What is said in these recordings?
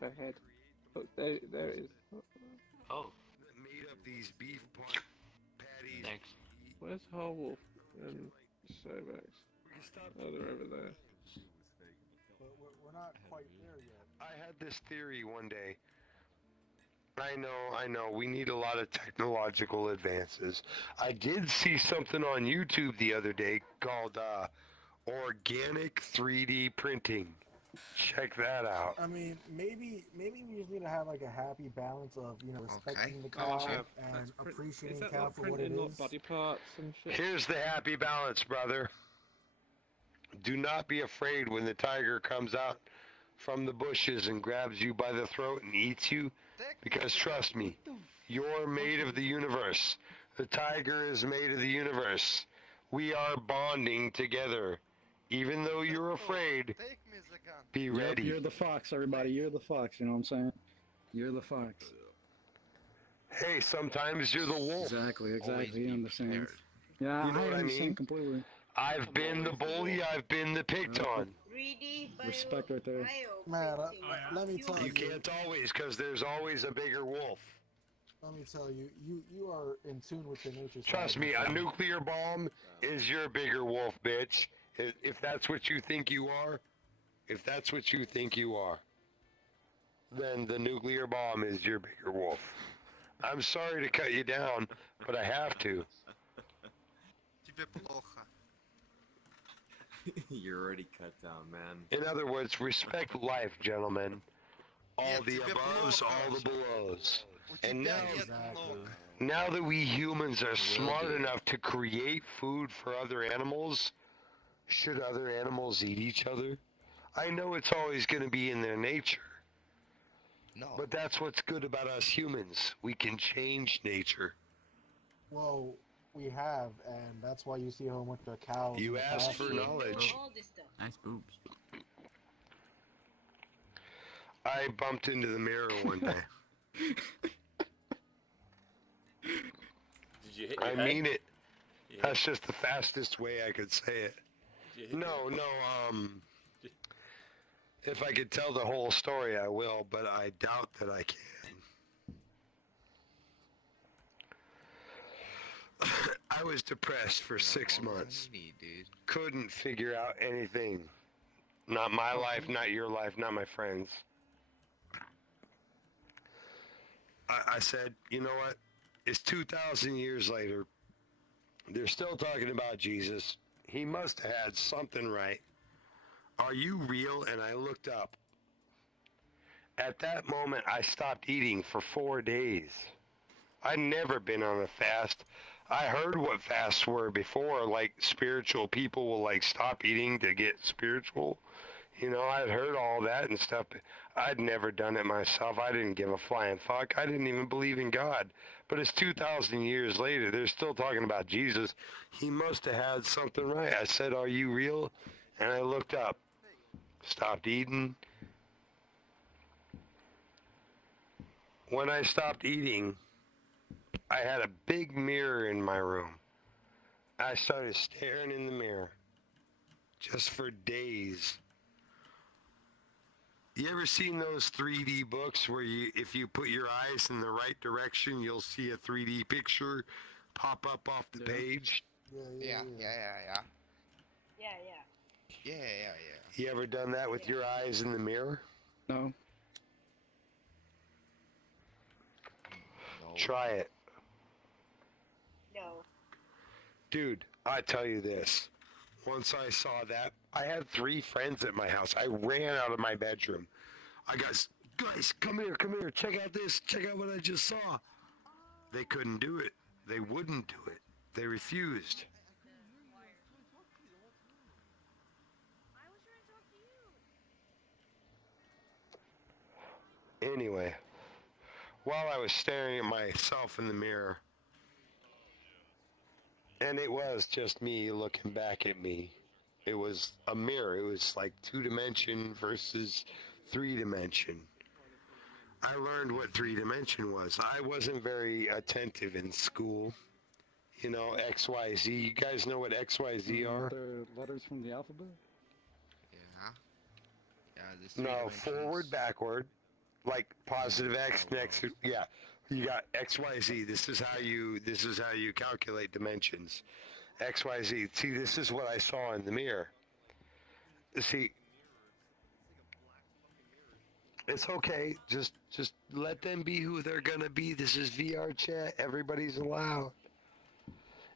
wolf ahead. Look, there it is. Oh, That made up these beef patties. thanks. Where's whole wolf and Sobex? We can stop. Oh, they're over there. But we're not quite there yet. I had this theory one day. I know, we need a lot of technological advances. I did see something on YouTube the other day called organic 3D printing. Check that out. I mean, maybe we just need to have like a happy balance of respecting the cow and appreciating cow for what it is. Body parts and shit? Here's the happy balance, brother. Do not be afraid when the tiger comes out from the bushes and grabs you by the throat and eats you, because trust me, you're made of the universe. The tiger is made of the universe. We are bonding together. Even though you're afraid, be ready. You're the fox, everybody. You're the fox, you know what I'm saying? You're the fox. Hey, sometimes you're the wolf. Exactly, you understand. Yeah, You know what I understand mean? completely. I've been the bully, I've been the picked on. Respect right there. Man, let me tell you. You can't always, because there's always a bigger wolf. Let me tell you, you are in tune with your nature. Trust me, a nuclear bomb is your bigger wolf, bitch. If that's what you think you are, then the nuclear bomb is your bigger wolf. I'm sorry to cut you down, but I have to. You're already cut down, man. In other words, respect life, gentlemen. All the aboves, all the belows. And now that we humans are smart enough to create food for other animals, should other animals eat each other? I know it's always going to be in their nature. No. But that's what's good about us humans. We can change nature. Well, we have, and that's why you see a whole bunch of cows. You asked for knowledge. Nice boobs. I bumped into the mirror one day. Did you hit your I head? mean it. Yeah. That's just the fastest way I could say it. Did you hit No, if I could tell the whole story, I will, but I doubt that I can. I was depressed for 6 months. Couldn't figure out anything. Not my life, not your life, not my friends. I said, you know what? It's 2,000 years later. They're still talking about Jesus. He must have had something right. Are you real? And I looked up. At that moment, I stopped eating for 4 days. I'd never been on a fast. I heard what fasts were before, like spiritual people will like stop eating to get spiritual. You know, I'd heard all that and stuff. I'd never done it myself. I didn't give a flying fuck. I didn't even believe in God. But it's 2,000 years later. They're still talking about Jesus. He must have had something right. I said, are you real? And I looked up. Stopped eating. When I stopped eating, I had a big mirror in my room. I started staring in the mirror. Just for days. You ever seen those 3D books where if you put your eyes in the right direction, you'll see a 3D picture pop up off the page? Yeah. You ever done that with your eyes in the mirror? No. Try it. No. Dude, I tell you this. Once I saw that, I had 3 friends at my house. I ran out of my bedroom. I got, guys, come here, check out this, check out what I just saw. They couldn't do it. They wouldn't do it. They refused. Anyway, while I was staring at myself in the mirror, and it was just me looking back at me. It was a mirror. It was like 2-dimension versus 3-dimension. I learned what 3-dimension was. I wasn't very attentive in school. You know, XYZ. You guys know what XYZ are? They're letters from the alphabet? Yeah. No, forward, backward. like positive X next, yeah. You got XYZ. This is how you calculate dimensions. XYZ. See, this is what I saw in the mirror. See, it's okay. Just let them be who they're gonna be. This is VRChat. Everybody's allowed.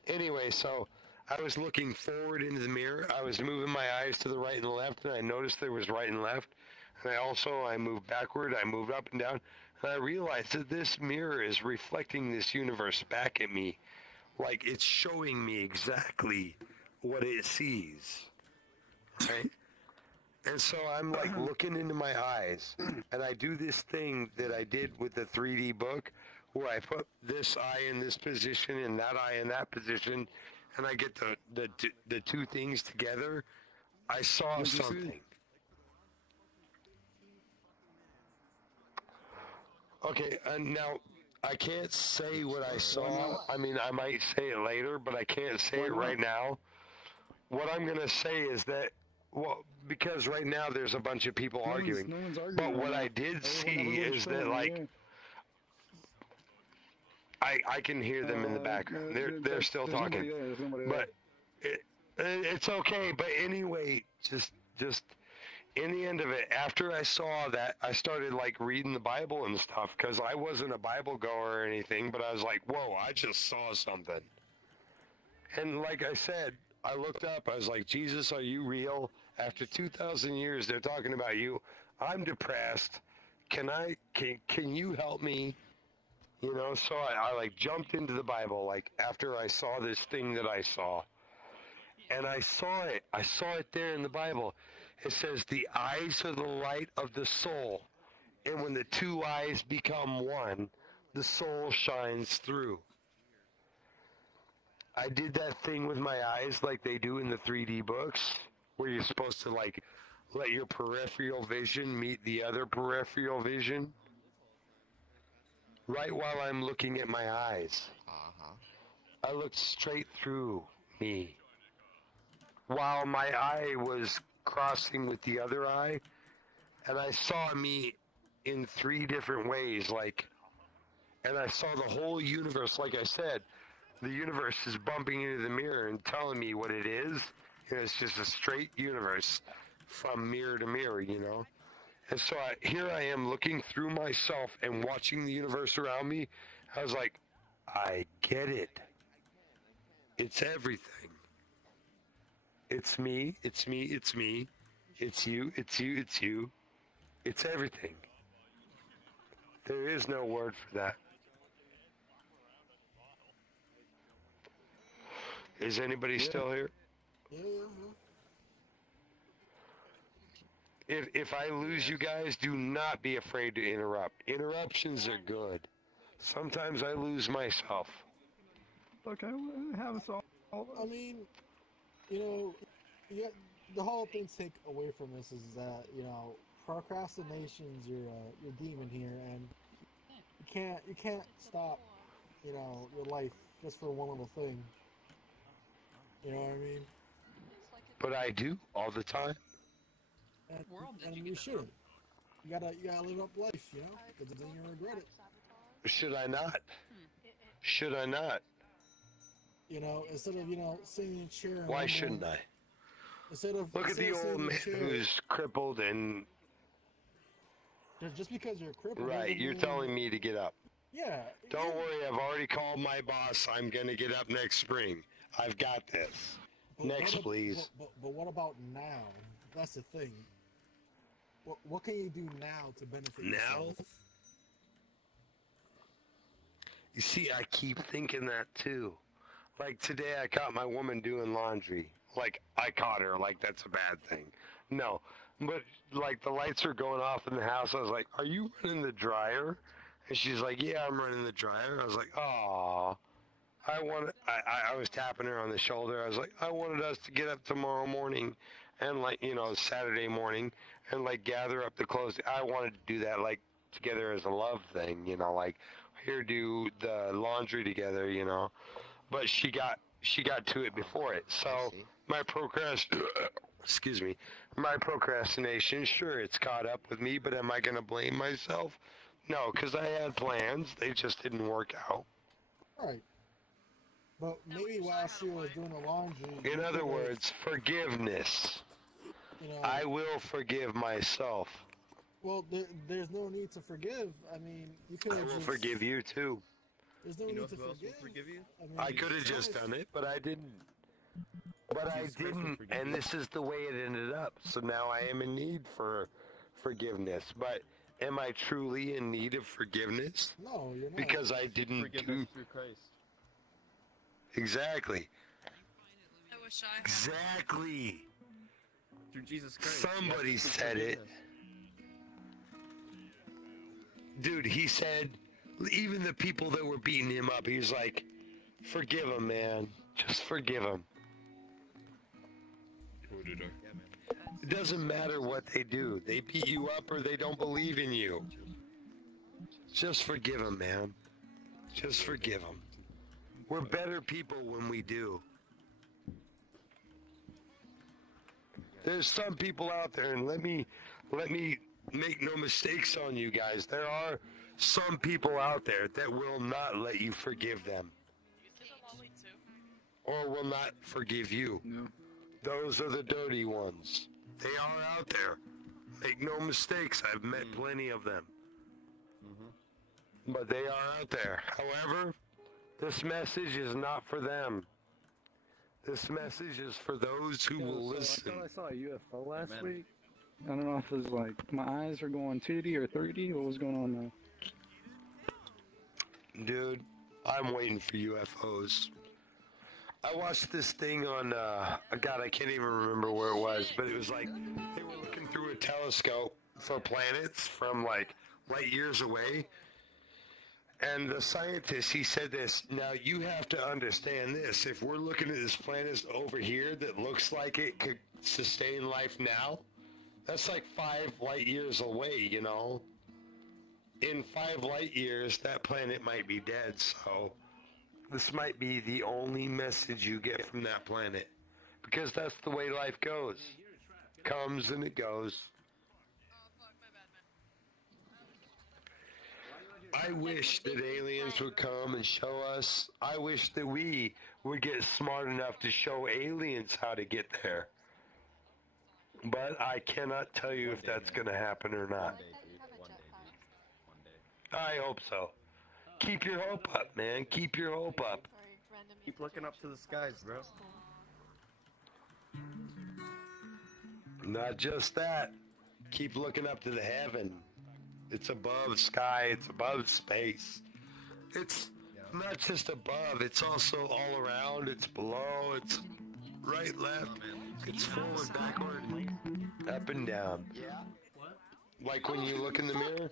Anyway, so I was looking forward into the mirror. I was moving my eyes to the right and the left, and I noticed there was right and left. And I moved backward. I moved up and down. And I realized that this mirror is reflecting this universe back at me. Like it's showing me exactly what it sees. Right? And so I'm like looking into my eyes, and I do this thing that I did with the 3D book, where I put this eye in this position and that eye in that position, and I get the two things together. I saw something. Okay, and now I can't say what I saw. I mean, I might say it later, but I can't say it right now. What I'm going to say is that, well, because right now there's a bunch of people arguing. No one's arguing. But what I did see is that, like, I can hear them in the background. They're still talking. But it's okay. But anyway, just in the end of it, after I saw that, I started like reading the Bible and stuff, because I wasn't a Bible goer or anything, but I was like, whoa, I just saw something. And like I said, I looked up, I was like, Jesus, are you real? After 2,000 years, they're talking about you. I'm depressed. Can you help me? You know, so I like jumped into the Bible, like after I saw this thing that I saw. And I saw it there in the Bible. It says, the eyes are the light of the soul. And when the two eyes become one, the soul shines through. I did that thing with my eyes like they do in the 3D books, where you're supposed to like let your peripheral vision meet the other peripheral vision. Right while I'm looking at my eyes. I looked straight through me. While my eye was crossing with the other eye, and I saw me in 3 different ways, like, and I saw the whole universe. Like I said, the universe is bumping into the mirror and telling me what it is, and it's just a straight universe from mirror to mirror, you know. And so here I am looking through myself and watching the universe around me. I was like, I get it. It's everything. It's me, it's me, it's me. It's you, it's you, it's you. It's everything. There is no word for that. Is anybody still here? If I lose you guys, do not be afraid to interrupt. Interruptions are good. Sometimes I lose myself. Okay, well, have us all. I mean, you know, the whole thing to take away from this is that, you know, procrastination's your demon here, and you can't stop, you know, your life just for one little thing. You know what I mean? But I do all the time. And you shouldn't. You gotta live up life, you know, because then you'll regret it. Should I not? Should I not? You know, instead of, you know, sitting in a chair. Why shouldn't I? Look at the old man who's crippled and. Just because you're crippled. Right, you're telling me to get up. Yeah. Don't worry, I've already called my boss. I'm gonna get up next spring. I've got this. Next, please. But what about now? That's the thing. What can you do now to benefit yourself? Now? You see, I keep thinking that too. Like today I caught my woman doing laundry. Like I caught her, like that's a bad thing. No. But like the lights are going off in the house. I was like, are you running the dryer? And she's like, yeah, I'm running the dryer. I was like, aw. I was tapping her on the shoulder. I was like, I wanted us to get up tomorrow morning and like, you know, Saturday morning and like gather up the clothes. I wanted to do that like together as a love thing, you know, like here do the laundry together, you know. But she got to it before it. So my excuse me, my procrastination, sure, it's caught up with me, but am I going to blame myself? No, because I had plans. They just didn't work out. Right. But maybe while she was doing the laundry. In other words, forgiveness. You know, I will forgive myself. well, there's no need to forgive. I mean, you could I have will just. forgive you too. There's no You know need to who else will forgive. forgive you? I, mean, I could have just done it, but I didn't. But I Jesus Christ will didn't, forgive and you. this is the way it ended up. So now I am in need for forgiveness. But am I truly in need of forgiveness? No, you're not. Because I didn't Forgiveness do through Christ. exactly. I wish I had. Exactly. Through Jesus Christ. Somebody Yes, through said it. forgiveness. Dude, he said, even the people that were beating him up, he was like, forgive him, man. Just forgive him. Yeah, man. It doesn't matter what they do. They beat you up or they don't believe in you. Just forgive them, man. Just forgive them. We're better people when we do. There's some people out there, and let me make no mistakes on you guys. There are some people out there that will not let you forgive them, or will not forgive you. No. Those are the dirty ones. They are out there. Make no mistakes. I've met plenty of them. But they are out there. However, this message is not for them. This message is for those who will listen. I thought I saw a UFO last Amen. week. I don't know if it was like my eyes were going 2D or 3D. What was going on there? Dude, I'm waiting for UFOs. I watched this thing on, God, I can't even remember where it was, but it was like they were looking through a telescope for planets from like light years away. And the scientist, he said this, now you have to understand this. If we're looking at this planet over here that looks like it could sustain life now, that's like 5 light years away, you know. In 5 light years, that planet might be dead, so this might be the only message you get from that planet. Because that's the way life goes. Comes and it goes. Oh fuck, my bad, man. I wish that aliens would come and show us. I wish that we would get smart enough to show aliens how to get there. But I cannot tell you if that's going to happen or not. One day, dude. One day, dude. One day. I hope so. Keep your hope up, man. Keep your hope up. Keep looking up to the skies, bro. Not just that. Keep looking up to the heaven. It's above sky. It's above space. It's not just above. It's also all around. It's below. It's right, left. It's forward, backward, up and down. Like when you look in the mirror,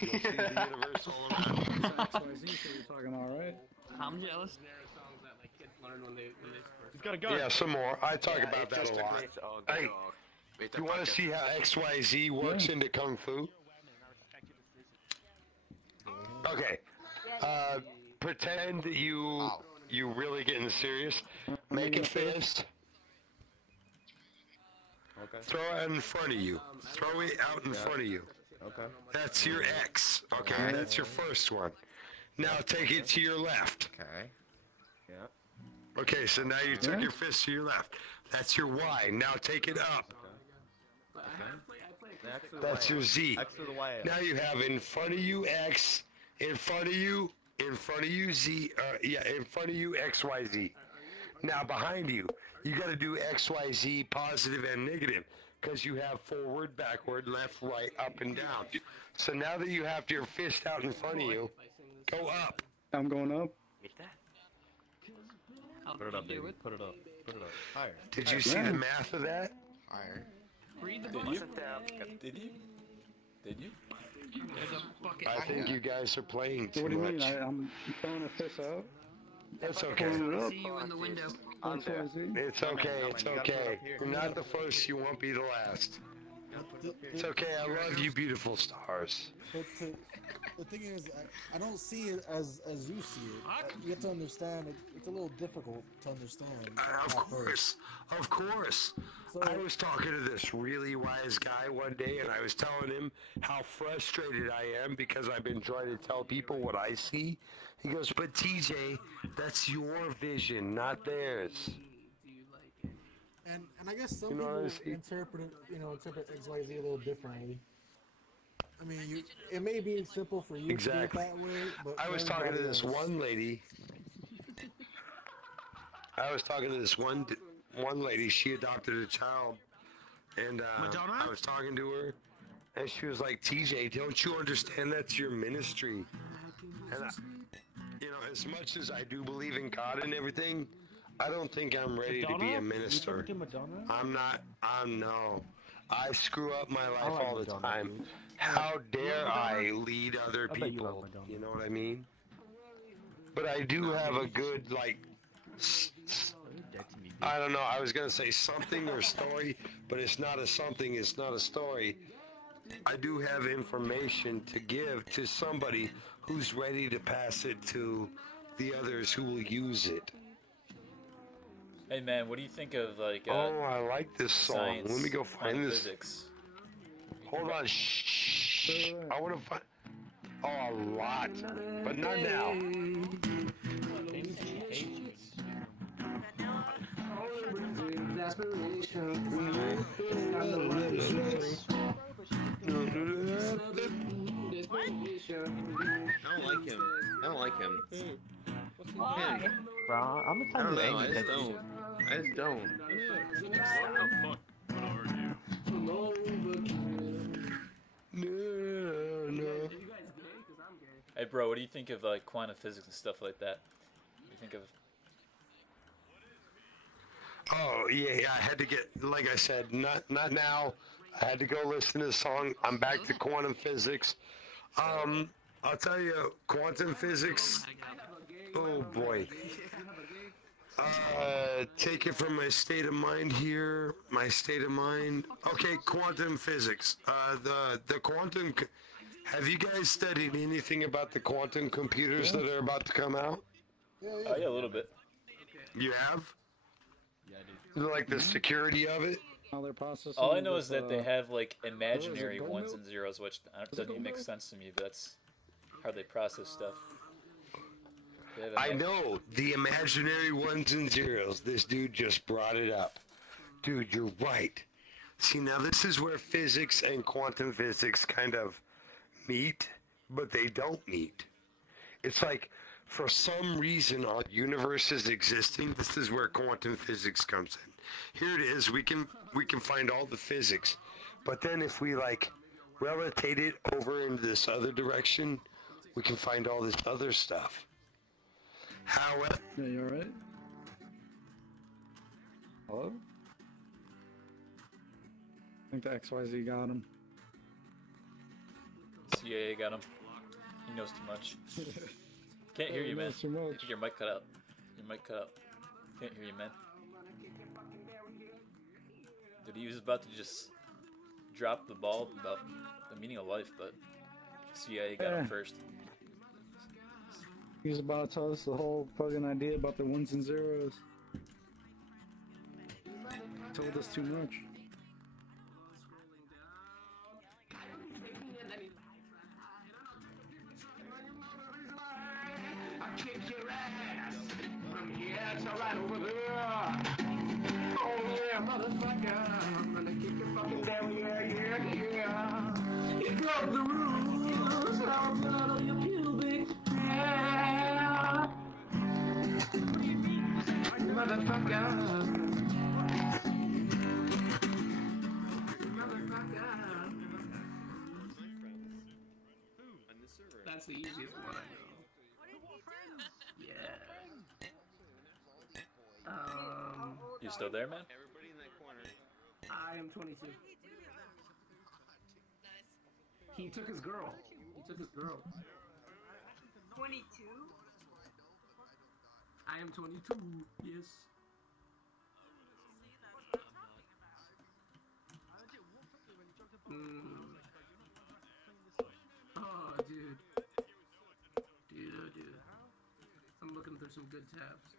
you'll see the universe all around. XYZ, so you're talking all right? I'm jealous. He's got a gun. Yeah, some more. I talk about that a lot. Hey, you want to see how XYZ works into Kung Fu? Okay. Pretend that you really getting serious. Make a fist. Okay. Throw it in front of you. Throw it out in front of you. Okay. That's your X. Okay, that's your first one. Now take it to your left. Okay. Yeah. Okay, so now you took your fist to your left. That's your Y. Now take it up. That's your Z. X to the Y. Now you have in front of you X, in front of you Z, in front of you XYZ. Now behind you, you got to do XYZ positive and negative because you have forward, backward, left, right, up, and down. So now that you have your fist out in front of you, go up. I'm going up. Put it up, baby. Put it up. Put it up. Higher. Did you see the math of that? Higher. Read the Did book. you? Did you? Did you? There's a bucket. I think you guys are playing too What do you mean? much. I'm throwing a fist out. It's okay. Pulling it up. See you in the window. XYZ. It's okay. It's okay. You're not the first. You won't be the last. It's okay. I love you, beautiful stars. But the thing is, I don't see it as you see it. You have to understand it's a little difficult to understand. Of course, of course. So, I was talking to this really wise guy one day, and I was telling him how frustrated I am because I've been trying to tell people what I see. He goes, "But TJ, that's your vision, not theirs." and I guess some You know what I people see? interpret XYZ a little differently. I mean, it may be simple for you Exactly. to do it that way, but I was for talking to everybody this else- one lady. I was talking to this one lady. She adopted a child, and I was talking to her, and she was like, "TJ, don't you understand that's your ministry?" And as much as I do believe in God and everything, I don't think I'm ready to be a minister. I'm not. No. I screw up my life all the time. How dare I lead other people? You know what I mean? But I do have a good, I don't know, I was going to say something or story, but it's not a something, it's not a story. I do have information to give to somebody who's ready to pass it to the others who will use it. Hey man, what do you think of Oh, I like this song. science, Let me go find quantum this. physics? Hold on, shh. I want to find. Oh, a lot, but not now. I don't like him. Why? Bro, I'm gonna I tell don't you know. I angry just that don't. I just don't. No. Hey bro, what do you think of quantum physics and stuff like that? What do you think of? Oh yeah, I had to get, like I said, not now. I had to go listen to the song. I'm back to quantum physics. I'll tell you, quantum physics. Oh boy. Take it from my state of mind here. My state of mind. Okay, quantum physics. The quantum. Have you guys studied anything about the quantum computers that are about to come out? Oh yeah, a little bit. You have? Like the security of it? How they're processing. All I know with, is that they have imaginary gold ones milk? and zeros, which doesn't even make sense to me. But that's how they process stuff. They have I know the imaginary ones and zeros. This dude just brought it up. Dude, you're right. See, now this is where physics and quantum physics kind of meet, but they don't meet. It's like, for some reason, our universe is existing. This is where quantum physics comes in. Here it is. We can find all the physics, but then if we relatate it over into this other direction, we can find all this other stuff. However, Yeah, you alright? Hello? I think the XYZ got him. CIA got him. He knows too much. Can't hear Oh, he you, man. knows too much. Your mic cut out. Your mic cut out. Can't hear you, man. Dude, he was about to just drop the ball about the meaning of life, but CIA got him first. He was about to tell us the whole fucking idea about the ones and zeros. Told us too much. That's the easiest one I know. Yeah. You still there, man? I am 22. He took his girl. He took his girl. 22? I am 22. Yes. Oh, dude. Dude, oh dude. I'm looking through some good tabs.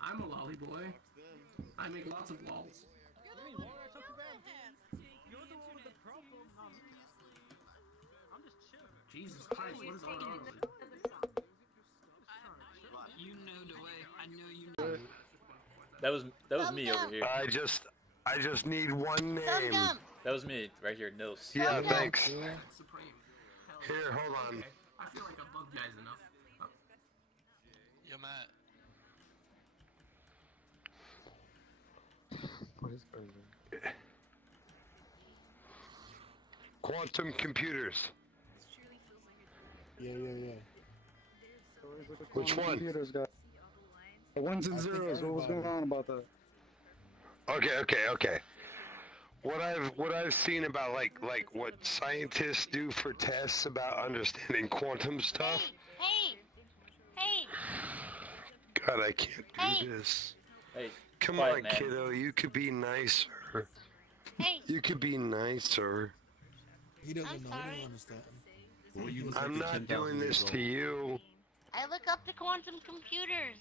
I'm a lolly boy. I make lots of lols. Jesus Christ, what is going on? You know the way. I know you know. That was me over here. I just need one name. That was me right here, Nils. Yeah, thanks. Supreme. Here, hold on. Okay. I feel like I bugged guys enough. Oh. Yo, Matt. What is going on? Quantum computers. Yeah. Which one? Computers got the ones and zeros. What was going on about that? Okay. What I've seen about like what scientists do for tests about understanding quantum stuff. Hey. God, I can't do this. Hey, Come quiet, on, man. kiddo. You could be nicer. Hey. You could be nicer. He doesn't I'm know. sorry. He don't understand. Well, you look I'm like not 10,000 doing years this old. to you. I look up the quantum computers.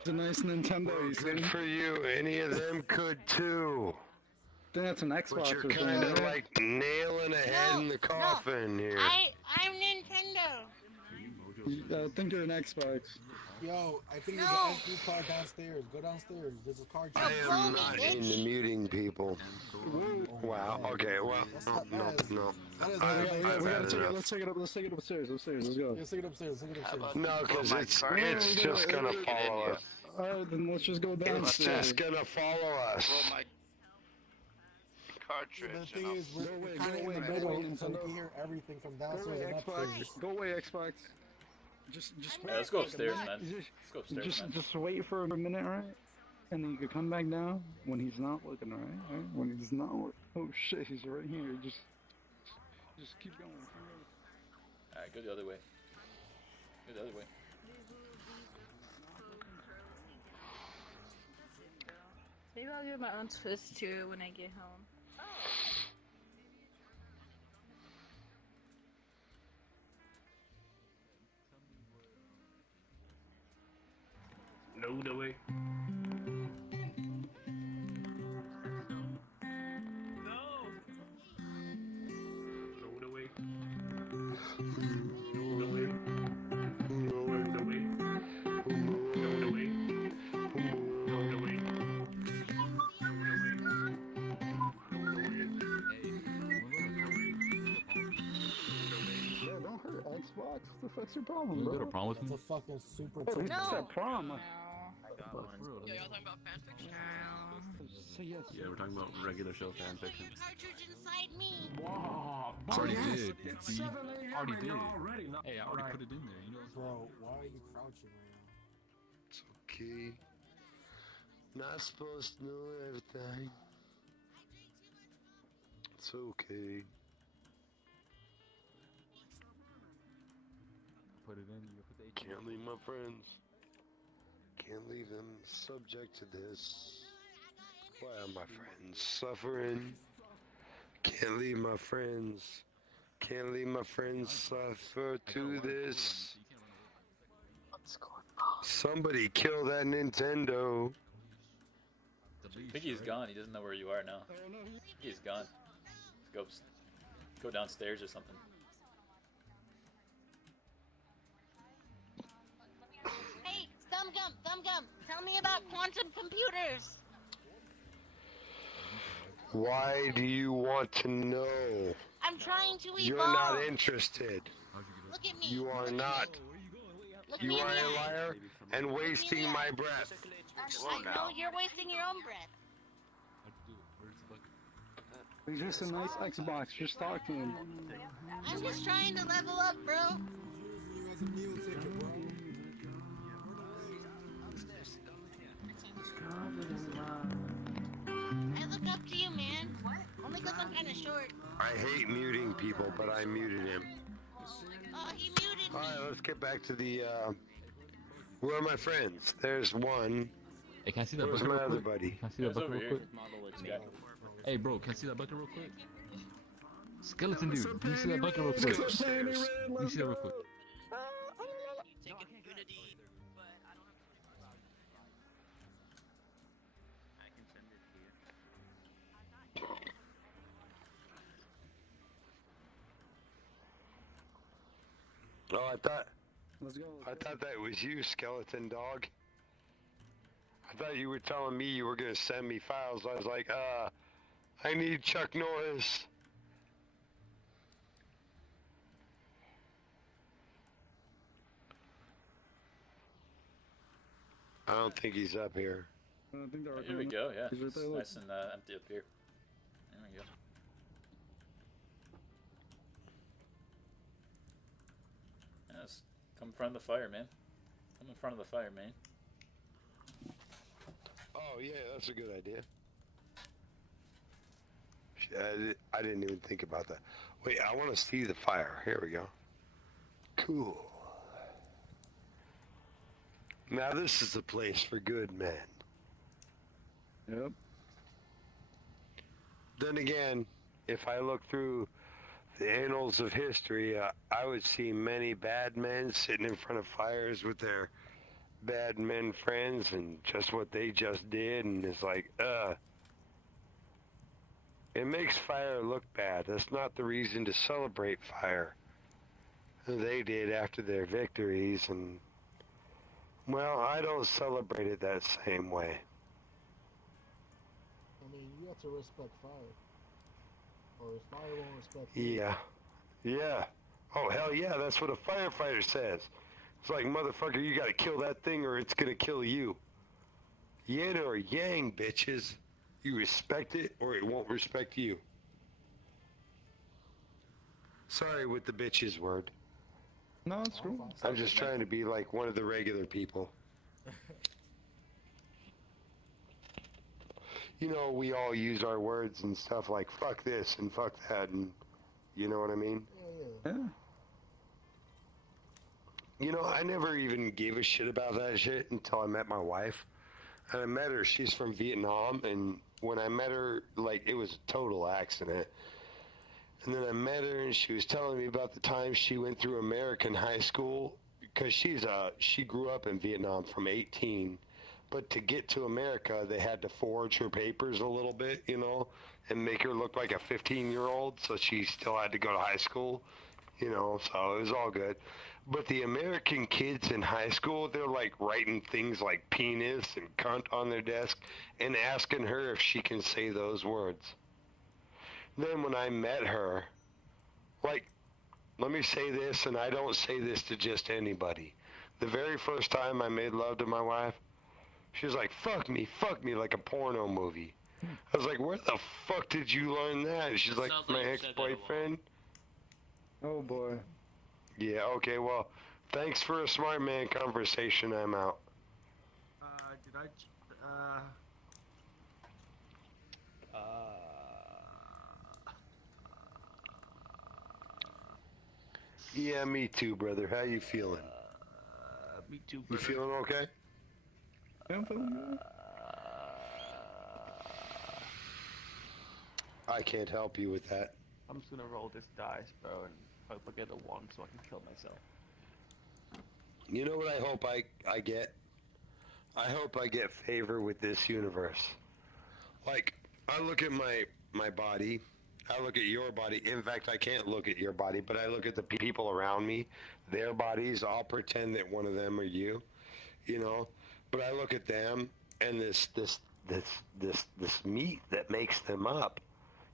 It's a nice Nintendo, you Good see? for you. Any of them could too. I think that's an But Xbox you're or something. kind of isn't it? like nailing a head in the coffin here. I'm Nintendo. I think you're an Xbox. Yo, I think there's No. an SD card downstairs. Go downstairs. There's a card. I blow am me, not bitch. into muting people. Wow. Okay. Well, no. That is I- We I've gotta had take it. enough. Let's take it up. Let's take it upstairs. Let's go. Let's take it upstairs. No, because it's just gonna follow us. Alright, then let's just go It's downstairs. just gonna follow us. Roll my The cartridge. thing is, we're away, kind of go in the away, middle, go away, so we Nintendo. can hear everything from Go downstairs away, and upstairs. Xbox. Go away, Xbox. Just Yeah, let's go upstairs, man. Just, Let's go upstairs, man. just wait for a minute, right? And then you can come back down when he's not looking, right? When he's not looking. Oh shit, he's right here. Just keep going. Alright, go the other way. Go the other way. Maybe I'll give my own twist to it when I get home. No, the way. Yeah, don't hurt Xbox. What the fuck's your problem, You bro? got a problem with It's me? a fucking super. Hey, what's No. that problem? No. Yo, y'all talking about fanfiction? No. Say yes. Yeah, we're talking about regular show fan Put fiction. your cartridge inside me. Wow. Already Yes. did. It's You 7 a.m. already right did. now already. No. Hey, I already put it in there. You know. Bro, why are you crouching right now? It's okay. Not supposed to know everything. It's okay. Put it in. You put the H. Can't leave my friends. Can't leave them subject to this. Why are my friends suffering? Can't leave my friends. Can't leave my friends suffer to this. What's going on? Somebody kill that Nintendo. I think he's gone. He doesn't know where you are now. He's gone. Let's go downstairs or something. Hey, Thumb Gum, tell me about quantum computers. Why do you want to know? I'm trying to evolve. You're not interested. Look at me. You are not. Look You me in are the a eye. liar and wasting my breath. I know you're wasting your own breath. He's just a nice Xbox. Just talk to him. I'm just trying to level up, bro. You as a meal ticket, bro. I look up to you, man. Only because I'm kind of short. I hate muting people, but I muted him. Oh, he muted me. Alright, let's get back to the, where are my friends? There's one. Hey, can I see that Where's bucket my real other quick? buddy? Can I see Yeah, that it's bucket over real here. quick? This guy. Hey, bro, can I see that bucket real quick? Skeleton What's dude, up, can you see that Panty bucket real Red? quick? What's up, Panty Red? Can you Let's see that go. real quick? Oh, I thought Let's go. I thought that was you, skeleton dog. I thought you were telling me you were gonna send me files. I was like, I need Chuck Norris. I don't think he's up here. I think they're Here we go. Yeah, He's right it's there, look. nice and empty up here. There we go. Yes, come in front of the fire, man. Come in front of the fire, man. Oh yeah, that's a good idea. I didn't even think about that. Wait, I want to see the fire. Here we go. Cool. Now this is the place for good men. Yep. Then again, if I look through the annals of history, I would see many bad men sitting in front of fires with their bad men friends and just what they just did, and it's like, it makes fire look bad. That's not the reason to celebrate fire. They did after their victories, and well, I don't celebrate it that same way. I mean, you have to respect fire. Or if fire won't respect you. Yeah. Yeah. Oh, hell yeah, that's what a firefighter says. It's like, motherfucker, you gotta kill that thing or it's gonna kill you. Yin or yang, bitches. You respect it or it won't respect you. Sorry with the bitches word. No, it's cool. I'm just trying to be like one of the regular people. You know, we all use our words and stuff like fuck this and fuck that, and you know what I mean? Yeah. You know, I never even gave a shit about that shit until I met my wife. And I met her, she's from Vietnam, and when I met her, like, it was a total accident. And then I met her, and she was telling me about the time she went through American high school, because she grew up in Vietnam from 18. But to get to America, they had to forge her papers a little bit, you know, and make her look like a 15-year-old, so she still had to go to high school, you know, so it was all good. But the American kids in high school, they're like writing things like penis and cunt on their desk and asking her if she can say those words. Then when I met her, like, let me say this, and I don't say this to just anybody. The very first time I made love to my wife, she was like, fuck me, like a porno movie. I was like, where the fuck did you learn that? And she's like, my ex-boyfriend. Oh boy. Yeah, okay, well, thanks for a smart man conversation. I'm out. Did I? Yeah, me too, brother. How you feeling? Me too, You brother. feeling okay? Yeah, I'm feeling good. I can't help you with that. I'm just gonna roll this dice, bro, and hope I get a 1 so I can kill myself. You know what I hope I get? I hope I get favor with this universe. Like, I look at my body, I look at your body. In fact, I can't look at your body, but I look at the people around me, their bodies. I'll pretend that one of them are you, you know. But I look at them and this meat that makes them up.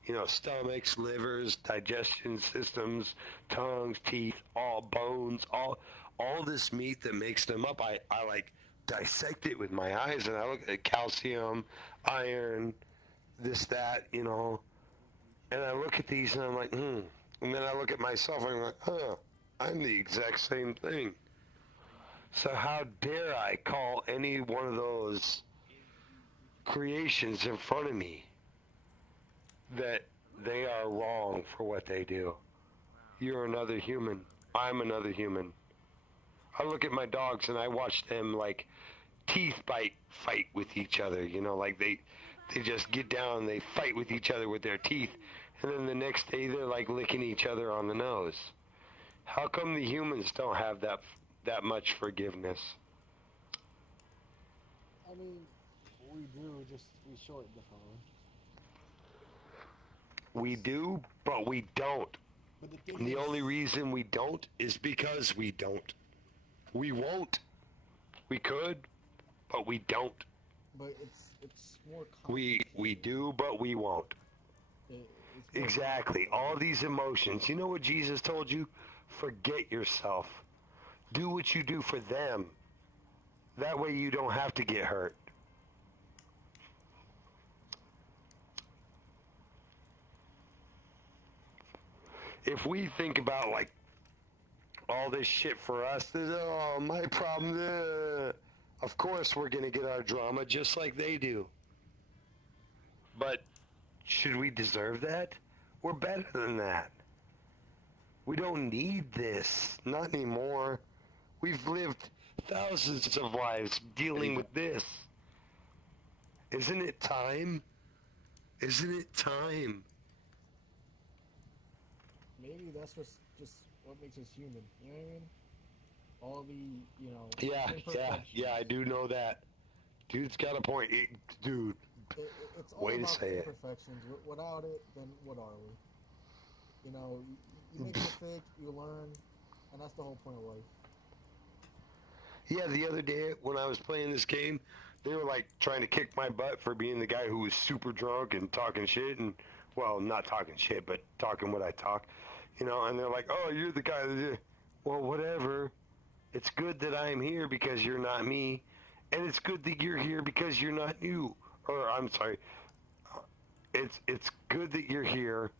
You know, stomachs, livers, digestion systems, tongues, teeth, all bones, all this meat that makes them up. I like dissect it with my eyes, and I look at calcium, iron, this, that, you know, and I look at these and I'm like, and then I look at myself and I'm like, I'm the exact same thing. So how dare I call any one of those creations in front of me that they are wrong for what they do? You're another human. I'm another human. I look at my dogs and I watch them like teeth fight with each other, you know, like they just get down and they fight with each other with their teeth, and then the next day they're like licking each other on the nose. How come the humans don't have that much forgiveness? I mean, we do, just we show it differently. We do, but we don't. But the And the only reason we don't is because we don't. We won't. We could, but we don't. But it's more We do, but we won't. Exactly. All these emotions. You know what Jesus told you? Forget yourself. Do what you do for them. That way you don't have to get hurt. If we think about, like, all this shit for us, oh, my problem, of course we're going to get our drama just like they do. But should we deserve that? We're better than that. We don't need this. Not anymore. We've lived thousands of lives dealing with this. Isn't it time? Isn't it time? Maybe that's what's just what makes us human. You know what I mean? All the, you know... Yeah, I do know that. Dude's got a point. Dude, it's all way to about say it. imperfections. Without it, then what are we? You know, you make a mistake, you learn, and that's the whole point of life. Yeah, the other day when I was playing this game, they were like trying to kick my butt for being the guy who was super drunk and talking shit, and, well, not talking shit, but talking what I talk, you know, and they're like, oh, you're the guy that... Well, whatever. It's good that I'm here because you're not me, and it's good that you're here because you're not you. Or, I'm sorry, it's good that you're here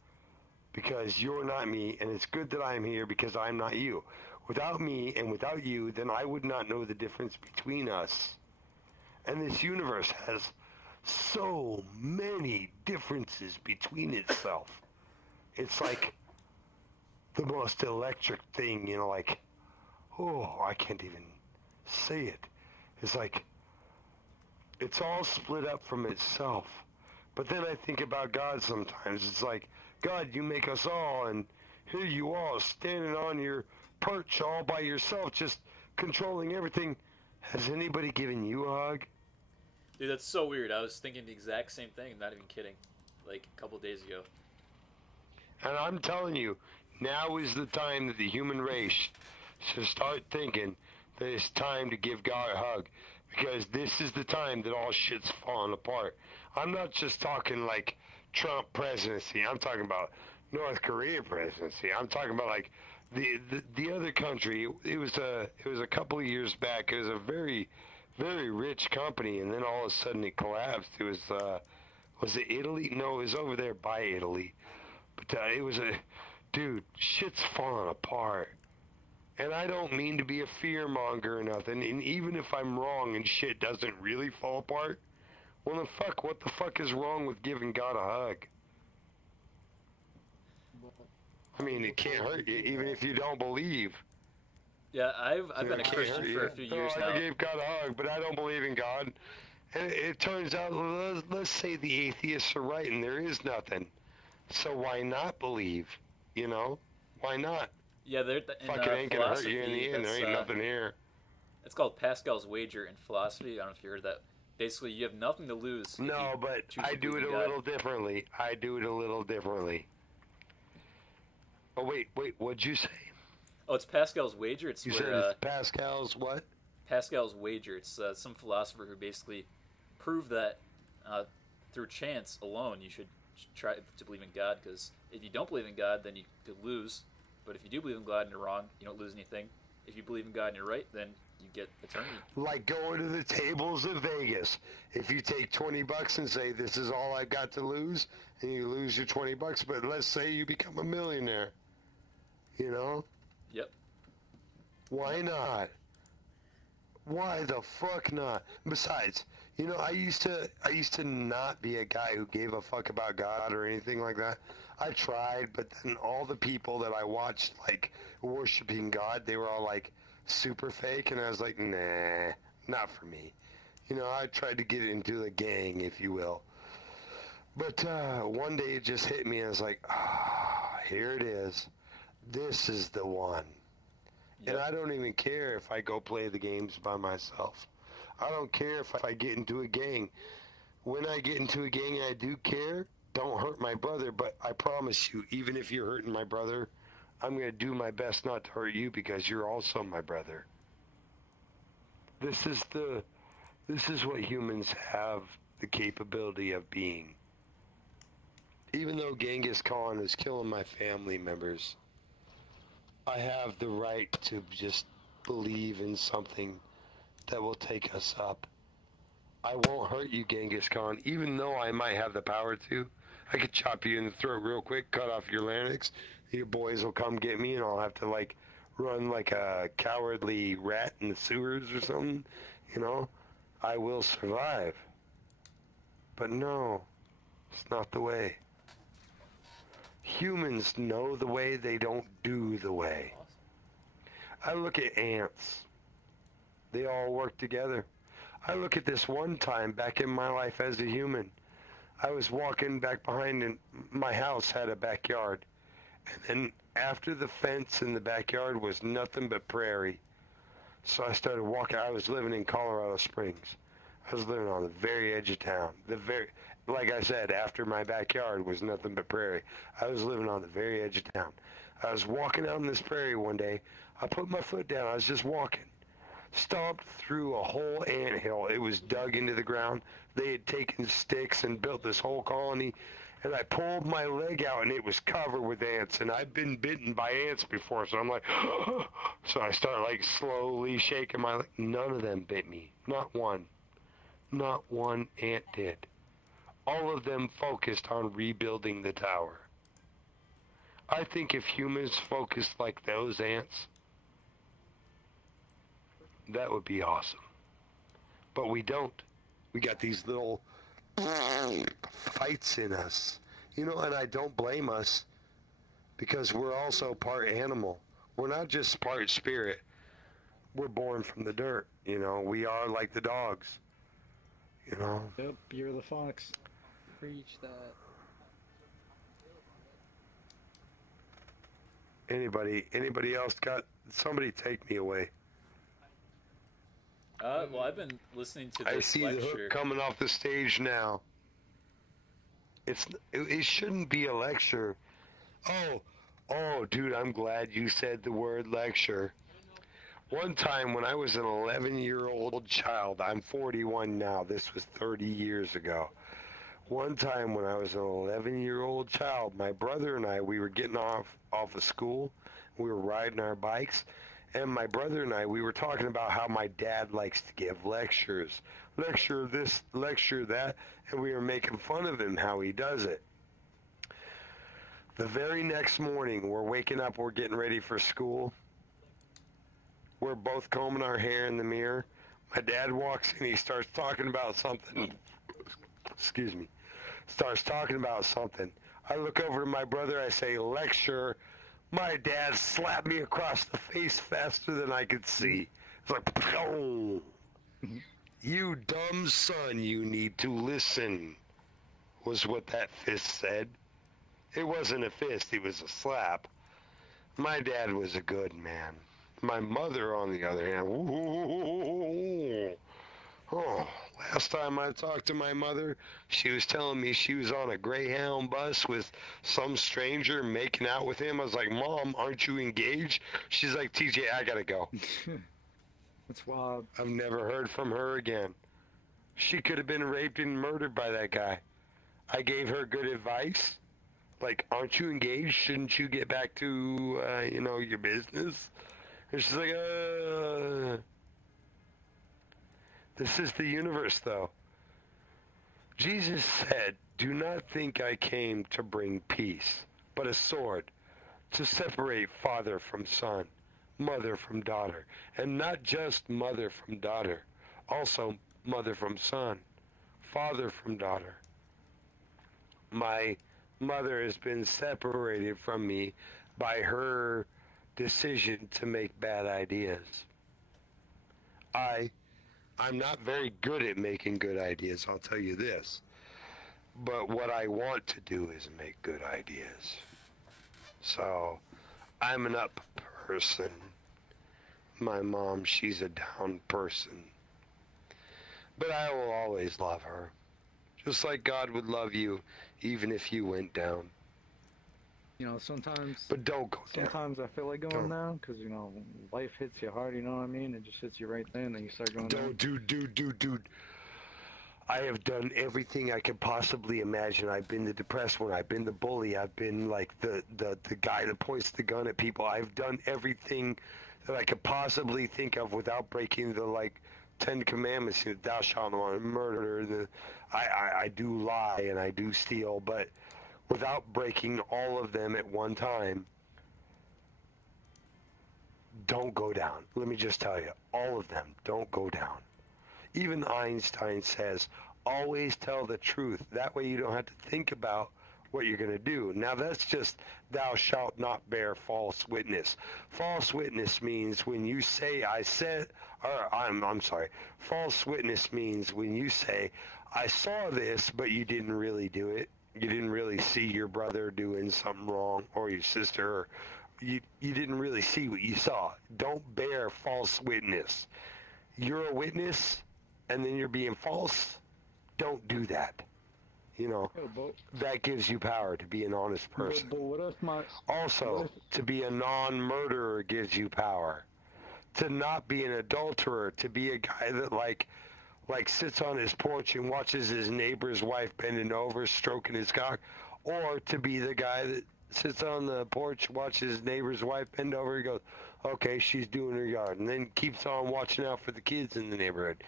because you're not me, and it's good that I'm here because I'm not you. Without me and without you, then I would not know the difference between us. And this universe has so many differences between itself. It's like the most electric thing, you know, like, oh, I can't even say it. It's like, it's all split up from itself. But then I think about God sometimes. It's like, God, you make us all, and here you are standing on your perch all by yourself, just controlling everything. Has anybody given you a hug? Dude, that's so weird. I was thinking the exact same thing. I'm not even kidding. Like, a couple days ago. And I'm telling you, now is the time that the human race should start thinking that it's time to give God a hug. Because this is the time that all shit's falling apart. I'm not just talking like Trump presidency. I'm talking about North Korea presidency. I'm talking about like the other country. It was a couple of years back. It was a very, very rich company, and then all of a sudden it collapsed. It was it Italy? No, it was over there by Italy. But it was dude, shit's falling apart. And I don't mean to be a fearmonger or nothing, and even if I'm wrong and shit doesn't really fall apart, well then fuck, what the fuck is wrong with giving God a hug? I mean, it can't hurt you, even if you don't believe. Yeah, I've been a Christian for a few years now. I gave God a hug, but I don't believe in God. And it turns out, let's say the atheists are right and there is nothing. So why not believe? You know? Why not? Yeah, they're fuck, it ain't gonna hurt you in the end. There ain't nothing here. It's called Pascal's wager in philosophy. I don't know if you heard of that. Basically, you have nothing to lose. No, but I do it a little differently. I do it a little differently. Oh, wait, what'd you say? Oh, it's Pascal's wager. It's you where, said it's Pascal's what? Pascal's wager. It's some philosopher who basically proved that through chance alone you should try to believe in God, because if you don't believe in God, then you could lose. But if you do believe in God and you're wrong, you don't lose anything. If you believe in God and you're right, then you get eternity. Like going to the tables of Vegas. If you take $20 and say, this is all I've got to lose, and you lose your $20, but let's say you become a millionaire. You know? Yep. Why not? Why the fuck not? Besides, you know, I used to not be a guy who gave a fuck about God or anything like that. I tried, but then all the people that I watched, like, worshiping God, they were all, like, super fake, and I was like, nah, not for me. You know, I tried to get into the gang, if you will. But one day it just hit me, and I was like, here it is. This is the one. Yep. And I don't even care if I go play the games by myself. I don't care if I get into a gang. When I get into a gang and I do care, don't hurt my brother. But I promise you, even if you're hurting my brother, I'm going to do my best not to hurt you because you're also my brother. This is what humans have the capability of being. Even though Genghis Khan is killing my family members, I have the right to just believe in something that will take us up. I won't hurt you, Genghis Khan, even though I might have the power to. I could chop you in the throat real quick, cut off your larynx. Your boys will come get me, and I'll have to, run like a cowardly rat in the sewers or something. You know, I will survive. But no, it's not the way. Humans know the way, they don't do the way. I look at ants. They all work together. I look at this one time back in my life as a human. I was walking back behind, and my house had a backyard. And then after the fence in the backyard was nothing but prairie. So I started walking. I was living in Colorado Springs. I was living on the very edge of town. Like I said, after my backyard was nothing but prairie. I was living on the very edge of town. I was walking out in this prairie one day. I put my foot down. I was just walking. Stomped through a whole anthill. It was dug into the ground. They had taken sticks and built this whole colony. And I pulled my leg out, and it was covered with ants. And I've been bitten by ants before, so I'm like, so I start slowly shaking my leg. None of them bit me. Not one. Not one ant did. All of them focused on rebuilding the tower. I think if humans focused like those ants, that would be awesome. But we don't. We got these little fights in us. You know, and I don't blame us because we're also part animal. We're not just part spirit. We're born from the dirt. You know, we are like the dogs. You know? Yep, you're the fox. Preach that. Anybody else got... Somebody take me away. Well, I've been listening to this I see lecture. the hook coming off the stage now. It shouldn't be a lecture. Oh, dude, I'm glad you said the word lecture. One time when I was an 11-year-old child, I'm 41 now, this was 30 years ago. One time when I was an 11-year-old child, my brother and I, we were getting off of school. We were riding our bikes. And my brother and I, we were talking about how my dad likes to give lectures. Lecture this, lecture that. And we were making fun of him, how he does it. The very next morning, we're waking up, we're getting ready for school. We're both combing our hair in the mirror. My dad walks in, he starts talking about something. Excuse me. Starts talking about something. I look over to my brother, I say, lecture. My dad slapped me across the face faster than I could see. It's like, oh, you dumb son, you need to listen, was what that fist said. It wasn't a fist, it was a slap. My dad was a good man. My mother, on the other hand, last time I talked to my mother, she was telling me she was on a Greyhound bus with some stranger making out with him. I was like, Mom, aren't you engaged? She's like, TJ, I gotta go. That's wild. I've never heard from her again. She could have been raped and murdered by that guy. I gave her good advice. Like, aren't you engaged? Shouldn't you get back to, your business? And she's like, This is the universe, though. Jesus said, do not think I came to bring peace, but a sword, to separate father from son, mother from daughter, and not just mother from daughter, also mother from son, father from daughter. My mother has been separated from me by her decision to make bad ideas. I I'm not very good at making good ideas, I'll tell you this. But what I want to do is make good ideas. So, I'm an up person. My mom, she's a down person. But I will always love her. Just like God would love you, even if you went down. You know, sometimes... But don't go down. Sometimes I feel like going down, because, you know, life hits you hard, you know what I mean? It just hits you right then, and then you start going down. Dude. I have done everything I could possibly imagine. I've been the depressed one. I've been the bully. I've been, like, the guy that points the gun at people. I've done everything that I could possibly think of without breaking the, like, 10 Commandments. You know, thou shalt not murder. I do lie and I do steal, but without breaking all of them at one time, don't go down. Let me just tell you, all of them, don't go down. Even Einstein says, always tell the truth. That way you don't have to think about what you're going to do. Now that's just, thou shalt not bear false witness. False witness means when you say, I'm sorry. False witness means when you say, I saw this, but you didn't really do it. You didn't really see your brother doing something wrong, or your sister, or you didn't really see what you saw. Don't bear false witness. You're a witness, and then you're being false. Don't do that. You know, that gives you power to be an honest person. But what if also, to be a non-murderer gives you power. To not be an adulterer, to be a guy that like sits on his porch and watches his neighbor's wife bending over, stroking his cock, or to be the guy that sits on the porch, watches his neighbor's wife bend over, he goes, okay, she's doing her yard, and then keeps on watching out for the kids in the neighborhood.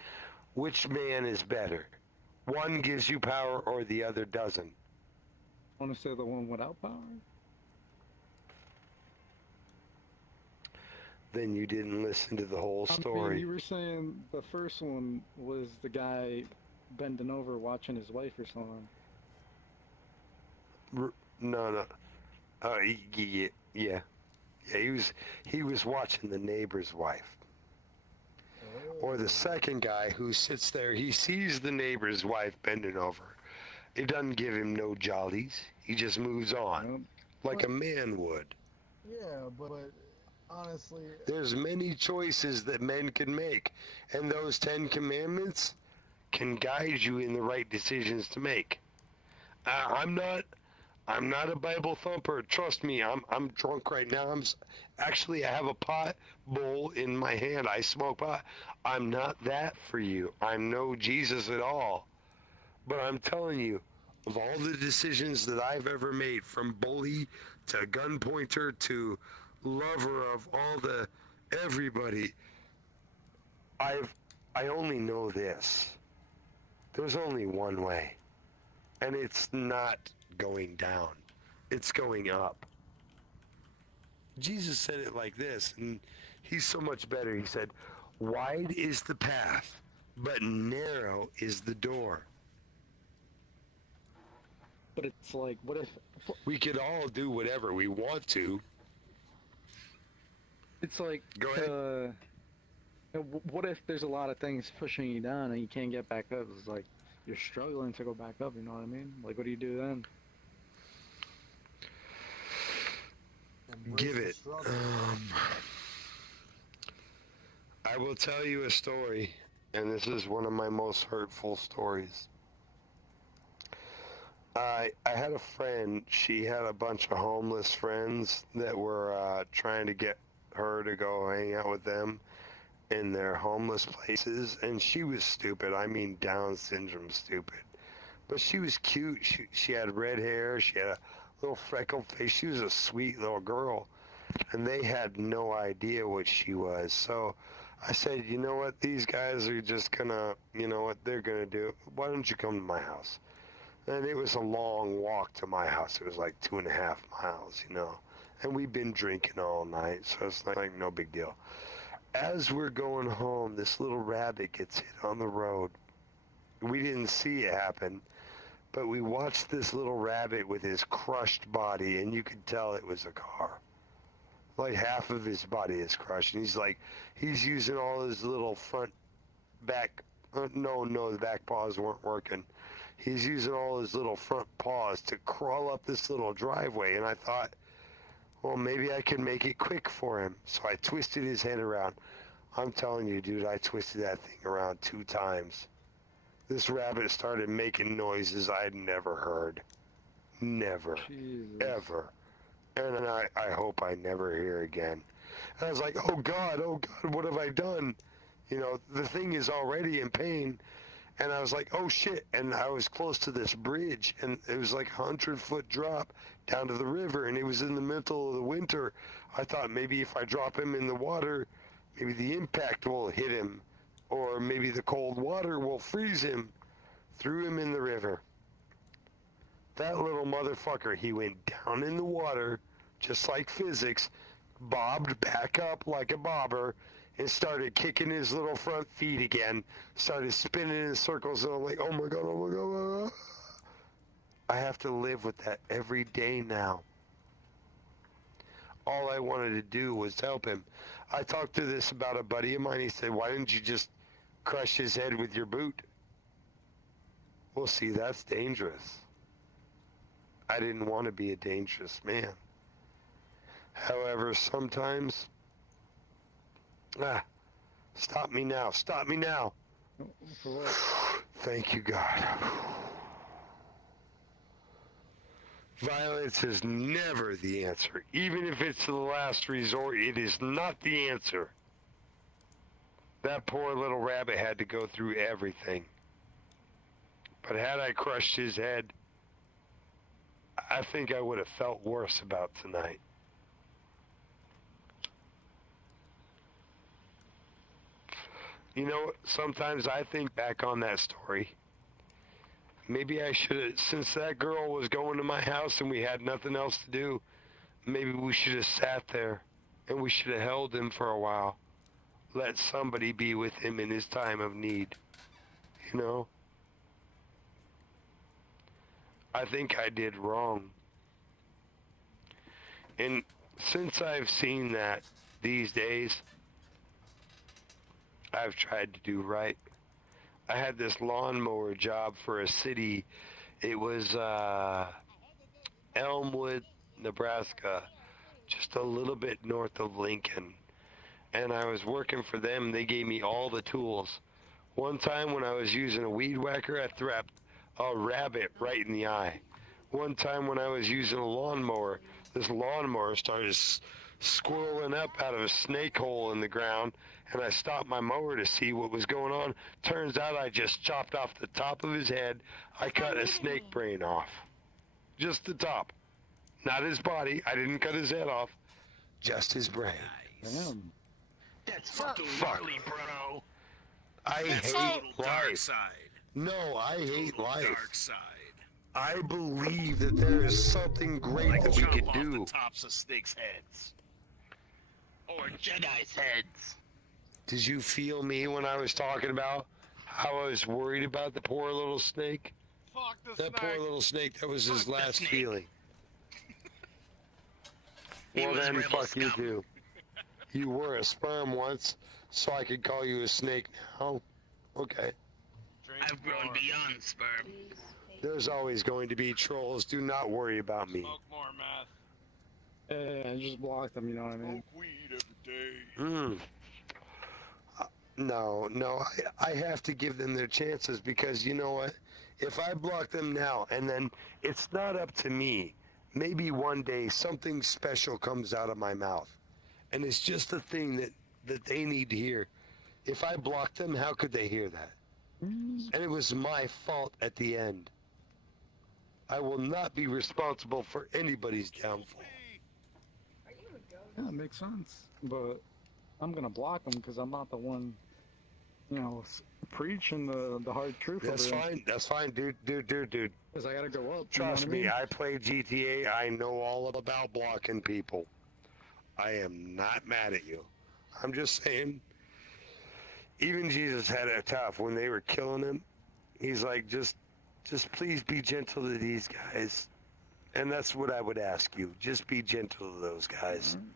Which man is better? One gives you power or the other doesn't. I want to say the one without power? Then you didn't listen to the whole story. I mean, you were saying the first one was the guy bending over watching his wife or something. No. Yeah, he was watching the neighbor's wife. Or the second guy who sits there, he sees the neighbor's wife bending over. It doesn't give him no jollies. He just moves on, like a man would. Yeah, but honestly... There's many choices that men can make, and those 10 Commandments can guide you in the right decisions to make. I'm not a Bible thumper. Trust me, I'm drunk right now. I have a pot bowl in my hand. I smoke pot. I'm not that for you. I'm no Jesus at all. But I'm telling you, of all the decisions that I've ever made, from bully to gun pointer to lover of everybody, I only know this. There's only one way. And it's not going down. It's going up. Jesus said it like this, and he's so much better. He said, wide is the path, but narrow is the door. But it's like, what if... We could all do whatever we want to. It's like... Go ahead. What if there's a lot of things pushing you down and you can't get back up? It's like, you're struggling to go back up, you know what I mean? Like, what do you do then? Give it. I will tell you a story, and this is one of my most hurtful stories. I had a friend. She had a bunch of homeless friends that were trying to get her to go hang out with them in their homeless places, and she was stupid. I mean, Down syndrome stupid. But she was cute. She had red hair. She had a little freckled face. She was a sweet little girl, and they had no idea what she was. So I said, you know what? These guys are just gonna, you know what they're gonna do? Why don't you come to my house? And it was a long walk to my house. It was like 2.5 miles, you know. And we've been drinking all night, so it's like no big deal. As we're going home, this little rabbit gets hit on the road. We didn't see it happen, but we watched this little rabbit with his crushed body, and you could tell it was a car. Like half of his body is crushed, and he's using all his little front back. No, the back paws weren't working. He's using all his little front paws to crawl up this little driveway, and I thought, well, maybe I can make it quick for him. So I twisted his head around. I'm telling you, dude, I twisted that thing around 2 times. This rabbit started making noises I'd never heard. Never. Jesus. Ever. And I hope I never hear again. And I was like, oh God, what have I done? You know, the thing is already in pain. And I was like, oh shit. And I was close to this bridge, and it was like a 100-foot drop down to the river, and it was in the middle of the winter. I thought maybe if I drop him in the water, maybe the impact will hit him, or maybe the cold water will freeze him. Threw him in the river. That little motherfucker, he went down in the water, just like physics, bobbed back up like a bobber, and started kicking his little front feet again, started spinning in circles, and I'm like, oh my God, oh my God, oh my God. I have to live with that every day now. All I wanted to do was help him. I talked to this about a buddy of mine. He said, why didn't you just crush his head with your boot? Well, see, that's dangerous. I didn't want to be a dangerous man. However, sometimes... stop me now. Stop me now. For what? Thank you, God. Violence is never the answer. Even if it's the last resort, it is not the answer. That poor little rabbit had to go through everything. But had I crushed his head, I think I would have felt worse about tonight. You know, sometimes I think back on that story. Maybe I should have, since that girl was going to my house and we had nothing else to do, maybe we should have sat there and we should have held him for a while. Let somebody be with him in his time of need. You know? I think I did wrong. And since I've seen that these days, I've tried to do right. I had this lawnmower job for a city. It was Elmwood, Nebraska, just a little bit north of Lincoln. And I was working for them. They gave me all the tools. One time when I was using a weed whacker, I threw a rabbit right in the eye. One time when I was using a lawnmower, this lawnmower started squirreling up out of a snake hole in the ground, and I stopped my mower to see what was going on. Turns out I just chopped off the top of his head. I cut a snake brain off. Just the top. Not his body. I didn't cut his head off. Just his brain. Damn. That's fucking gnarly, bro. I That's hate dark life. side. No, I hate life. Dark side. I believe that there is something great Like that we chop could off do. the tops of snakes' heads. Or Jedi's heads. Did you feel me when I was talking about how I was worried about the poor little snake? Fuck the That poor little snake, that was his Fuck the last snake. feeling. He Well was then, rebel fuck you scum. too. You were a sperm once, so I could call you a snake now. Okay. I've grown beyond sperm. There's always going to be trolls. Do not worry about me. Smoke more meth. Yeah, just block them, you know what I mean? Smoke weed every day. No, I have to give them their chances because you know what? If I block them now and then it's not up to me, maybe one day something special comes out of my mouth. And it's just a thing that they need to hear. If I block them, how could they hear that? And it was my fault at the end. I will not be responsible for anybody's downfall. Yeah, it makes sense. But I'm gonna block them because I'm not the one, you know, preaching the hard truth. That's fine. That's fine, dude. Because I gotta go up. Trust me, you know what I play GTA. I know all about blocking people. I am not mad at you. I'm just saying, even Jesus had it tough when they were killing him. He's like, just please be gentle to these guys. And that's what I would ask you. Just be gentle to those guys. Mm-hmm.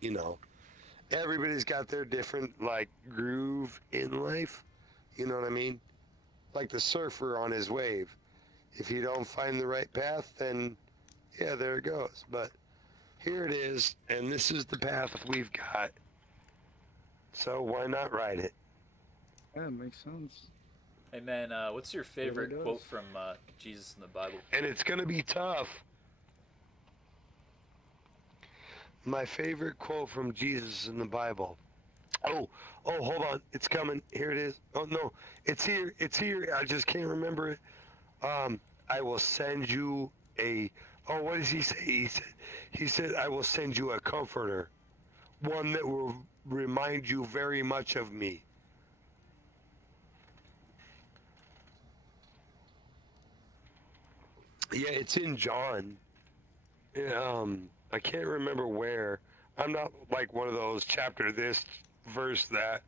You know. everybody's got their different, like, groove in life. You know what I mean? Like the surfer on his wave. If you don't find the right path, then, yeah, there it goes. But here it is, and this is the path we've got. So why not ride it? Yeah, it makes sense. Hey man, what's your favorite does. quote from Jesus in the Bible? And it's going to be tough. My favorite quote from Jesus in the Bible. Oh, hold on. It's coming. Here it is. Oh, no. It's here. It's here. I just can't remember it. I will send you a... Oh, what does he say? He said, I will send you a comforter. One that will remind you very much of me. Yeah, it's in John. I can't remember where. I'm not like one of those chapter this, verse that.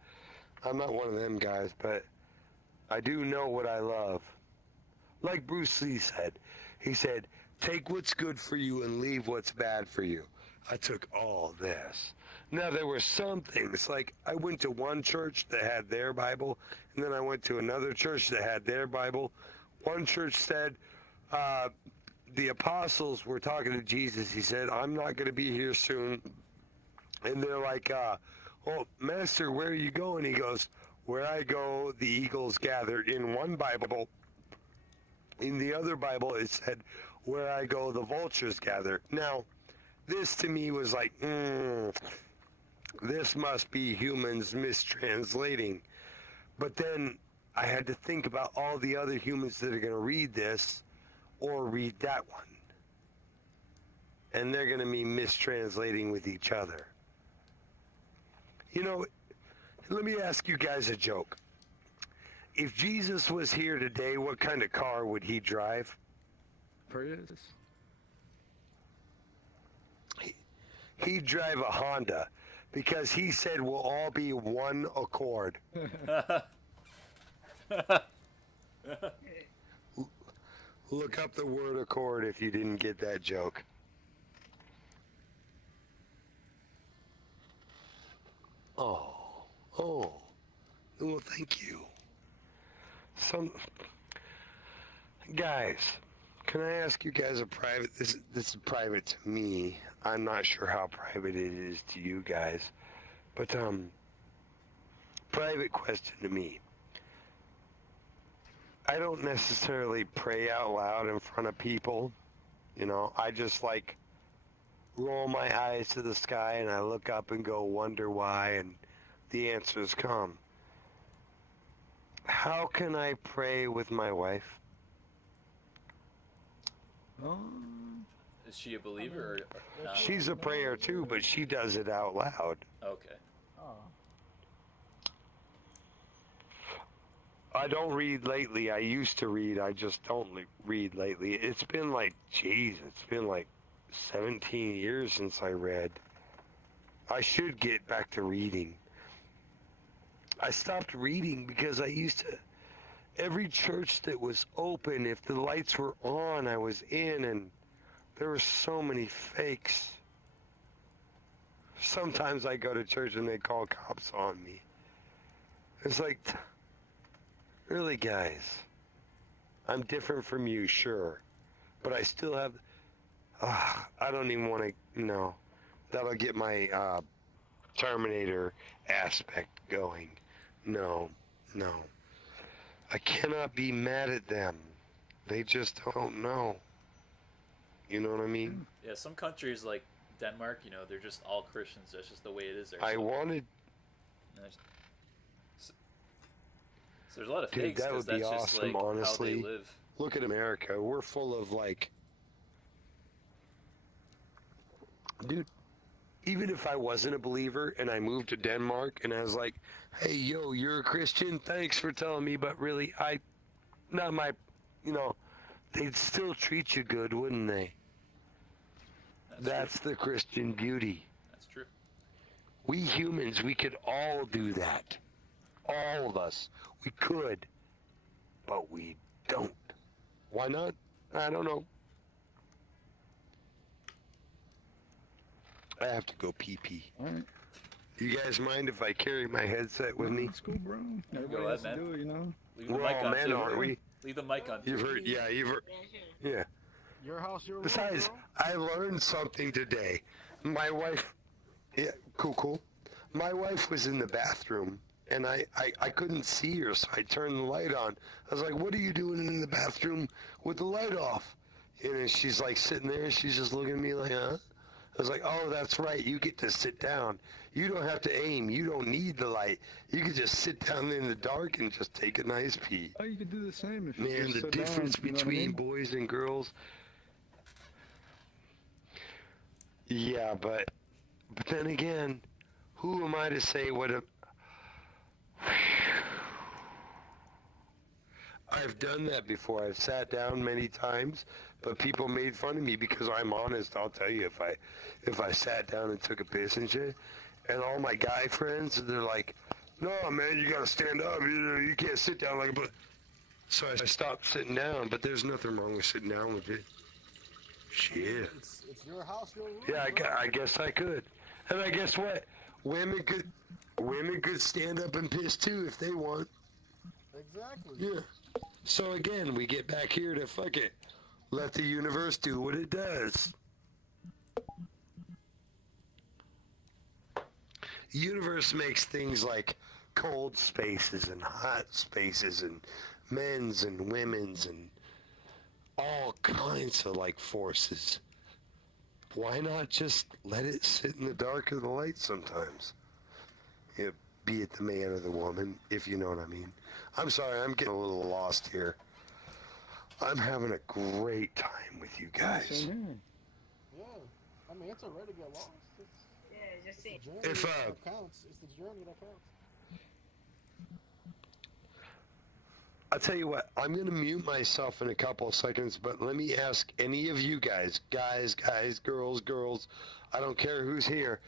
I'm not one of them guys, but I do know what I love. Like Bruce Lee said. He said, take what's good for you and leave what's bad for you. I took all this. Now, there were some things, like I went to one church that had their Bible, and then I went to another church that had their Bible. One church said, the apostles were talking to Jesus. He said, I'm not going to be here soon. And they're like, well, Master, where are you going? He goes, where I go, the eagles gather. In one Bible, in the other Bible, it said, where I go, the vultures gather. Now, this to me was like, this must be humans mistranslating. But then I had to think about all the other humans that are going to read this or read that one. And they're going to be mistranslating with each other. You know, let me ask you guys a joke. If Jesus was here today, what kind of car would he drive? Prius. He'd drive a Honda because he said we'll all be one accord. Look up the word accord if you didn't get that joke. Oh, well, thank you. Guys, can I ask you guys a private, this is private to me. I'm not sure how private it is to you guys, but, private question to me. I don't necessarily pray out loud in front of people, you know, I just like roll my eyes to the sky and I look up and go wonder why, and the answers come. How can I pray with my wife? Is she a believer or not? She's a prayer too, but she does it out loud. Okay. I don't read lately. I used to read. I just don't read lately. It's been like, geez, it's been like 17 years since I read. I should get back to reading. I stopped reading because I used to, every church that was open, if the lights were on, I was in, and there were so many fakes. Sometimes I go to church and they call cops on me. It's like, really, guys? I'm different from you, sure. But I still have, I don't even want to, no. That'll get my Terminator aspect going. No. I cannot be mad at them. They just don't know. You know what I mean? Yeah, some countries like Denmark, you know, they're just all Christians. That's just the way it is there. I wanted... So there's a lot of Dude, fakes that because would be that's just awesome, like honestly. how they live. Look at America. We're full of like... Dude, even if I wasn't a believer and I moved to Denmark and I was like, hey, yo, you're a Christian? Thanks for telling me, but really, not my, you know, they'd still treat you good, wouldn't they? That's the Christian beauty. That's true. We humans, we could all do that. All of us. We could. But we don't. Why not? I don't know. I have to go pee-pee. All right. You guys mind if I carry my headset with me? It's cool, bro. Everybody ahead, has to man. do it, you know? Leave the We're mic all on, men, too. aren't we? Leave the mic on, too. You've heard, yeah. Your house, your Besides, rule, I learned something today. My wife, yeah, cool. My wife was in the bathroom, and I couldn't see her, so I turned the light on. I was like, what are you doing in the bathroom with the light off? And then she's like sitting there, and she's just looking at me like, huh? I was like, oh, that's right, you get to sit down. You don't have to aim. You don't need the light. You can just sit down in the dark and just take a nice pee. Oh, you could do the same if you Man, just the sit difference down, you know what I between mean? boys and girls. Yeah, but then again, who am I to say what a... I've done that before. I've sat down many times, but people made fun of me because I'm honest. I'll tell you, if I sat down and took a piss and shit, and all my guy friends, they're like, no, man, you gotta stand up. You can't sit down like a... So I stopped sitting down, but there's nothing wrong with sitting down with it. Shit. it's your house, your rule. Yeah, I guess I could. And I guess what? Women could stand up and piss too if they want. Exactly. Yeah. So again, we get back here to fuck it. Let the universe do what it does. The universe makes things like cold spaces and hot spaces and men's and women's and all kinds of like forces. Why not just let it sit in the dark or the light sometimes? Yeah, be it the man or the woman, if you know what I mean. I'm sorry, I'm getting a little lost here. I'm having a great time with you guys. Yeah. I mean, it's already get lost. It's the journey that counts. It's the journey that counts. I'll tell you what, I'm going to mute myself in a couple of seconds, but let me ask any of you guys, girls, I don't care who's here,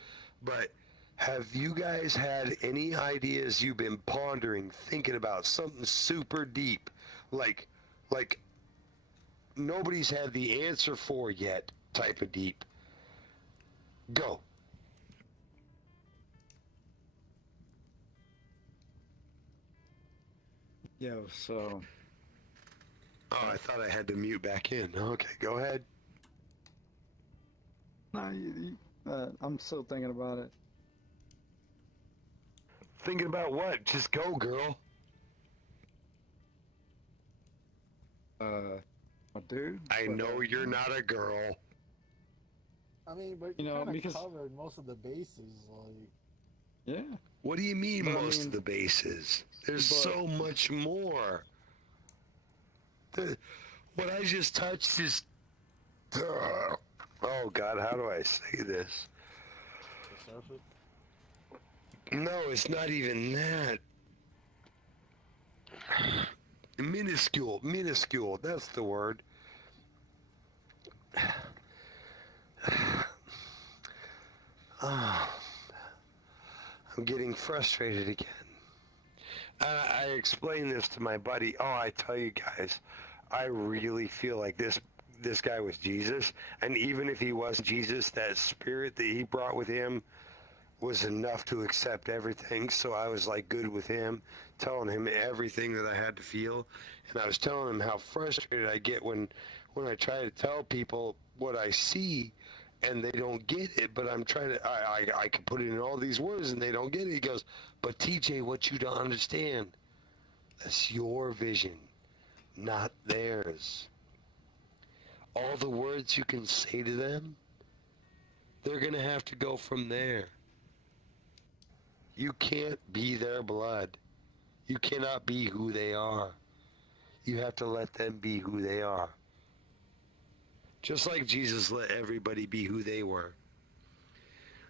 but have you guys had any ideas you've been pondering, thinking about, something super deep, like nobody's had the answer for yet type of deep? Go. Yo, so... Oh, I thought I had to mute back in. Okay, go ahead. Nah, I'm still thinking about it. Thinking about what? Just go, girl. Dude. I know you're not a girl. I mean, but you know, kind of because covered most of the bases, like. Yeah. What do you mean most of the bases? There's so much more. What I just touched is... oh, God, how do I say this? No, it's not even that. Minuscule, that's the word. I'm getting frustrated again. I explained this to my buddy. Oh, I tell you guys, I really feel like this guy was Jesus, and even if he wasn't Jesus, that spirit that he brought with him was enough to accept everything. So I was like good with him, telling him everything that I had to feel, and I was telling him how frustrated I get when I try to tell people what I see and they don't get it, but I'm trying to, I can put it in all these words and they don't get it. He goes, but TJ, what you don't understand, that's your vision, not theirs. All the words you can say to them, they're going to have to go from there. You can't be their blood. You cannot be who they are. You have to let them be who they are. Just like Jesus let everybody be who they were.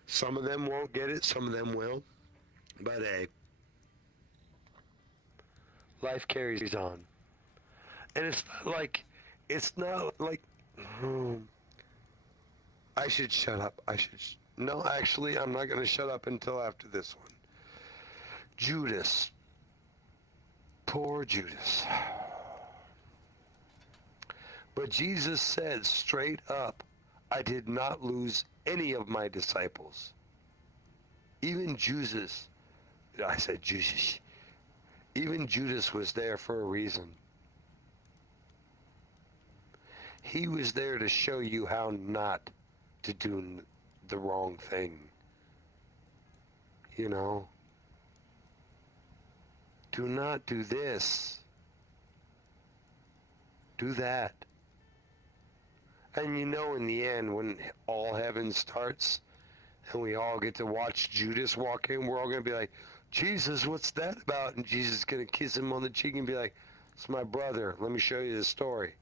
Some of them won't get it, some of them will. But hey, life carries on. And it's not like, I should shut up. No, actually, I'm not going to shut up until after this one. Judas. Poor Judas. But Jesus said straight up, I did not lose any of my disciples. Even Judas, I said Judas, even Judas was there for a reason. He was there to show you how not to do the wrong thing. You know? Do not do this. Do that. And you know, in the end, when all heaven starts and we all get to watch Judas walk in, we're all going to be like, Jesus, what's that about? And Jesus is going to kiss him on the cheek and be like, it's my brother. Let me show you the story.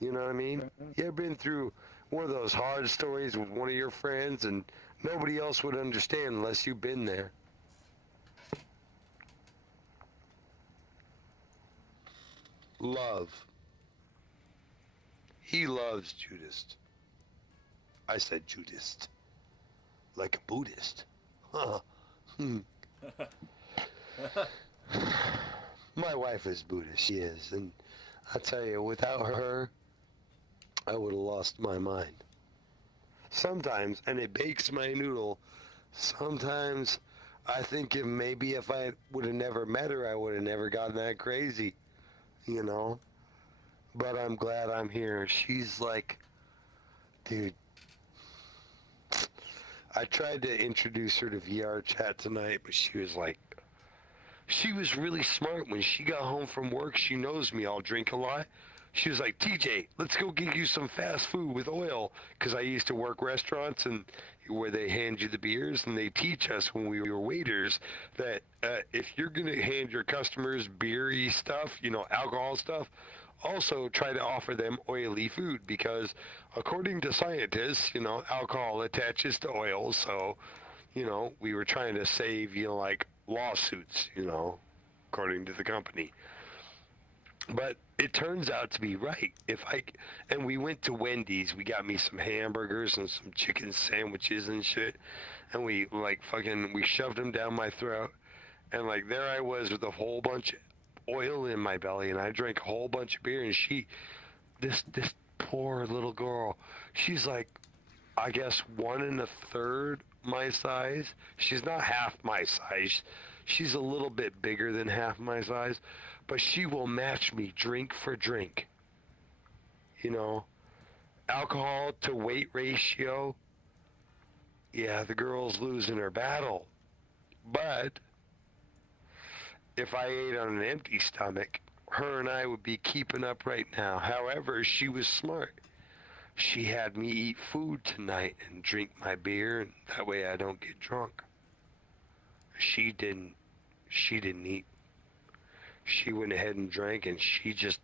You know what I mean? You ever been through one of those hard stories with one of your friends and nobody else would understand unless you've been there? Love. He loves Judas. I said Judas. Like a Buddhist. Huh. My wife is Buddhist. She is. And I tell you, without her, I would have lost my mind. Sometimes, and it bakes my noodle, sometimes I think if I would have never met her, I would have never gotten that crazy, you know? But I'm glad I'm here. She's like, dude, I tried to introduce her to VRChat tonight, but she was really smart. When she got home from work, she knows me, I'll drink a lot. She was like, TJ, let's go get you some fast food with oil. Because I used to work restaurants and where they hand you the beers, and they teach us when we were waiters that if you're going to hand your customers beery stuff, alcohol stuff, also try to offer them oily food. Because according to scientists, alcohol attaches to oil. So, we were trying to save, lawsuits, according to the company. But it turns out to be right. And we went to Wendy's. We got me some hamburgers and some chicken sandwiches and shit. And we shoved them down my throat. And there I was with a whole bunch of oil in my belly. And I drank a whole bunch of beer. And this poor little girl, she's I guess 1 1/3 my size. She's not half my size. She's a little bit bigger than half my size. But she will match me drink for drink. Alcohol to weight ratio. Yeah, the girl's losing her battle. But if I ate on an empty stomach, her and I would be keeping up right now. However, she was smart. She had me eat food tonight and drink my beer, and that way I don't get drunk. She didn't eat. She went ahead and drank, and she just,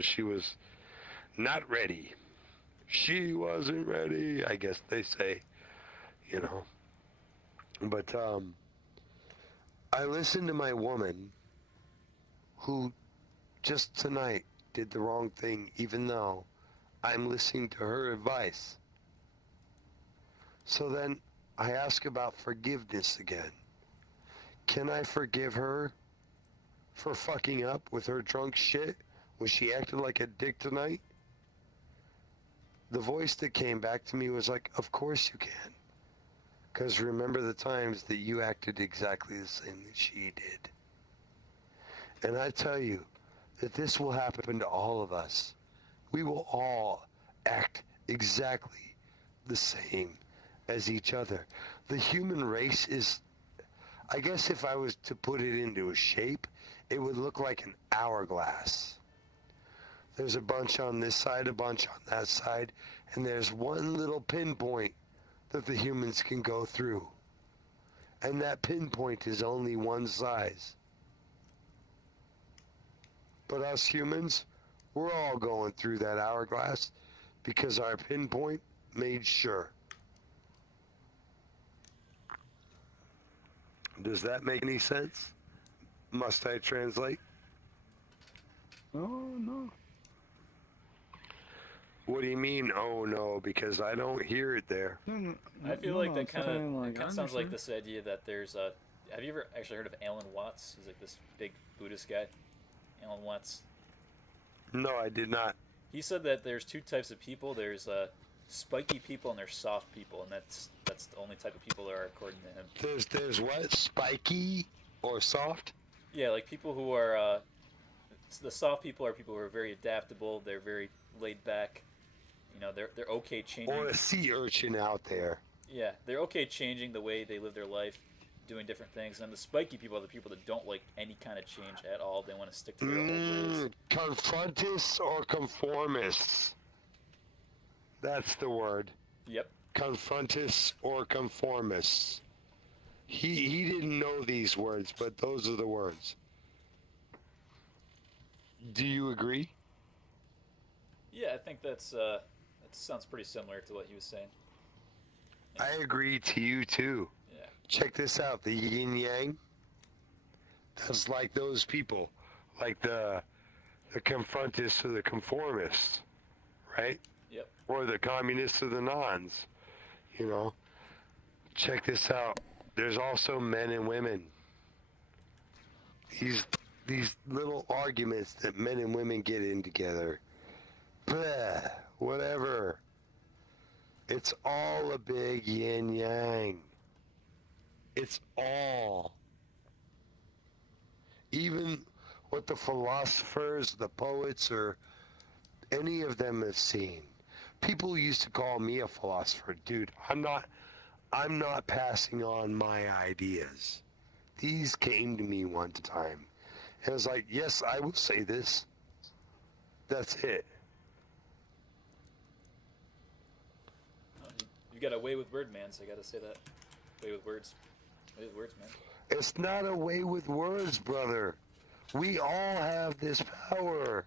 she was not ready. She wasn't ready, I guess they say, But, I listened to my woman, who just tonight did the wrong thing, even though I'm listening to her advice. So then I ask about forgiveness again. Can I forgive her for fucking up with her drunk shit when she acted like a dick tonight? The voice that came back to me was like, of course you can. Because remember the times that you acted exactly the same that she did. And I tell you that this will happen to all of us. We will all act exactly the same as each other. The human race is, I guess if I was to put it into a shape, it would look like an hourglass. There's a bunch on this side, a bunch on that side, and there's one little pinpoint that the humans can go through. And that pinpoint is only one size. But us humans, we're all going through that hourglass because our pinpoint made sure. Does that make any sense? Must I translate? Oh, no. What do you mean, oh no? Because I don't hear it there. I feel like that kind of sounds like this idea that there's a... Have you ever actually heard of Alan Watts? He's like this big Buddhist guy. Alan Watts. No, I did not. He said that there's two types of people. There's spiky people and there's soft people, and that's the only type of people there are according to him. There's what? Spiky or soft? Yeah, like people who are the soft people are people who are very adaptable. They're very laid back. You know, they're okay changing. Or a sea urchin out there. Yeah, they're okay changing the way they live their life, doing different things. And the spiky people are the people that don't like any kind of change at all. They want to stick to their old ways. Confrontists or conformists? That's the word. Yep. Confrontists or conformists. He didn't know these words, but those are the words. Do you agree? Yeah, I think that sounds pretty similar to what he was saying. Yeah. I agree to you too. Yeah. Check this out, the yin yang. That's like those people, like the confrontists or the conformists, right? Yep. Or the communists or the nons. You know. Check this out. There's also men and women. These little arguments that men and women get in together. Blah, whatever. It's all a big yin yang. It's all. Even what the philosophers, the poets, or any of them have seen. People used to call me a philosopher. Dude, I'm not passing on my ideas. These came to me one time. And I was like, yes, I will say this. That's it. You got a way with word, man, so I gotta say that. Way with words. Way with words, man. It's not a way with words, brother. We all have this power.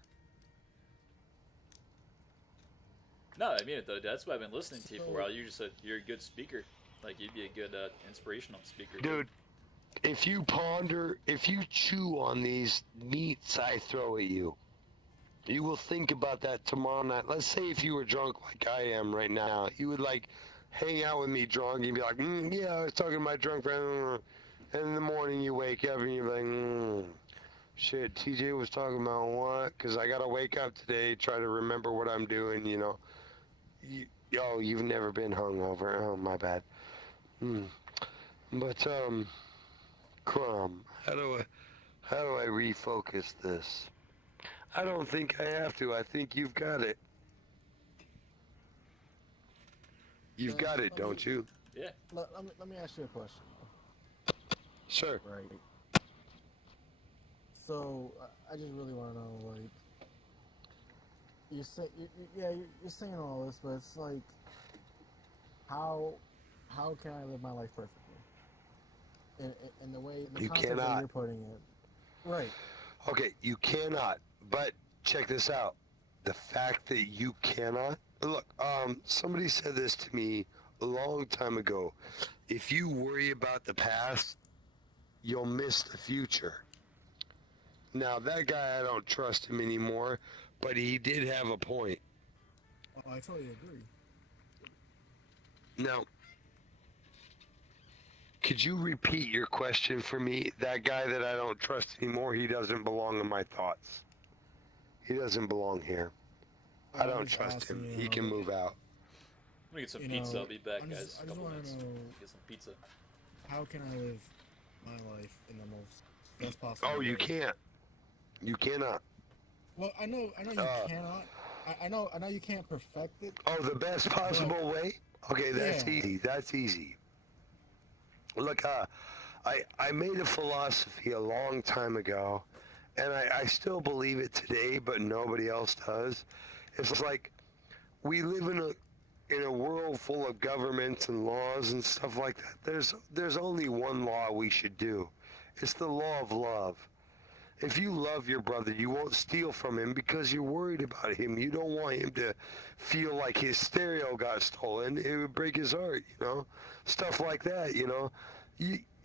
No, I mean it though. That's why I've been listening to you for a while. You're a good speaker. Like you'd be a good inspirational speaker. Dude, if you chew on these meats I throw at you, you will think about that tomorrow night. Let's say if you were drunk like I am right now, you would like hang out with me drunk and you'd be like, yeah, I was talking to my drunk friend. And in the morning you wake up and you're like, shit, TJ was talking about what? Because I got to wake up today, try to remember what I'm doing, you know. You've never been hungover. Oh, my bad. But, Crumb, how do I refocus this? I don't think I have to. I think you've got it. You've got it, don't you? Yeah. Let me ask you a question. Sure. Right. So I just really want to know, like, you're saying all this, but it's like, how can I live my life perfectly? In the way, the you concept cannot. That you're putting it. Right. Okay, you cannot. But check this out. The fact that you cannot. Look, somebody said this to me a long time ago. If you worry about the past, you'll miss the future. Now, that guy, I don't trust him anymore, but he did have a point. Oh, I totally agree. Now, could you repeat your question for me? That guy that I don't trust anymore, he doesn't belong in my thoughts. He doesn't belong here. I don't trust him. He can move out. Let me get some pizza. I'll be back, guys. I just want to know, get some pizza. How can I live my life in the best possible Oh, way? you can't. You cannot. Well, I know you cannot. I know you can't perfect it. Oh, the best possible way? Okay, that's easy. That's easy. Look, I made a philosophy a long time ago, and I still believe it today, but nobody else does. It's like we live in a world full of governments and laws and stuff like that. There's only one law we should do. It's the law of love. If you love your brother, you won't steal from him because you're worried about him. You don't want him to feel like his stereo got stolen. It would break his heart, you know? Stuff like that, you know?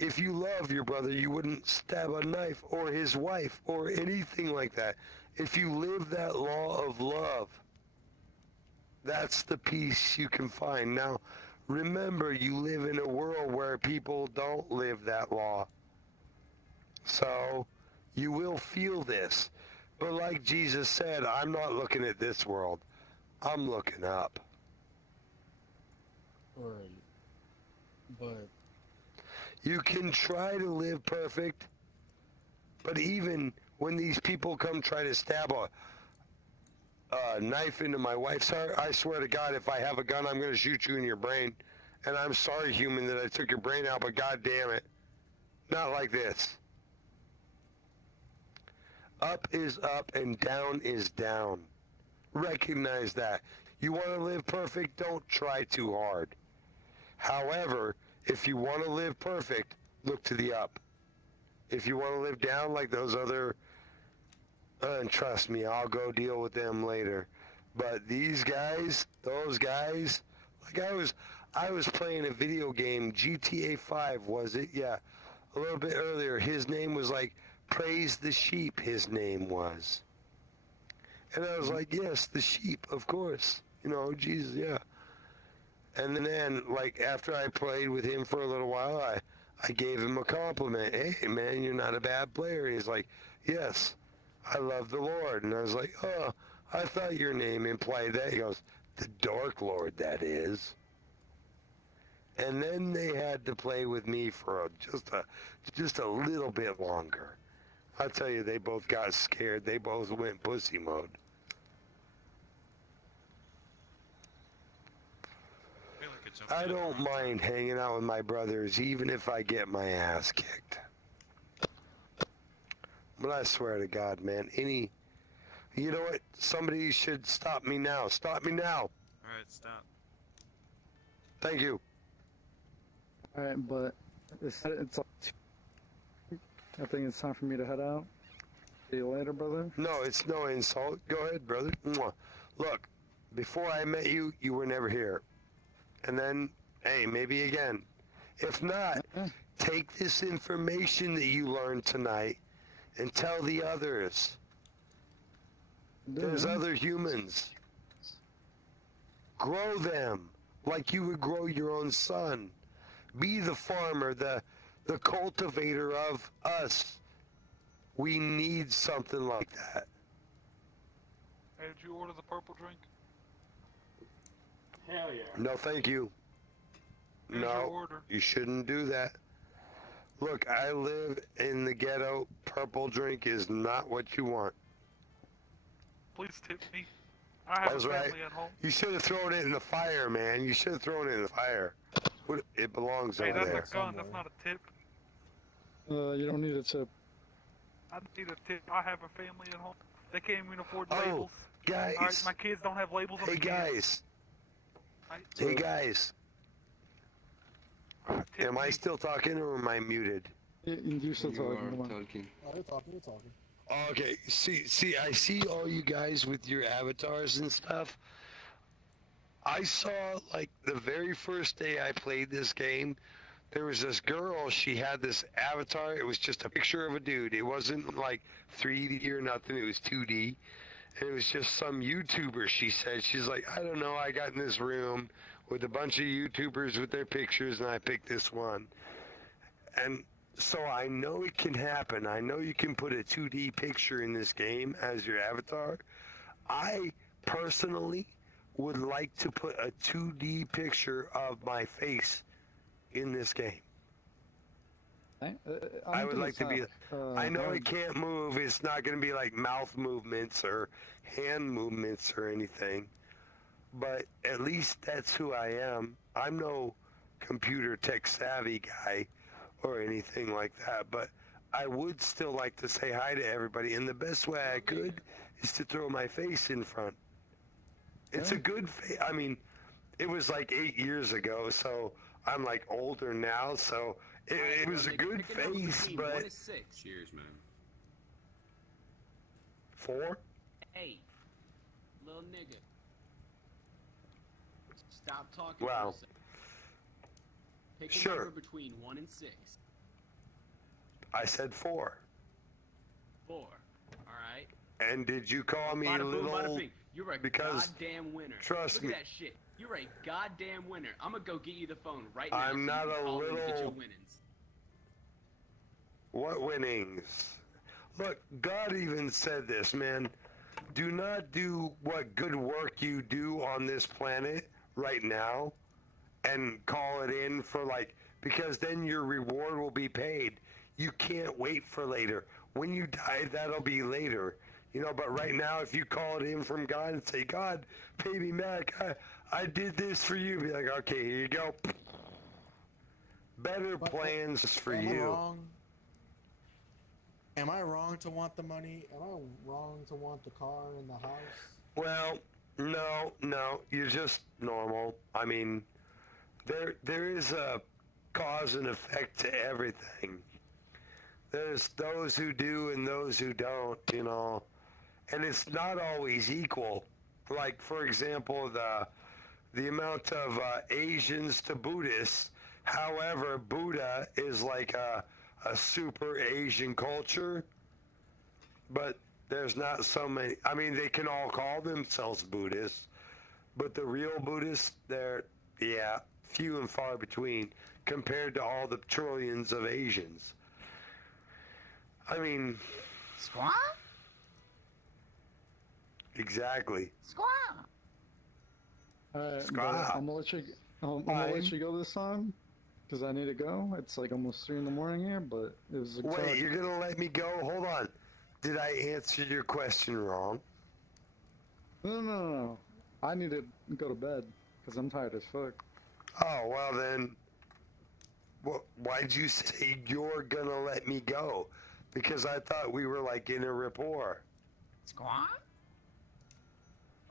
If you love your brother, you wouldn't stab a knife or his wife or anything like that. If you live that law of love, that's the peace you can find. Now, remember, you live in a world where people don't live that law. So, you will feel this. But like Jesus said, I'm not looking at this world. I'm looking up. Right. But you can try to live perfect, but even when these people come try to stab a knife into my wife's heart, I swear to God, if I have a gun, I'm going to shoot you in your brain. And I'm sorry, human, that I took your brain out, but God damn it, not like this. Up is up and down is down. Recognize that. You want to live perfect, don't try too hard. However, if you want to live perfect, look to the up. If you want to live down like those other, and trust me, I'll go deal with them later. But these guys, those guys, like I was playing a video game, GTA 5, was it? Yeah, a little bit earlier. His name was like Praise the Sheep, his name was. And I was like, yes, the sheep, of course. You know, Jesus, yeah. And then, like, after I played with him for a little while, I gave him a compliment. Hey, man, you're not a bad player. And he's like, yes, I love the Lord. And I was like, oh, I thought your name implied that. He goes, the Dark Lord, that is. And then they had to play with me for just a little bit longer. I'll tell you, they both got scared. They both went pussy mode. I don't mind hanging out with my brothers, even if I get my ass kicked. But I swear to God, man, you know what? Somebody should stop me now. Stop me now. Alright, stop. Thank you. Alright, but it's I think it's time for me to head out. See you later, brother. No, it's no insult. Go ahead, brother. Mwah. Look, before I met you, you were never here. And then, hey, maybe again. If not, take this information that you learned tonight and tell the others. There's other humans. Grow them like you would grow your own son. Be the farmer, the cultivator of us. We need something like that. Hey, did you order the purple drink? Hell yeah. No, thank you. Here's your No, order. you shouldn't do that. Look, I live in the ghetto. Purple drink is not what you want. Please tip me. I have That's a family right. at home. You should have thrown it in the fire, man. You should have thrown it in the fire. It belongs Hey, over that's there. a gun. That's not a tip. You don't need a tip. I need a tip. I have a family at home. They can't even afford Oh, labels. guys. Alright, my kids don't have labels on Hey, the cans. guys. Right? Hey, guys. Am I still talking or am I muted? You're still talking. Come on. oh, you're talking. You're talking. Okay, see, I see all you guys with your avatars and stuff. I saw, like, the very first day I played this game, there was this girl, she had this avatar, it was just a picture of a dude. It wasn't, like, 3D or nothing, it was 2D. And it was just some YouTuber, she said. She's like, I don't know, I got in this room with a bunch of YouTubers with their pictures, and I picked this one. And so I know it can happen. I know you can put a 2D picture in this game as your avatar. I personally would like to put a 2D picture of my face in this game. I would like to be... I know it can't move. It's not going to be like mouth movements or hand movements or anything. But at least that's who I am. I'm no computer tech savvy guy or anything like that, but I would still like to say hi to everybody, and the best way I could is to throw my face in front. It's a good face. I mean, it was like 8 years ago, so I'm like older now, so it was a good face, but... Cheers, man. 4? Hey, little nigga. Stop talking. Wow. Pick a Sure. number between 1 and 6. I said 4. 4. All right. And did you call me Bada boom, little... bada bing. You're a because goddamn winner. trust Look me. at that shit. You're a goddamn winner. I'm gonna go get you the phone right now. I'm so not you can a call me and get your little- winnings. What winnings? Look, God even said this, man. Do not do what good work you do on this planet right now and call it in for like, because then your reward will be paid. You can't wait for later. When you die, that'll be later. You know, but right now, if you call it in from God and say, God, pay me back, I did this for you, be like, okay, here you go. Better plans for am you. Am I wrong to want the money? Am I wrong to want the car and the house? Well, no, you're just normal. I mean, there is a cause and effect to everything. There's those who do and those who don't, you know, and it's not always equal. Like, for example, the amount of Asians to Buddhists. However, Buddha is like a super Asian culture, but there's not so many. I mean, they can all call themselves Buddhists, but the real Buddhists, they're, few and far between compared to all the trillions of Asians. I mean... Squaw? Exactly. Squaw! Alright, Squaw. I'm gonna let you go this time, because I need to go. It's like almost 3 in the morning here, but it was a Wait, you're gonna let me go? Hold on. Did I answer your question wrong? No. I need to go to bed, because I'm tired as fuck. Oh, well then... why'd you say you're gonna let me go? Because I thought we were like in a rapport. Squaw?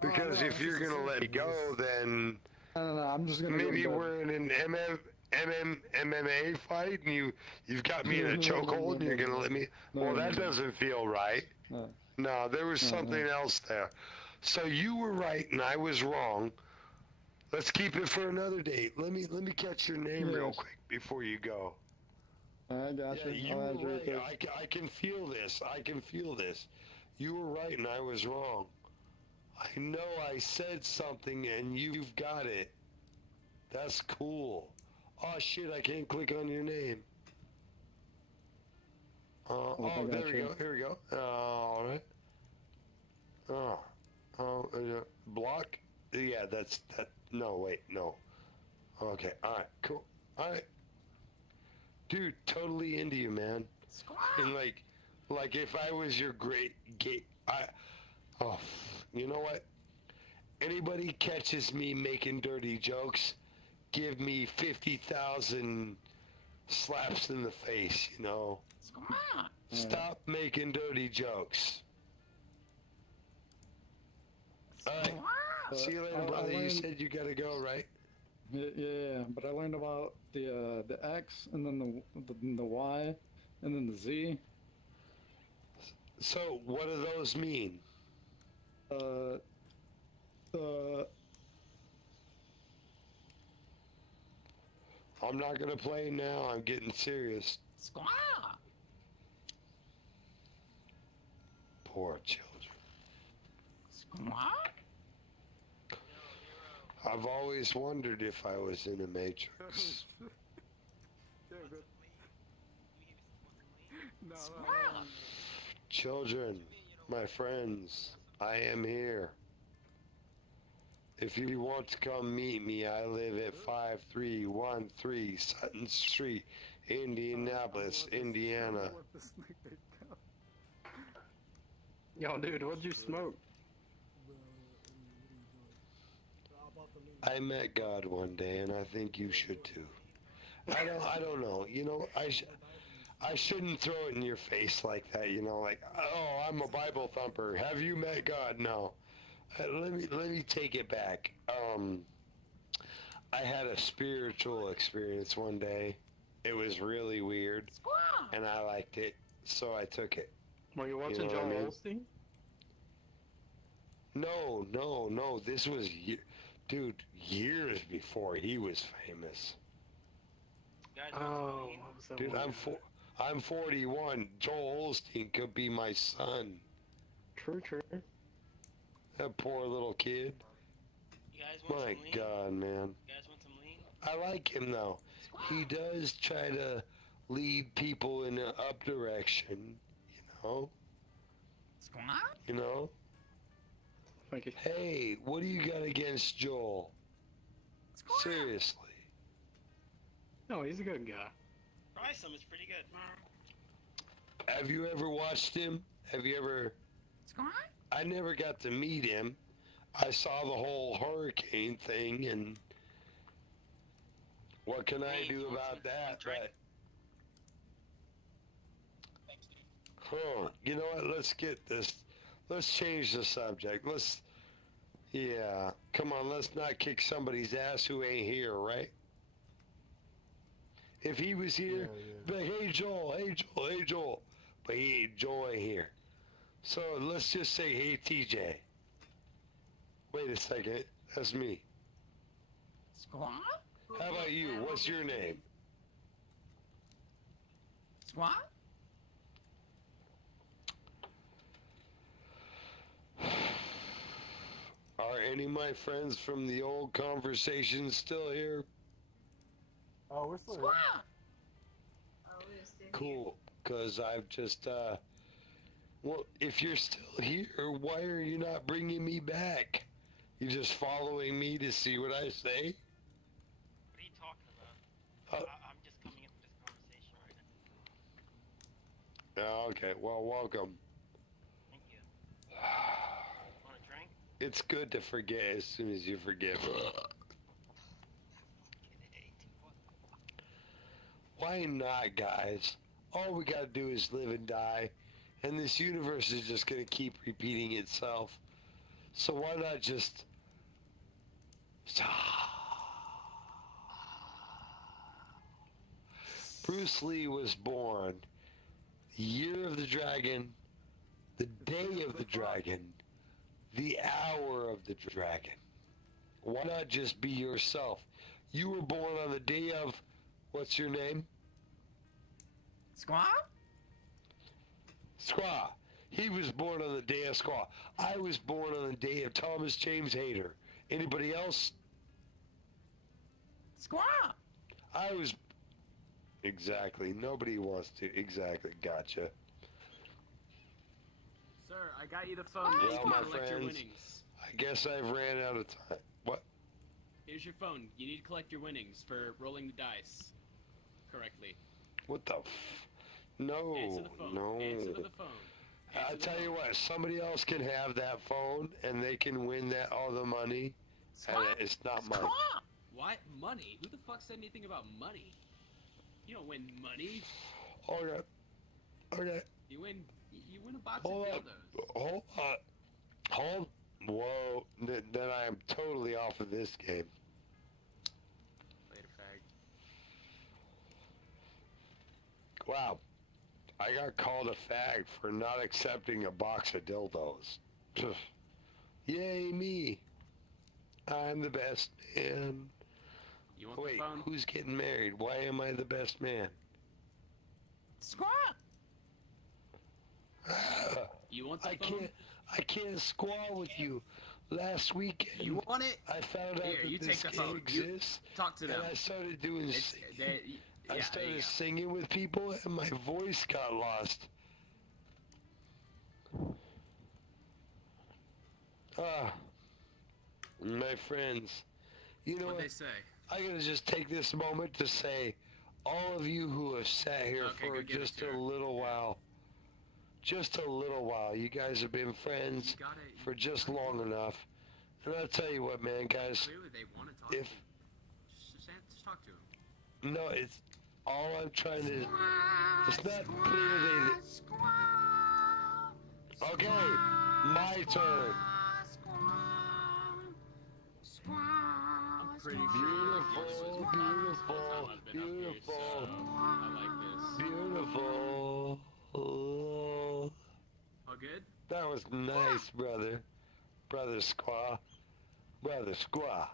Because if you're gonna let me go, then... No, I'm just gonna maybe go to bed. we're in an MMA fight and you've got me in a chokehold and you're gonna let me... Well, that doesn't feel right. No, there was something else there. So you were right and I was wrong. Let's keep it for another date. Let me catch your name real quick before you go. I got Yeah, you. you were right. I can feel this. I can feel this. You were right and I was wrong. I know I said something and you've got it. That's cool. Oh shit, I can't click on your name. There we go. Here we go. Alright. Block? Yeah, that's that. No, wait, no. Okay, alright, cool. Alright. Dude, totally into you, man. And like if I was your great gay, you know what? Anybody catches me making dirty jokes, give me 50,000 slaps in the face, you know? Stop making dirty jokes. Alright. See you later, brother. You said you gotta go, right? Yeah, but I learned about the X, and then the Y, and then the Z. So, what do those mean? I'm not gonna play now. I'm getting serious. Squaw! Poor children. Squaw? I've always wondered if I was in a Matrix. Children, my friends, I am here. If you want to come meet me, I live at 5313 Sutton Street, Indianapolis, Indiana. Yo, dude, what'd you smoke? I met God one day, and I think you should too. I don't know. You know, I shouldn't throw it in your face like that. You know, like, oh, I'm a Bible thumper. Have you met God? No. Let me take it back. I had a spiritual experience one day. It was really weird, and I liked it, so I took it. Were you watching Joel Osteen? No. This was, dude, years before he was famous. Oh, dude, I'm 41. Joel Osteen could be my son. True. That poor little kid. You guys want My some lean? God, man. You guys want some lean? I like him though. He does try to lead people in an up direction, you know. You know. Thank you. Hey, what do you got against Joel? Seriously. No, he's a good guy. Try some, it's pretty good. Have you ever watched him? Have you ever? I never got to meet him. I saw the whole hurricane thing, and what can I do about that? But, you know what? Let's get this. Let's change the subject. Yeah, come on, let's not kick somebody's ass who ain't here, right? If he was here, be like, hey Joel, hey Joel, hey Joel. But Joel ain't here. So let's just say, hey TJ. Wait a second, that's me. Squaw? How about you? What's your name? Squaw? Are any of my friends from the old conversation still here? Oh, we're still Squaw! Cool, because I've just, well, if you're still here, why are you not bringing me back? You just following me to see what I say? What are you talking about? I'm just coming into this conversation right now. Oh, okay, well, welcome. Thank you. Want a drink? It's good to forget as soon as you forgive. Why not, guys? All we gotta do is live and die, and this universe is just gonna keep repeating itself. So why not just... Bruce Lee was born the year of the dragon, the day of the dragon, the hour of the dragon. Why not just be yourself? You were born on the day of... What's your name? Squaw? Squaw. He was born on the day of Squaw. I was born on the day of Thomas James Hayter. Anybody else? Squaw! I was... Exactly. Nobody wants to. Exactly. Gotcha. Sir, I got you the phone. Well, You can my collect your friends, winnings. I guess I've ran out of time. What? Here's your phone. You need to collect your winnings for rolling the dice correctly. What the No. Answer the phone. No. Answer to the phone. I'll tell you what, somebody else can have that phone and they can win that all the money. And it's not mine. What? Money? Who the fuck said anything about money? You don't win money. Okay. Okay. You win a box Hold of on. dildos. Hold on. Hold. Whoa. Then I am totally off of this game. Later, fag. Wow. I got called a fag for not accepting a box of dildos. Yay me. I'm the best man. You want Wait, the phone? who's getting married? Why am I the best man? Squaw! You want the phone? I can't squall with you. Last weekend, You want it? I found out Here, that you this take the game phone. exists, Talk to them. and I started doing It's- singing. they- I yeah, there you started go. singing with people, and my voice got lost. My friends, you know What'd what? they say? I gotta just take this moment to say, all of you who have sat here Okay, for go give it just to a her. little while, you guys have been friends for just long enough. And I'll tell you what, man, guys, Clearly they want to talk if to you. Just talk to him. no, it's all I'm trying to. It's not clear they. Okay, my turn. I'm pretty sure Beautiful, beautiful, beautiful, I like this. beautiful. All good? That was nice, brother. Brother Squaw. Brother Squaw.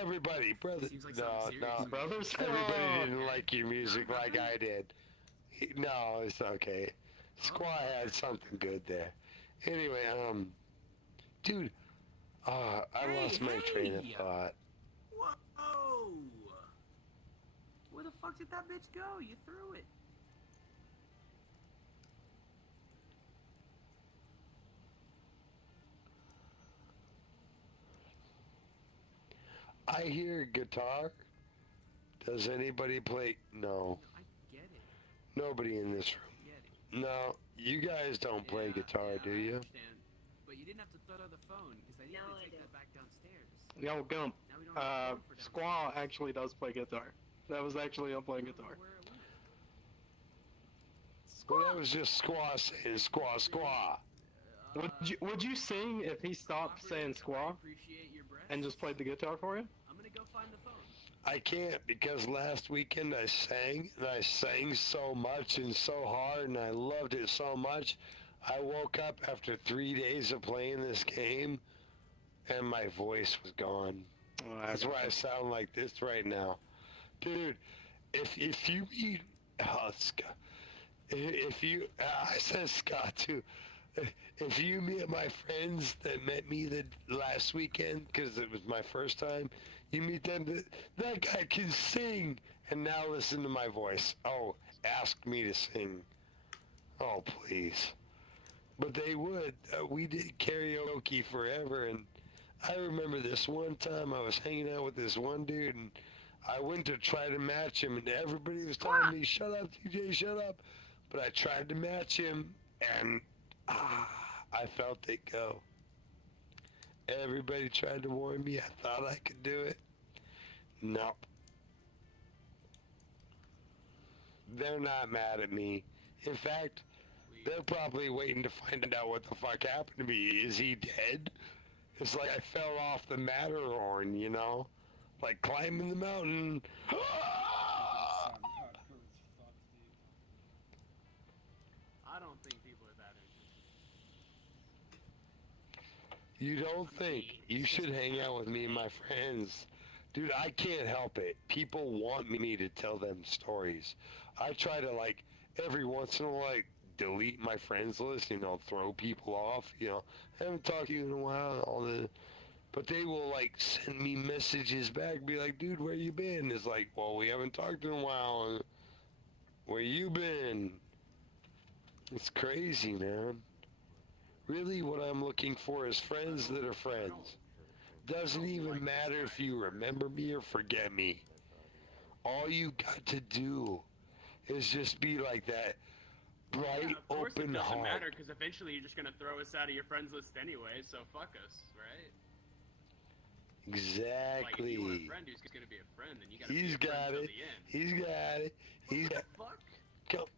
Everybody, brother. Seems like No, something serious. no. Brother Squaw. Everybody didn't like your music like I did. No, it's okay. Squaw had something good there. Anyway, dude, I lost my train of thought. Whoa! Where the fuck did that bitch go? You threw it. I hear guitar. Does anybody play? No. I get it. Nobody in this I room. get it. No, you guys don't play guitar, do I you? understand. But you didn't have to throw the phone because I needed to take that back downstairs. Yo, Gump. Now we don't have a phone for downstairs. Squaw actually does play guitar. That was actually him playing guitar. Well, that was just squaw saying squaw squaw. Would you sing if he stopped saying squaw and just played the guitar for you? I'm gonna go find the phone. I can't because last weekend I sang, and I sang so much and so hard, and I loved it so much. I woke up after 3 days of playing this game, and my voice was gone. That's why I sound like this right now. Dude, if you meet... Oh, Scott. If you... I said Scott, too. If you meet my friends that met me the last weekend, because it was my first time, you meet them, that guy can sing, and now listen to my voice. Oh, ask me to sing. Oh, please. But they would. We did karaoke forever, and I remember this one time I was hanging out with this one dude, and I went to try to match him, and everybody was telling me, shut up, TJ, shut up. But I tried to match him, and I felt it go. Everybody tried to warn me. I thought I could do it. Nope. They're not mad at me. In fact, they're probably waiting to find out what the fuck happened to me. Is he dead? It's like I fell off the Matterhorn, you know? Like climbing the mountain. I don't think people are that interested. You don't think? You should hang out with me and my friends. Dude, I can't help it. People want me to tell them stories. I try to, like, every once in a while, like, delete my friends list, you know, throw people off, you know. I haven't talked to you in a while and all the... But they will, like, send me messages back, be like, dude, where you been? It's like, well, we haven't talked in a while. Where you been? It's crazy, man. Really, what I'm looking for is friends that are friends. Doesn't even matter if you remember me or forget me. All you got to do is just be like that bright, open It doesn't heart. matter because eventually you're just gonna throw us out of your friends list anyway. So fuck us, right? Exactly. Like if you want a friend who's gonna be a friend, then you gotta He's be a friend got till it. the end. He's got it. He's got. Fuck, Come.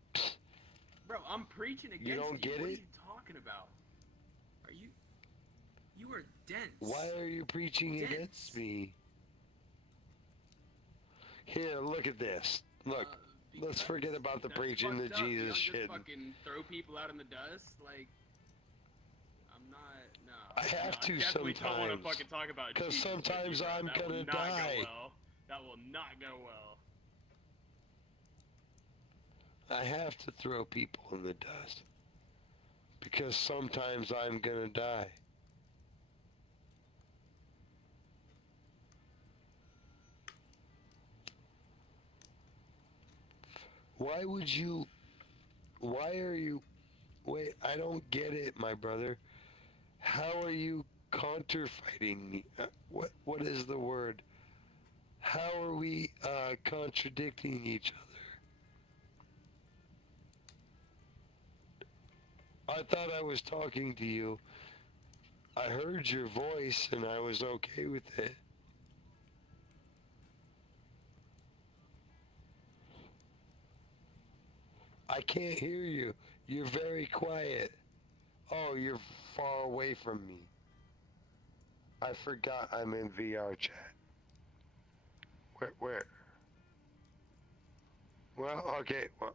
bro. I'm preaching against You don't get What are it? you talking about? Are you? You are dense. Why are you preaching Dense. against me? Here, look at this. Look, let's forget about the That's preaching the fucked up. You Jesus don't shit. just fucking throw people out in the dust. Like, I'm not. No. I have to definitely don't want to sometimes. fucking talk about 'Cause Jesus with sometimes you, bro. I'm That will gonna not die. Go well. That will not go well. I have to throw people in the dust. Because sometimes I'm gonna die. Why would you... Why are you... Wait, I don't get it, my brother. How are you counterfighting me? What is the word? How are we contradicting each other? I thought I was talking to you. I heard your voice and I was okay with it. I can't hear you. You're very quiet. Oh, you're far away from me. I forgot I'm in VRChat. Where? Well, okay, well.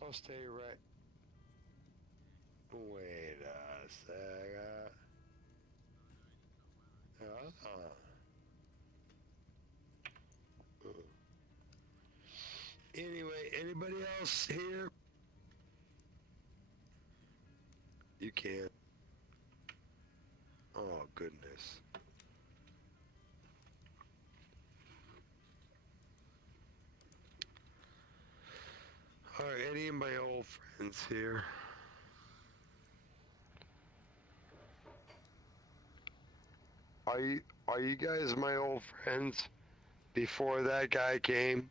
I'll stay right. Wait a second. Anyway, anybody else here? You can't. Oh, goodness. Are any of my old friends here? Are you guys my old friends before that guy came?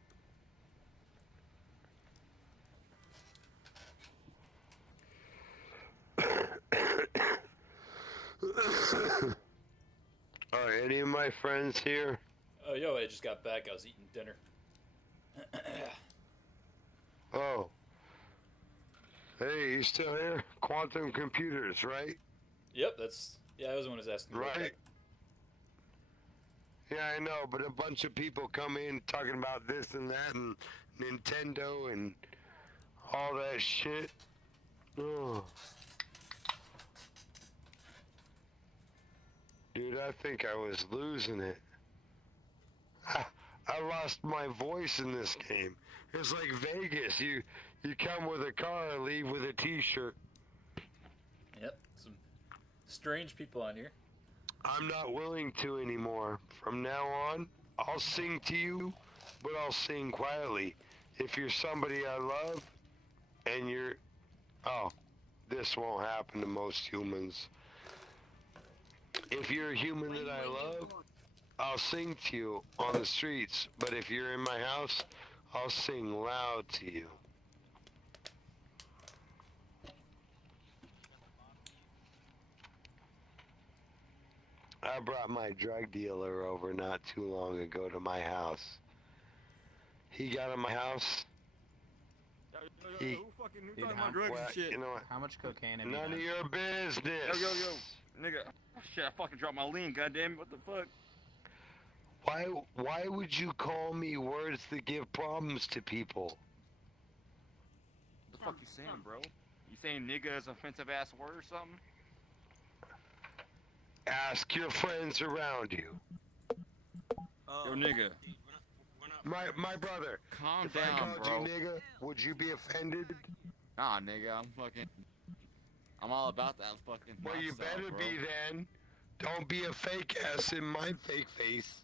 Are any of my friends here? Oh, yo, I just got back. I was eating dinner. Oh. Hey, you still here? Quantum computers, right? Yep, yeah, I was the one who's asking about Right. Yeah, I know, but a bunch of people come in talking about this and that and Nintendo and all that shit. Oh. Dude, I think I was losing it. I lost my voice in this game. It's like Vegas. You come with a car, leave with a t-shirt. Yep, some strange people on here. I'm not willing to anymore. From now on, I'll sing to you, but I'll sing quietly. If you're somebody I love, and you're... Oh, this won't happen to most humans. If you're a human that I love, I'll sing to you on the streets. But if you're in my house, I'll sing loud to you. I brought my drug dealer over not too long ago to my house. He got in my house. Who talking about drugs and shit? You know what? How much cocaine have you None done? of your business. Yo, nigga. Shit, I fucking dropped my lean, goddamn it, what the fuck? Why would you call me words that give problems to people? What the fuck you saying, bro? You saying nigga is an offensive ass word or something? Ask your friends around you. Yo, nigga. My brother. Calm if down, I called bro. you nigga, would you be offended? Nah, nigga, I'm all about that fucking Well, you lifestyle, better bro. be then. Don't be a fake ass in my fake face.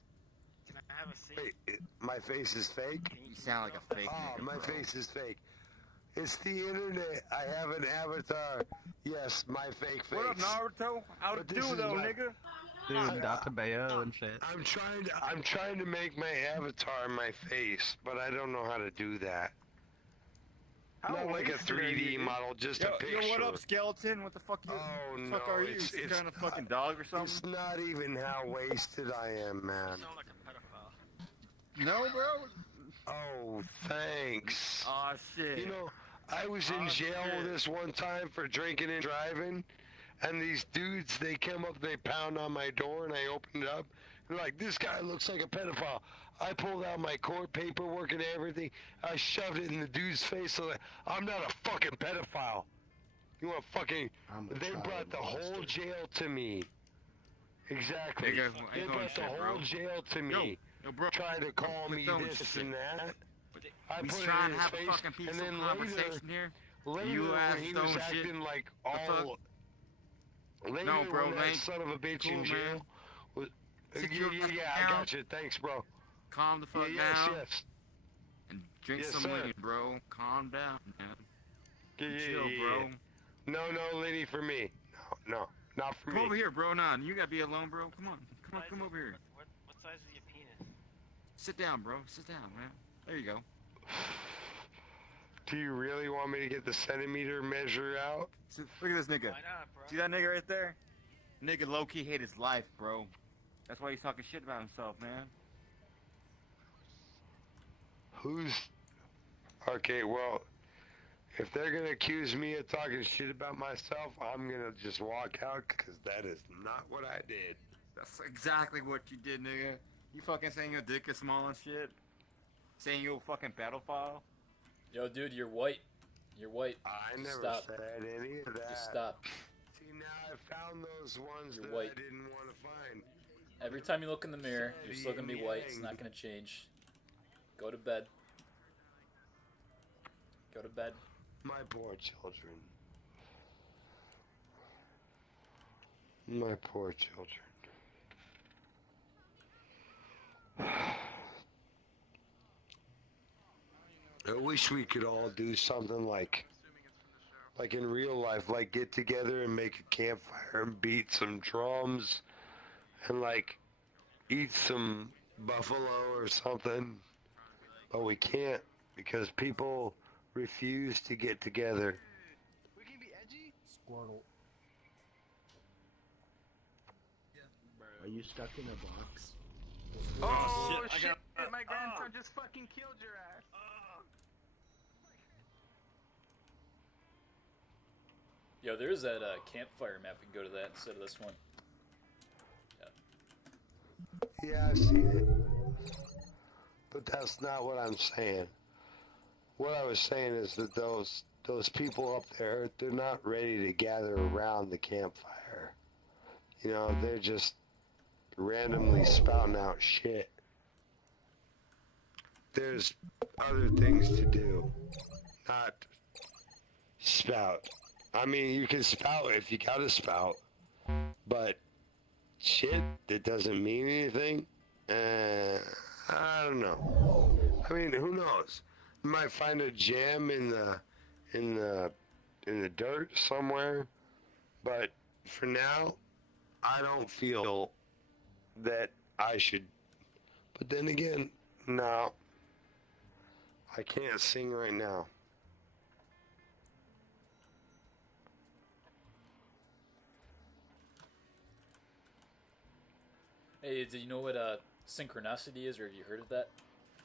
Can I have a seat? Wait, my face is fake? You sound like a fake Oh, nigga, my bro. face is fake. It's the internet. I have an avatar. Yes, my fake face. What up, Naruto? How to But this do is though, my- nigga? Dude, Dr. Bayo and shit. I'm trying to make my avatar my face, but I don't know how to do that. Not like a 3D model, just a picture. Yo, what up, skeleton? What the fuck you? Oh, the no, fuck are you? it's Some kind of fucking dog or something? It's not even how wasted I am, man. You sound like a pedophile. No, bro. Oh, thanks. Aw, shit. You know, I was in jail this one time for drinking and driving, and these dudes, they come up, they pound on my door, and I opened it up. They're like, this guy looks like a pedophile. I pulled out my court paperwork and everything. I shoved it in the dude's face. So that I'm not a fucking pedophile. You want fucking... They brought the whole jail to me. Exactly. Nigga, They ain't brought the going shit, whole bro. jail to me. Yo, bro. Trying to call me throwing this shit. and that. I We put it trying in to his have face, a fucking and peaceful then conversation here. later You ass when he was stone shit. acting like The fuck? all... Later No, bro, when that ain't son of a bitch cool, in man. jail... Was, Sit your ass I down. got you. Thanks, bro. Calm the fuck yes, down. yes. And drink Yes, some sir. lean, bro. Calm down, man. Yeah, Chill, bro. No, Lenny, for me. No, not for Come me. over here, bro. Nah, you gotta be alone, bro. Come on. Come over here. What size is your penis? Sit down, bro. Sit down, man. There you go. Do you really want me to get the centimeter measure out? Look at this nigga. Why not, bro? See that nigga right there? Nigga low-key hate his life, bro. That's why he's talking shit about himself, man. Who's... Okay, well, if they're gonna accuse me of talking shit about myself, I'm gonna just walk out, because that is not what I did. That's exactly what you did, nigga. You fucking saying your dick is small and shit? Saying you're a fucking pedophile? Yo, dude, you're white. You're white. I Just never stop. said any of that. Just stop. See, now I found those ones You're that white. I didn't want to find. Every time you look in the mirror, you're still gonna be white. It's not gonna change. Go to bed. Go to bed. My poor children. My poor children. I wish we could all do something like in real life, like get together and make a campfire and beat some drums and like eat some buffalo or something, but we can't because people refuse to get together. We can be edgy? Squirtle. Are you stuck in a box? Oh, shit! My grandson just fucking killed your ass. Yo, there's that campfire map. We can go to that instead of this one. Yeah, I've seen it. But that's not what I'm saying. What I was saying is that those people up there, they're not ready to gather around the campfire. You know, they're just randomly spouting out shit. There's other things to do, not spout. I mean, you can spout if you gotta spout, but shit that doesn't mean anything, I don't know. I mean, who knows? You might find a gem in the dirt somewhere, but for now, I don't feel that I should. But then again, no, I can't sing right now. Hey, do you know what synchronicity is, or have you heard of that?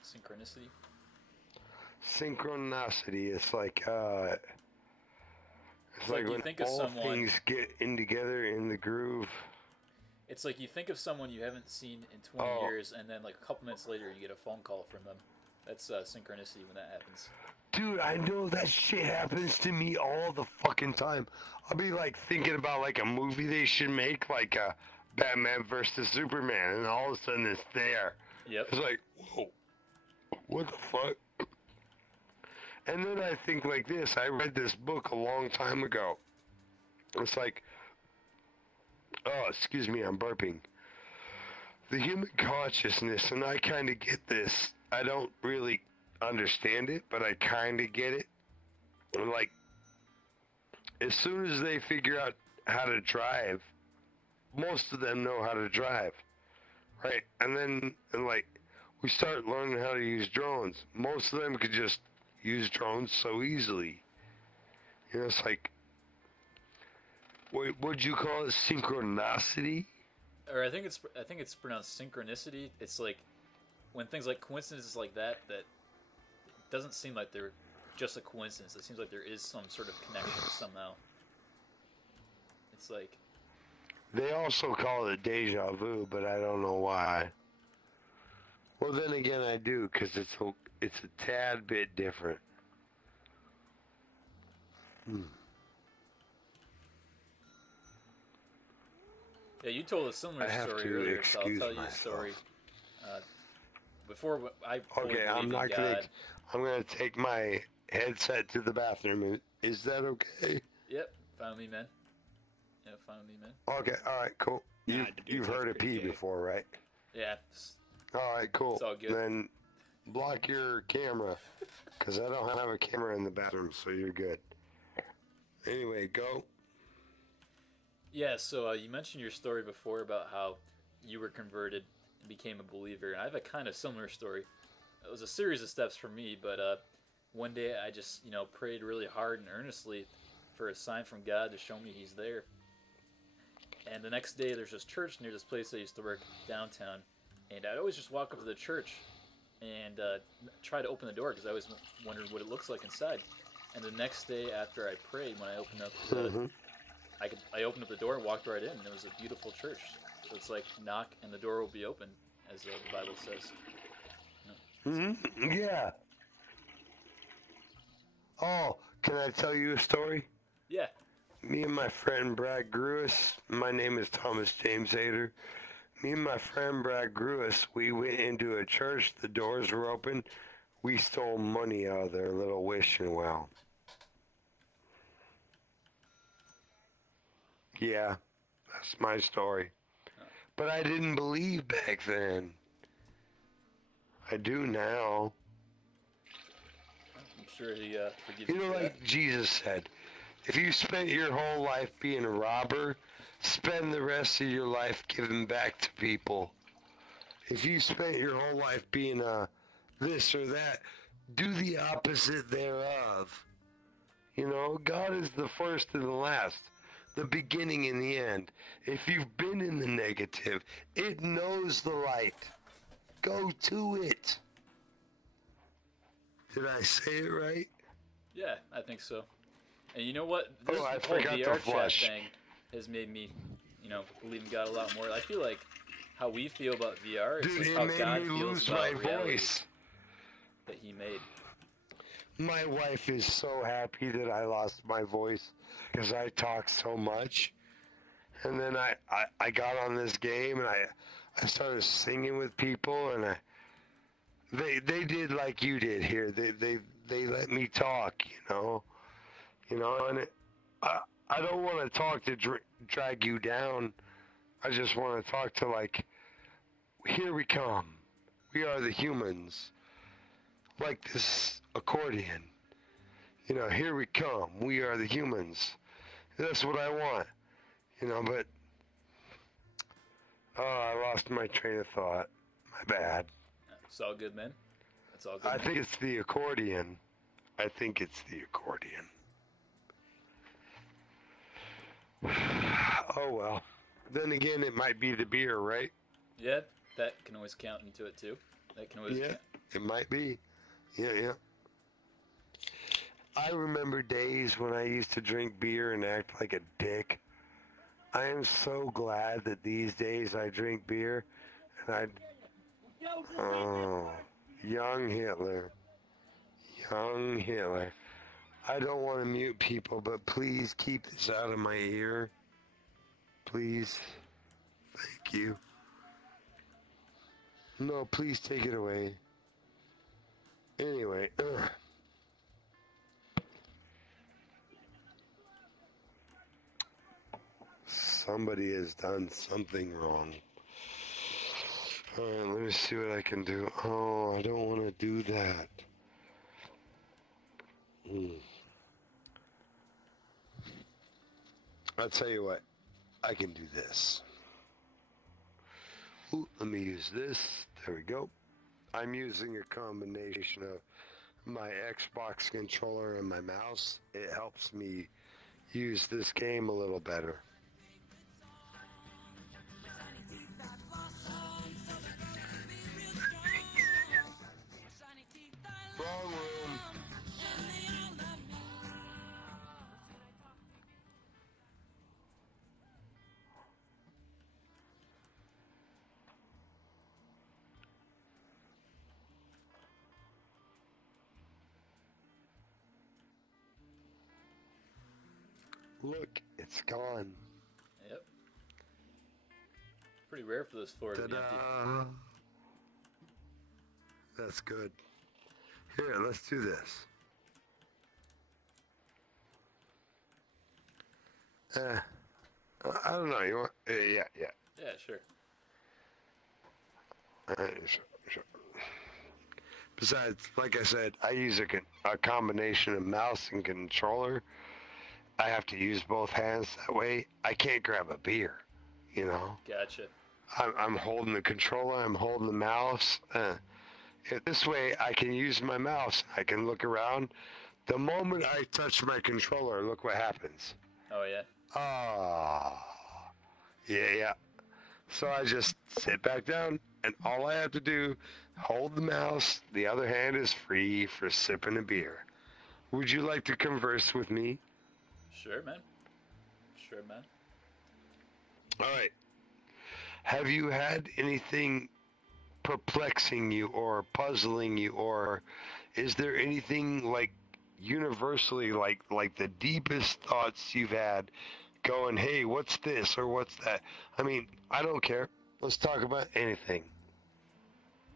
Synchronicity? Synchronicity is like, it's like like you when think of all someone- things get in together in the groove. It's like you think of someone you haven't seen in 20 years, and then like a couple minutes later you get a phone call from them. That's synchronicity when that happens. Dude, I know that shit happens to me all the fucking time. I'll be like thinking about like a movie they should make, like Batman versus Superman, and all of a sudden it's there. Yep. It's like, whoa, what the fuck? And then I think like this, I read this book a long time ago. It's like, oh, excuse me, I'm burping. The human consciousness, and I kind of get this. I don't really understand it, but I kind of get it. And like, as soon as they figure out how to drive, most of them know how to drive, right? And then, like, we start learning how to use drones. Most of them could just use drones so easily. You know, it's like, would you call it synchronicity? Or I think it's pronounced synchronicity. It's like when things like coincidences like that it doesn't seem like they're just a coincidence. It seems like there is some sort of connection somehow. It's like They also call it deja vu, but I don't know why. Well, then again, I do, because it's a tad bit different. yeah, you told a similar I have story to earlier, so I'll excuse tell you a myself. story. Before I fully Okay, I'm believed in not gonna. God. I'm gonna take my headset to the bathroom. Is that okay? Yep, fine with me, man. Yeah, fine with me, man. Okay, all right, cool. You've heard of pee before, right? Yeah. All right, cool. It's all good. Then block your camera, because I don't have a camera in the bathroom, so you're good. Anyway, go. Yeah, so you mentioned your story before about how you were converted and became a believer, and I have a kind of similar story. It was a series of steps for me, but one day I just, prayed really hard and earnestly for a sign from God to show me He's there. And the next day, there's this church near this place I used to work downtown, and I'd always just walk up to the church and try to open the door because I always wondered what it looks like inside. And the next day after I prayed, when I opened up I opened up the door and walked right in, and it was a beautiful church. So it's like, knock and the door will be open, as the Bible says. Yeah. Oh, can I tell you a story? Yeah. Me and my friend Brad Gruis, my name is Thomas James Ader. Me and my friend Brad Gruis, we went into a church, the doors were open. We stole money out of their little wishing well. Yeah, that's my story. But I didn't believe back then. I do now. I'm sure He forgives You you know, for like Jesus said, if you spent your whole life being a robber, spend the rest of your life giving back to people. If you spent your whole life being a this or that, do the opposite thereof. You know, God is the first and the last, the beginning and the end. If you've been in the negative, it knows the light. Go to it. Did I say it right? Yeah, I think so. And you know what? This I whole forgot to VRChat flush. thing has made me, believe in God a lot more. I feel like how we feel about VR is Dude, like it how made God me feels lose about my reality voice. that He made. My wife is so happy that I lost my voice because I talk so much. And then I got on this game and I started singing with people, and they did like you did here. They let me talk, and I don't want to talk to drag you down. I just want to talk to, like, here we come. We are the humans. Like this accordion. Here we come. We are the humans. That's what I want. But I lost my train of thought. My bad. It's all good, man. It's all good. I think it's the accordion. Oh, well. Then again, it might be the beer, right? Yeah, that can always count into it too. That can always count. It might be. Yeah. I remember days when I used to drink beer and act like a dick. I am so glad that these days I drink beer and young Hitler. I don't want to mute people, but please keep this out of my ear. Please. Thank you. No, please take it away. Anyway, somebody has done something wrong. Alright, let me see what I can do. Oh, I don't want to do that. I'll tell you what. I can do this. Ooh, let me use this. There we go. I'm using a combination of my Xbox controller and my mouse. It helps me use this game a little better. Wrong room. Look, it's gone. Yep. Pretty rare for this floor to be empty. That's good. Here, let's do this. I don't know. You want? Yeah. Yeah, sure. Sure. Besides, like I said, I use a combination of mouse and controller. I have to use both hands. That way, I can't grab a beer. Gotcha. I'm holding the controller. I'm holding the mouse. This way, I can use my mouse. I can look around. The moment I touch my controller, look what happens. Oh, yeah. Yeah. So I just sit back down, and all I have to do, hold the mouse. The other hand is free for sipping a beer. Would you like to converse with me? Sure, man. All right. Have you had anything perplexing you or puzzling you, or is there anything like universally like the deepest thoughts you've had going, hey, what's this or what's that? I mean, I don't care. Let's talk about anything.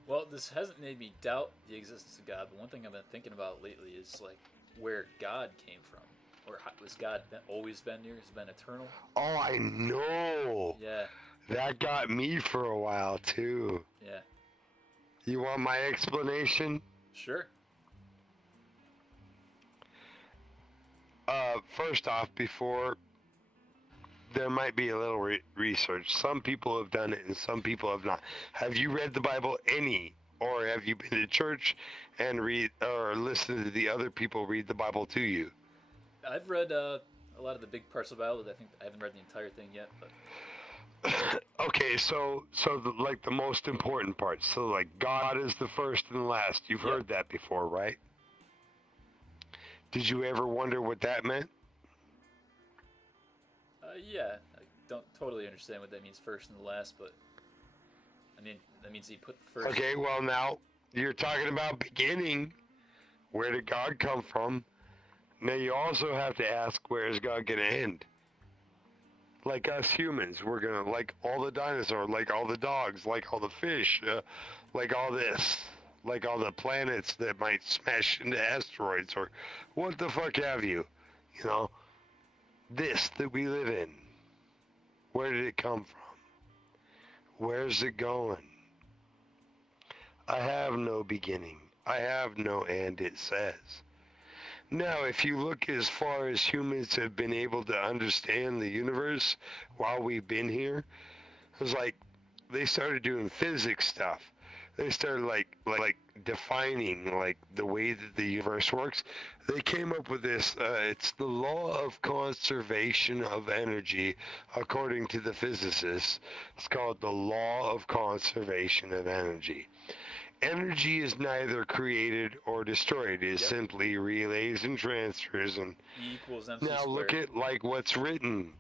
Well, this hasn't made me doubt the existence of God, but one thing I've been thinking about lately is like where God came from. Or was God always been here? Has been eternal? Oh, I know. Yeah. That got me for a while, too. Yeah. You want my explanation? Sure. First off, before there might be a little research. Some people have done it and some people have not. Have you read the Bible any, or have you been to church and read or listened to the other people read the Bible to you? I've read a lot of the big parts of the Bible. I think I haven't read the entire thing yet, but Okay, so like the most important part. So like God is the first and last. You've heard that before, right? Did you ever wonder what that meant? yeah, I don't totally understand what that means, first and last, but I mean that means he put first. Okay, well now you're talking about beginning. Where did God come from? Now you also have to ask, where is God going to end? Like us humans, we're going to, like all the dinosaurs, like all the dogs, like all the fish, like all this, like all the planets that might smash into asteroids or what the fuck have you. You know, this that we live in, where did it come from? Where's it going? I have no beginning. I have no end, it says. Now, if you look as far as humans have been able to understand the universe while we've been here, it was like they started doing physics stuff. They started like defining like the way that the universe works. They came up with this. It's the law of conservation of energy, according to the physicists. It's called the law of conservation of energy. Energy is neither created or destroyed. It is simply relays and transfers. And E equals MC now squared. look at like what's written.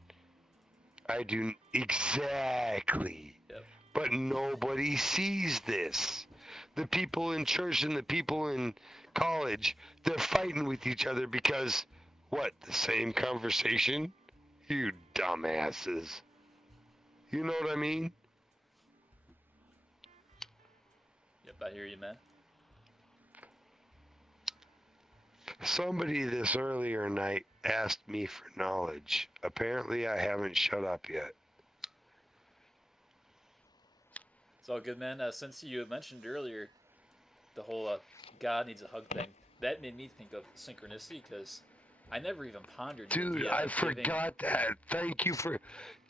I do exactly. Yep. But nobody sees this. The people in church and the people in college, they're fighting with each other because, what, the same conversation? You dumbasses. You know what I mean? Yep, I hear you, man. Somebody this earlier night asked me for knowledge. Apparently I haven't shut up yet. It's all good, man. Since you mentioned earlier the whole God needs a hug thing, that made me think of synchronicity, because I never even pondered. Dude, I forgot that. Thank you for...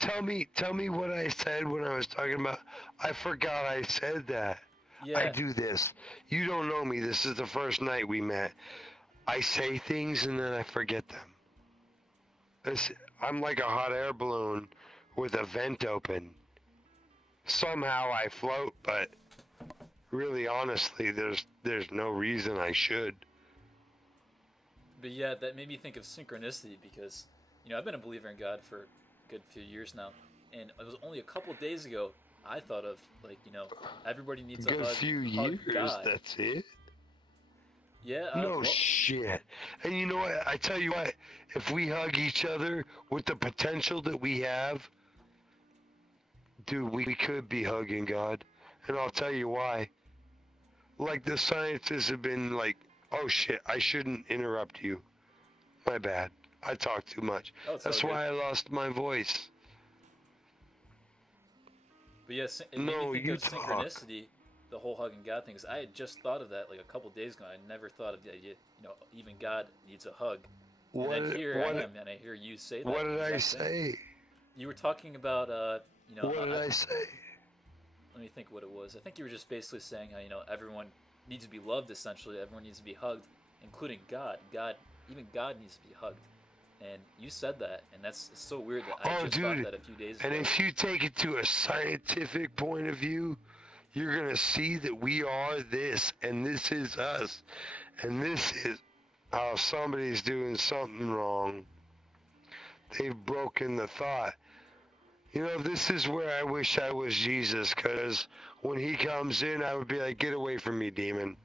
Tell me what I said when I was talking about... I forgot I said that. Yeah. I do this. You don't know me. This is the first night we met. I say things and then I forget them. I'm like a hot air balloon with a vent open. Somehow I float, but really, honestly, there's no reason I should. But yeah, that made me think of synchronicity, because, you know, I've been a believer in God for a good few years now, and it was only a couple days ago I thought of, like, you know, everybody needs a Good hug. few hug years, God. that's it? Yeah. No shit. And you know what? I tell you what, if we hug each other with the potential that we have, dude, we could be hugging God. And I'll tell you why. Like, the scientists have been like, oh shit, I shouldn't interrupt you. My bad. I talk too much. Oh, it's That's all why I good. lost my voice. But yes, it made me think of synchronicity, the whole hugging God thing, because I had just thought of that like a couple days ago. I never thought of the idea, you know, even God needs a hug. And then here I am, and I hear you say that. What did I exact say? thing. You were talking about, you know... What did I say? Let me think what it was. I think you were just basically saying how, you know, everyone needs to be loved, essentially. Everyone needs to be hugged, including God. Even God needs to be hugged. And you said that, and that's so weird that I just thought that a few days ago. And if you take it to a scientific point of view, you're going to see that we are this, and this is us. And this is how somebody's doing something wrong. They've broken the thought. You know, this is where I wish I was Jesus, because when he comes in, I would be like, get away from me, demon.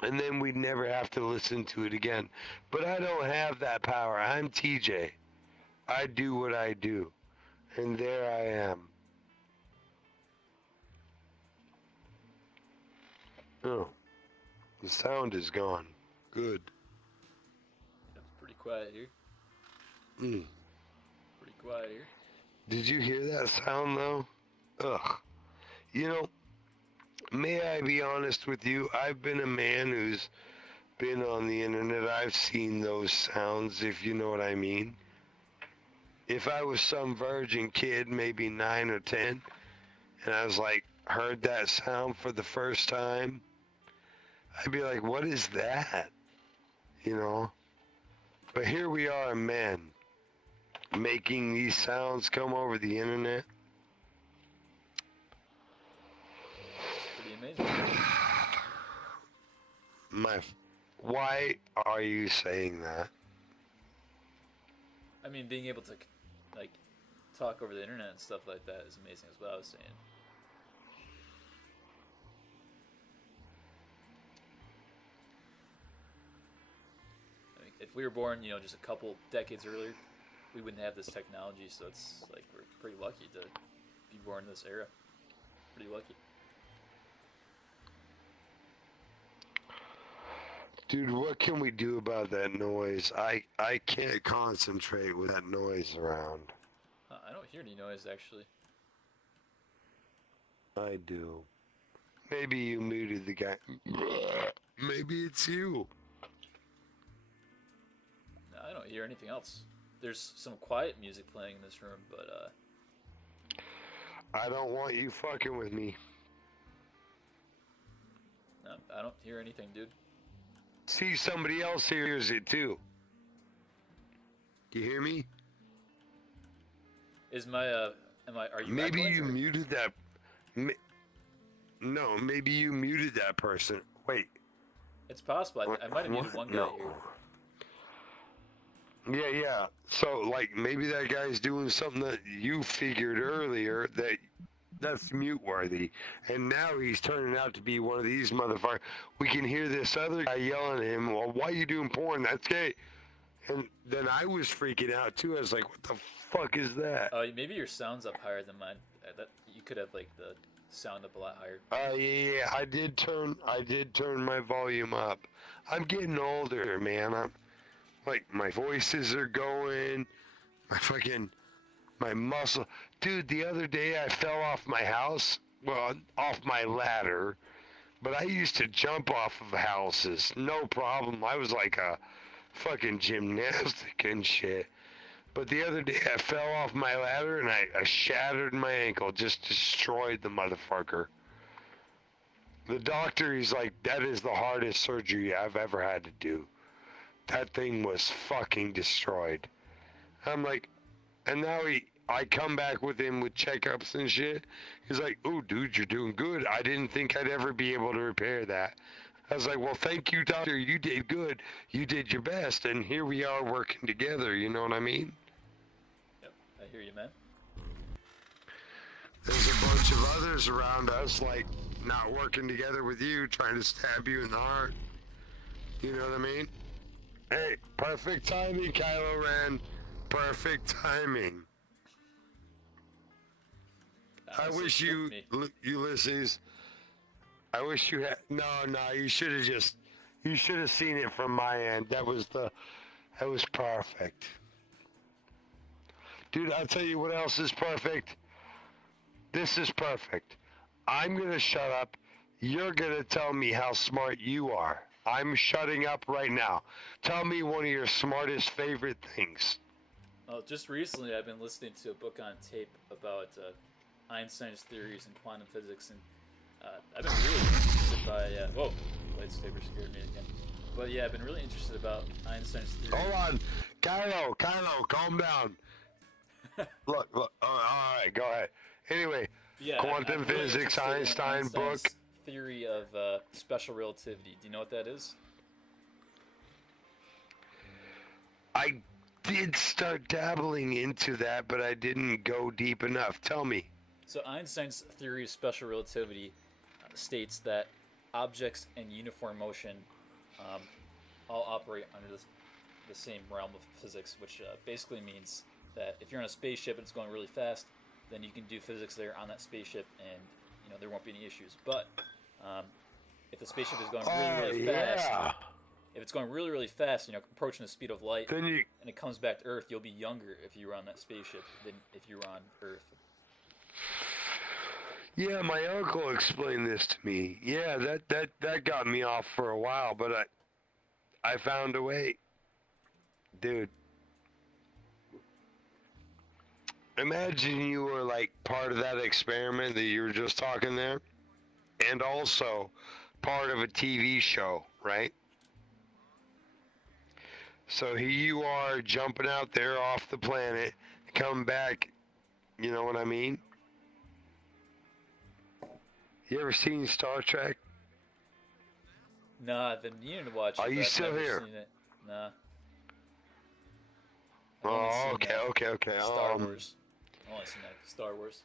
And then we'd never have to listen to it again. But I don't have that power. I'm TJ. I do what I do. And there I am. Oh. The sound is gone. Good. It's pretty quiet here. Mm. Pretty quiet here. Did you hear that sound, though? Ugh. You know, may I be honest with you? I've been a man who's been on the internet, I've seen those sounds, if you know what I mean. If I was some virgin kid, maybe 9 or 10, and I was like, heard that sound for the first time, I'd be like, what is that? You know? But here we are, men, making these sounds come over the internet. Pretty amazing. Why are you saying that? I mean, being able to, like, talk over the internet and stuff like that is amazing, is what I was saying. I mean, if we were born, you know, just a couple decades earlier, we wouldn't have this technology, so it's like we're pretty lucky to be born in this era. Pretty lucky. Dude, what can we do about that noise? I can't concentrate with that noise around. I don't hear any noise, actually. I do. Maybe you muted the guy. Maybe it's you. No, I don't hear anything else. There's some quiet music playing in this room, but, I don't want you fucking with me. no, I don't hear anything, dude. See, somebody else hears it too. Do you hear me? Is my, are you Maybe echoing, you or- muted that. No, maybe you muted that person. Wait. It's possible. I might have muted one guy No. here. Yeah. So, like, maybe that guy's doing something that you figured earlier that's mute worthy, and now he's turning out to be one of these motherfuckers. We can hear this other guy yelling at him, well, why are you doing porn? That's gay. And then I was freaking out too. I was like, what the fuck is that? Maybe your sound's up higher than mine. That you could have like the sound up a lot higher. Yeah, I did turn my volume up. I'm getting older, man. I'm like, my voices are going, my muscle. Dude, the other day I fell off my house, well, off my ladder, but I used to jump off of houses, no problem. I was like a fucking gymnastic and shit. But the other day I fell off my ladder and I shattered my ankle, just destroyed the motherfucker. The doctor, he's like, that is the hardest surgery I've ever had to do. That thing was fucking destroyed. I'm like, and now I come back with him with checkups and shit. He's like, oh, dude, you're doing good. I didn't think I'd ever be able to repair that. I was like, well, thank you, doctor. You did good. You did your best. And here we are working together. You know what I mean? Yep, I hear you, man. There's a bunch of others around us, like, not working together with you, trying to stab you in the heart. You know what I mean? Hey, perfect timing, Kylo Ren. Perfect timing. I wish you, Ulysses, I wish you had, no, you should have seen it from my end. That was perfect. Dude, I'll tell you what else is perfect. This is perfect. I'm going to shut up. You're going to tell me how smart you are. I'm shutting up right now. Tell me one of your smartest favorite things. Well, just recently I've been listening to a book on tape about Einstein's theories and quantum physics, and I've been really interested by... whoa, lightsaber scared me again. But yeah, I've been really interested about Einstein's theory. Hold on. Kylo, calm down. Look. Oh, all right, go ahead. Anyway, Yeah, quantum I'm really physics, interested in Einstein Einstein's book. theory of special relativity. Do you know what that is? I did start dabbling into that, but I didn't go deep enough. Tell me. So Einstein's theory of special relativity states that objects in uniform motion all operate under the same realm of physics, which basically means that if you're on a spaceship and it's going really fast, then you can do physics there on that spaceship, and there won't be any issues. But if the spaceship is going really fast, if it's going really fast, approaching the speed of light, then and it comes back to Earth, you'll be younger if you were on that spaceship than if you were on Earth. Yeah, my uncle explained this to me. Yeah, that got me off for a while, but I found a way. Dude. Imagine you were like part of that experiment that you were just talking there. And also part of a TV show, right? So here you are jumping out there off the planet, come back, you know what I mean? You ever seen Star Trek? Nah, I've been meaning to watch it. Are you but I've still never here? Seen it. Nah. Oh, okay. Star Wars. I've only seen that. Star Wars.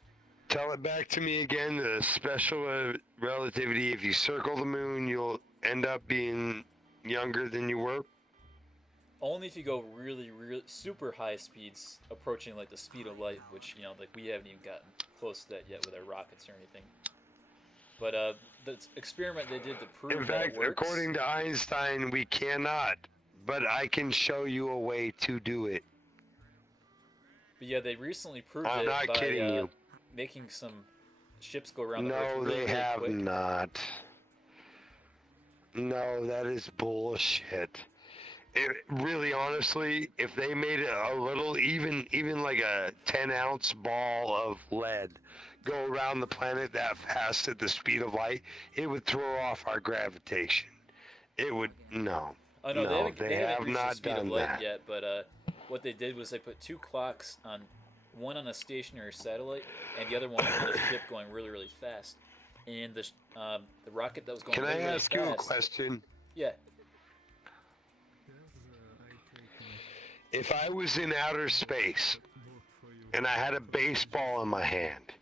Tell it back to me again, the special relativity. If you circle the moon, you'll end up being younger than you were. Only if you go really, really super high speeds, approaching like the speed of light, which, you know, like we haven't even gotten close to that yet with our rockets or anything. But the experiment they did to prove In that fact, it works, according to Einstein, we cannot, but I can show you a way to do it. But yeah, they recently proved I'm it not by kidding you. making some ships go around the Earth No, really, they really have quick. not. No, that is bullshit. Really, honestly, if they made it a little, even like a 10-ounce ball of lead go around the planet that fast at the speed of light, it would throw off our gravitation. It would, no. Oh no, no, they haven't reached the not speed of done light that. yet. But what they did was they put two clocks on, one on a stationary satellite and the other one on a ship going really, really fast. And the rocket that was going Can really, I really ask you a fast. question? Yeah. If I was in outer space and I had a baseball in my hand,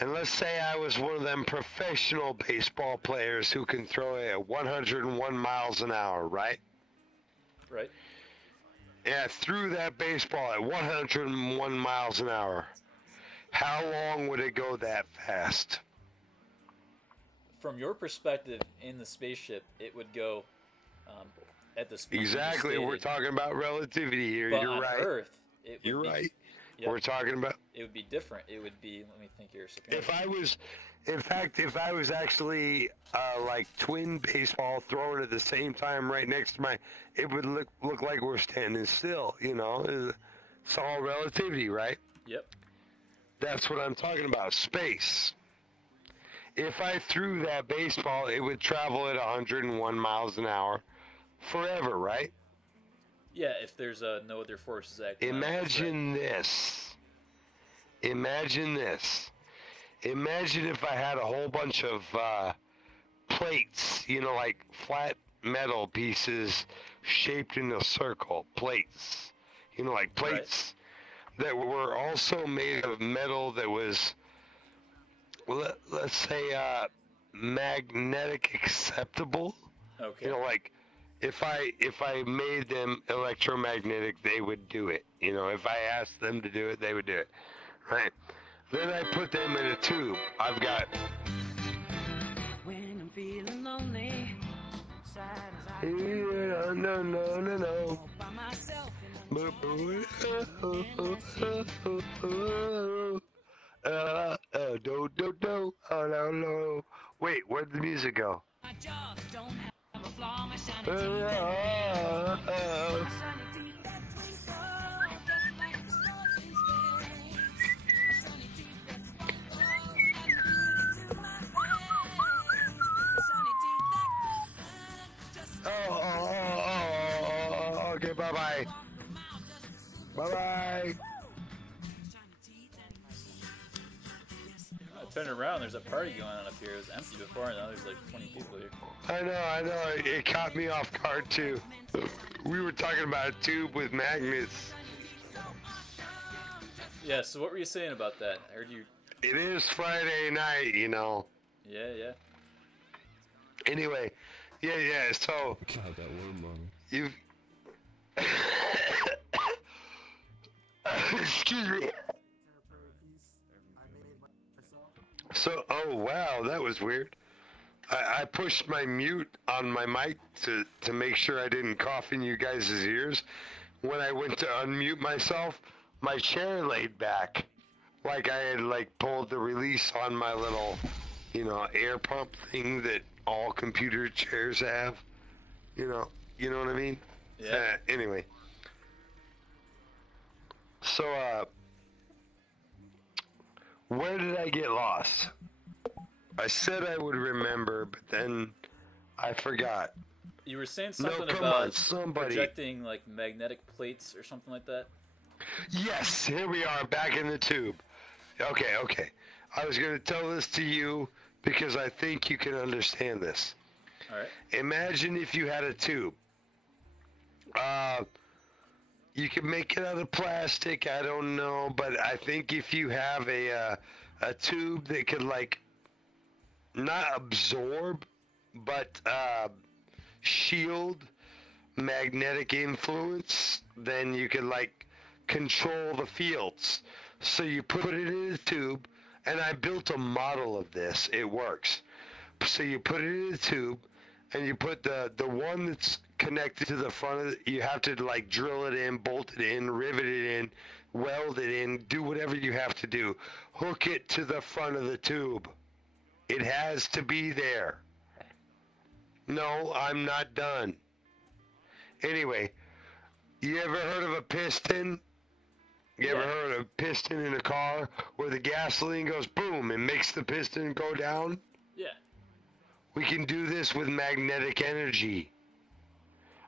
and let's say I was one of them professional baseball players who can throw it at 101 miles an hour, right? Right. Yeah, threw that baseball at 101 miles an hour. How long would it go that fast? From your perspective in the spaceship, it would go at the speed. Exactly, we're talking about relativity here. But You're on right. Earth, it would You're be, right. Yep. We're talking about. It would be different. It would be. Let me think here. If I was, in fact, if I was actually like twin baseball throwing at the same time right next to my, it would look like we're standing still. You know, it's all relativity, right? Yep. That's what I'm talking about. Space. If I threw that baseball, it would travel at 101 miles an hour forever, right? Yeah, if there's no other forces acting. Imagine this. Imagine this. Imagine if I had a whole bunch of plates, you know, like flat metal pieces shaped in a circle. Plates. You know, like plates that were also made of metal that was, let's say, magnetic acceptable. Okay. You know, like if I made them electromagnetic, they would do it. You know, if I asked them to do it, they would do it. Right. Then I put them in a tube. I've got. When I'm feeling lonely, sad as I No. by myself No. Wait, where'd the music go? I just don't have a flaw. My shiny teeth that shiny teeth that twinkle just like the stars in space. My shiny teeth that sparkle like the beauty to my face. Shiny teeth that just Okay, bye-bye. Bye-bye. I turned around, there's a party going on up here. It was empty before, and now there's like 20 people here. I know. It caught me off guard, too. We were talking about a tube with magnets. Yeah, so what were you saying about that? I heard you... It is Friday night, you know. Yeah. Anyway, yeah, so... God, that word money. You've... Excuse me. So, oh wow, that was weird. I pushed my mute on my mic to make sure I didn't cough in you guys' ears. When I went to unmute myself, my chair laid back. Like I had pulled the release on my little, air pump thing that all computer chairs have. You know what I mean? Yeah. Anyway. So, where did I get lost? I said I would remember, but then I forgot. You were saying something come about on, somebody. projecting like magnetic plates or something like that. Yes, here we are back in the tube. Okay. I was going to tell this to you because I think you can understand this. All right. Imagine if you had a tube. You can make it out of plastic, I don't know, but I think if you have a tube that could like not absorb but shield magnetic influence, then you could like control the fields. So you put it in a tube, and I built a model of this. It works. So you put it in a tube, and you put the one that's connected to the front of it. You have to like drill it in, bolt it in, rivet it in, weld it in, do whatever you have to do. Hook it to the front of the tube. It has to be there. No, I'm not done. Anyway, you ever heard of a piston? You ever heard of a piston in a car where the gasoline goes boom and makes the piston go down? Yeah. We can do this with magnetic energy.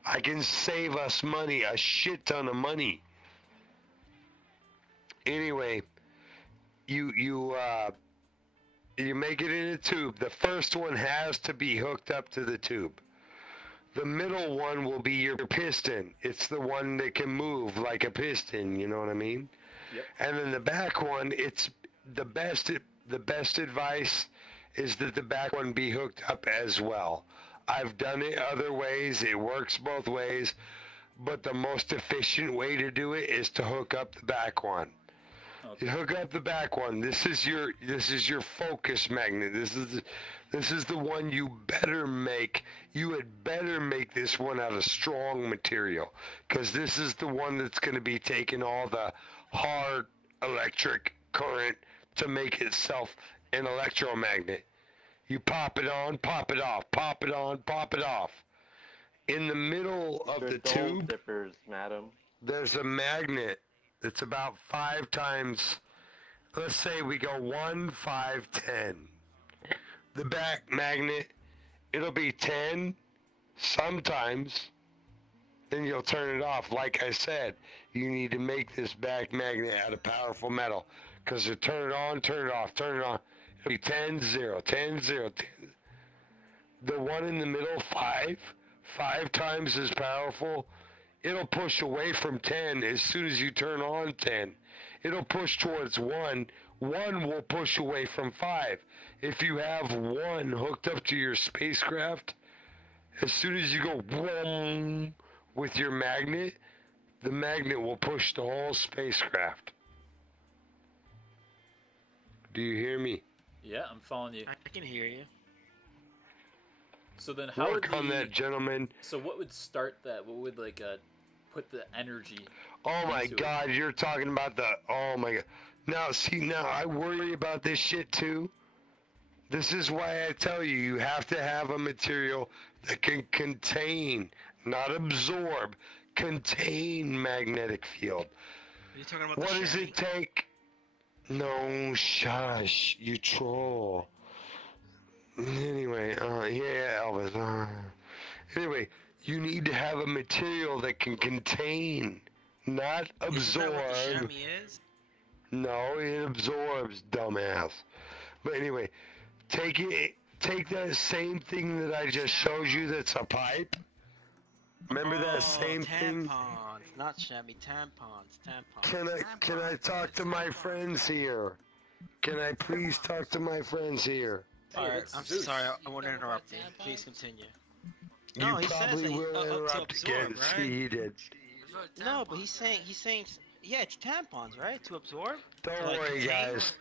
I can save us money, a shit ton of money. Anyway, you make it in a tube. The first one has to be hooked up to the tube. The middle one will be your piston. It's the one that can move like a piston, you know what I mean? Yep. And then the back one, it's the best advice is that the back one be hooked up as well. I've done it other ways. It works both ways, but the most efficient way to do it is to hook up the back one. Okay. You hook up the back one. This is your focus magnet. This is the one you better make. You had better make this one out of strong material, because this is the one that's going to be taking all the hard electric current to make itself an electromagnet. You pop it on, pop it off, pop it on, pop it off. In the middle of the tube, zippers, madam. there's a magnet that's about 5 times, let's say we go 1, 5, 10. The back magnet, it'll be 10 sometimes, then you'll turn it off. Like I said, you need to make this back magnet out of powerful metal, because to turn it on, turn it off, turn it on, it'll be 10, 0, 10, 0, 10. The one in the middle, 5 times as powerful. It'll push away from 10 as soon as you turn on 10. It'll push towards 1. 1 will push away from 5. If you have 1 hooked up to your spacecraft, as soon as you go boom with your magnet, the magnet will push the whole spacecraft. Do you hear me? Yeah, I'm following you. I can hear you. So then how Work would on that, gentlemen. So what would start that? What would like put the energy Oh my into God, you're talking about oh my God. Now I worry about this shit too. This is why I tell you, you have to have a material that can contain, not absorb, contain magnetic field. Are you talking about What the does Chevy? it take? No, shush, you troll. Anyway, yeah, Elvis. Anyway, you need to have a material that can contain, not absorb. Isn't that what the Chevy is? No, it absorbs, dumbass. But anyway, take that same thing that I just showed you that's a pipe. Remember that same thing? Tampons, not Chevy, tampons. Can I talk to my friends here? Can I please talk to my friends here? Alright, I'm sorry, I want to interrupt you. Please continue. You No, he says probably that will to interrupt absorb, again. right? See, he did. No, but he's saying, yeah, it's tampons, right? To absorb? Don't To, like, worry, contain? guys.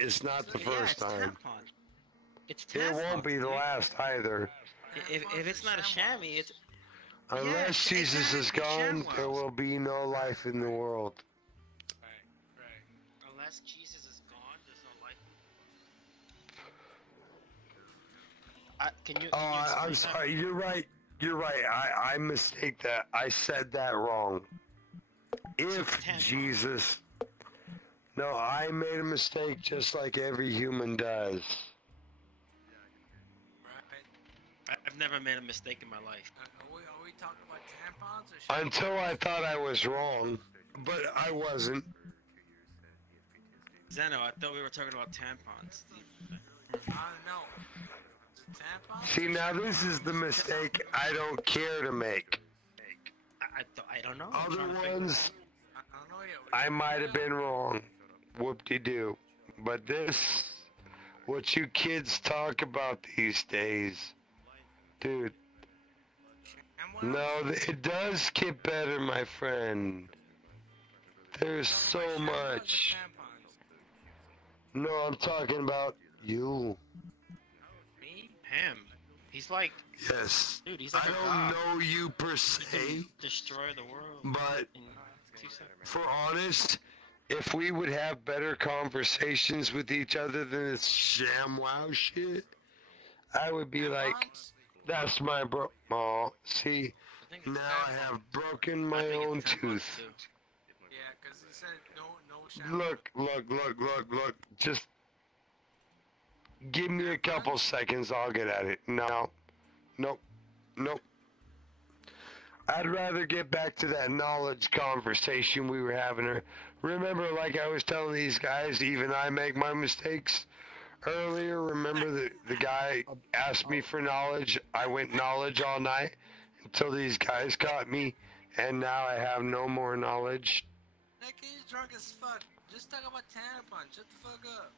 It's not the Yeah, first it's time. tampons. It's It tampons. won't be the dude. last either. If it's not a chamois, it's... Unless Yeah, Jesus is exactly, gone, ShamWows. there will be no life in the world. Right. Unless Jesus is gone, there's no life. Can you I'm explain that? sorry. You're right. You're right. I mistake that. I said that wrong. If Jesus... No, I made a mistake just like every human does. I've never made a mistake in my life. Are we talking about tampons or shit? Until I thought I was wrong, but I wasn't. Zeno, I thought we were talking about tampons. I don't know. Tampons? See, now this is the mistake I don't care to make. I don't know. Other ones, I don't know yet. I might have been wrong. Whoop-de-doo. But this, what you kids talk about these days, dude. No, it does get better, my friend. There's so much. No, I'm talking about you. Me? Him. He's like... Yes. Dude, he's like I a don't god. know you per He se, can destroy the world. but in 2 seconds. for honest, if we would have better conversations with each other than this ShamWow shit, I would be like, that's my bro. Oh, see, now I have broken my own tooth. Yeah, because he said no Look. Just give me a couple seconds, I'll get at it. No. Nope. I'd rather get back to that knowledge conversation we were having. Remember, like I was telling these guys, even I make my mistakes earlier. Remember the guy asked me for knowledge. I went knowledge all night until these guys caught me, and now I have no more knowledge. That kid's drunk as fuck. Just talk about tampons. Shut the fuck up.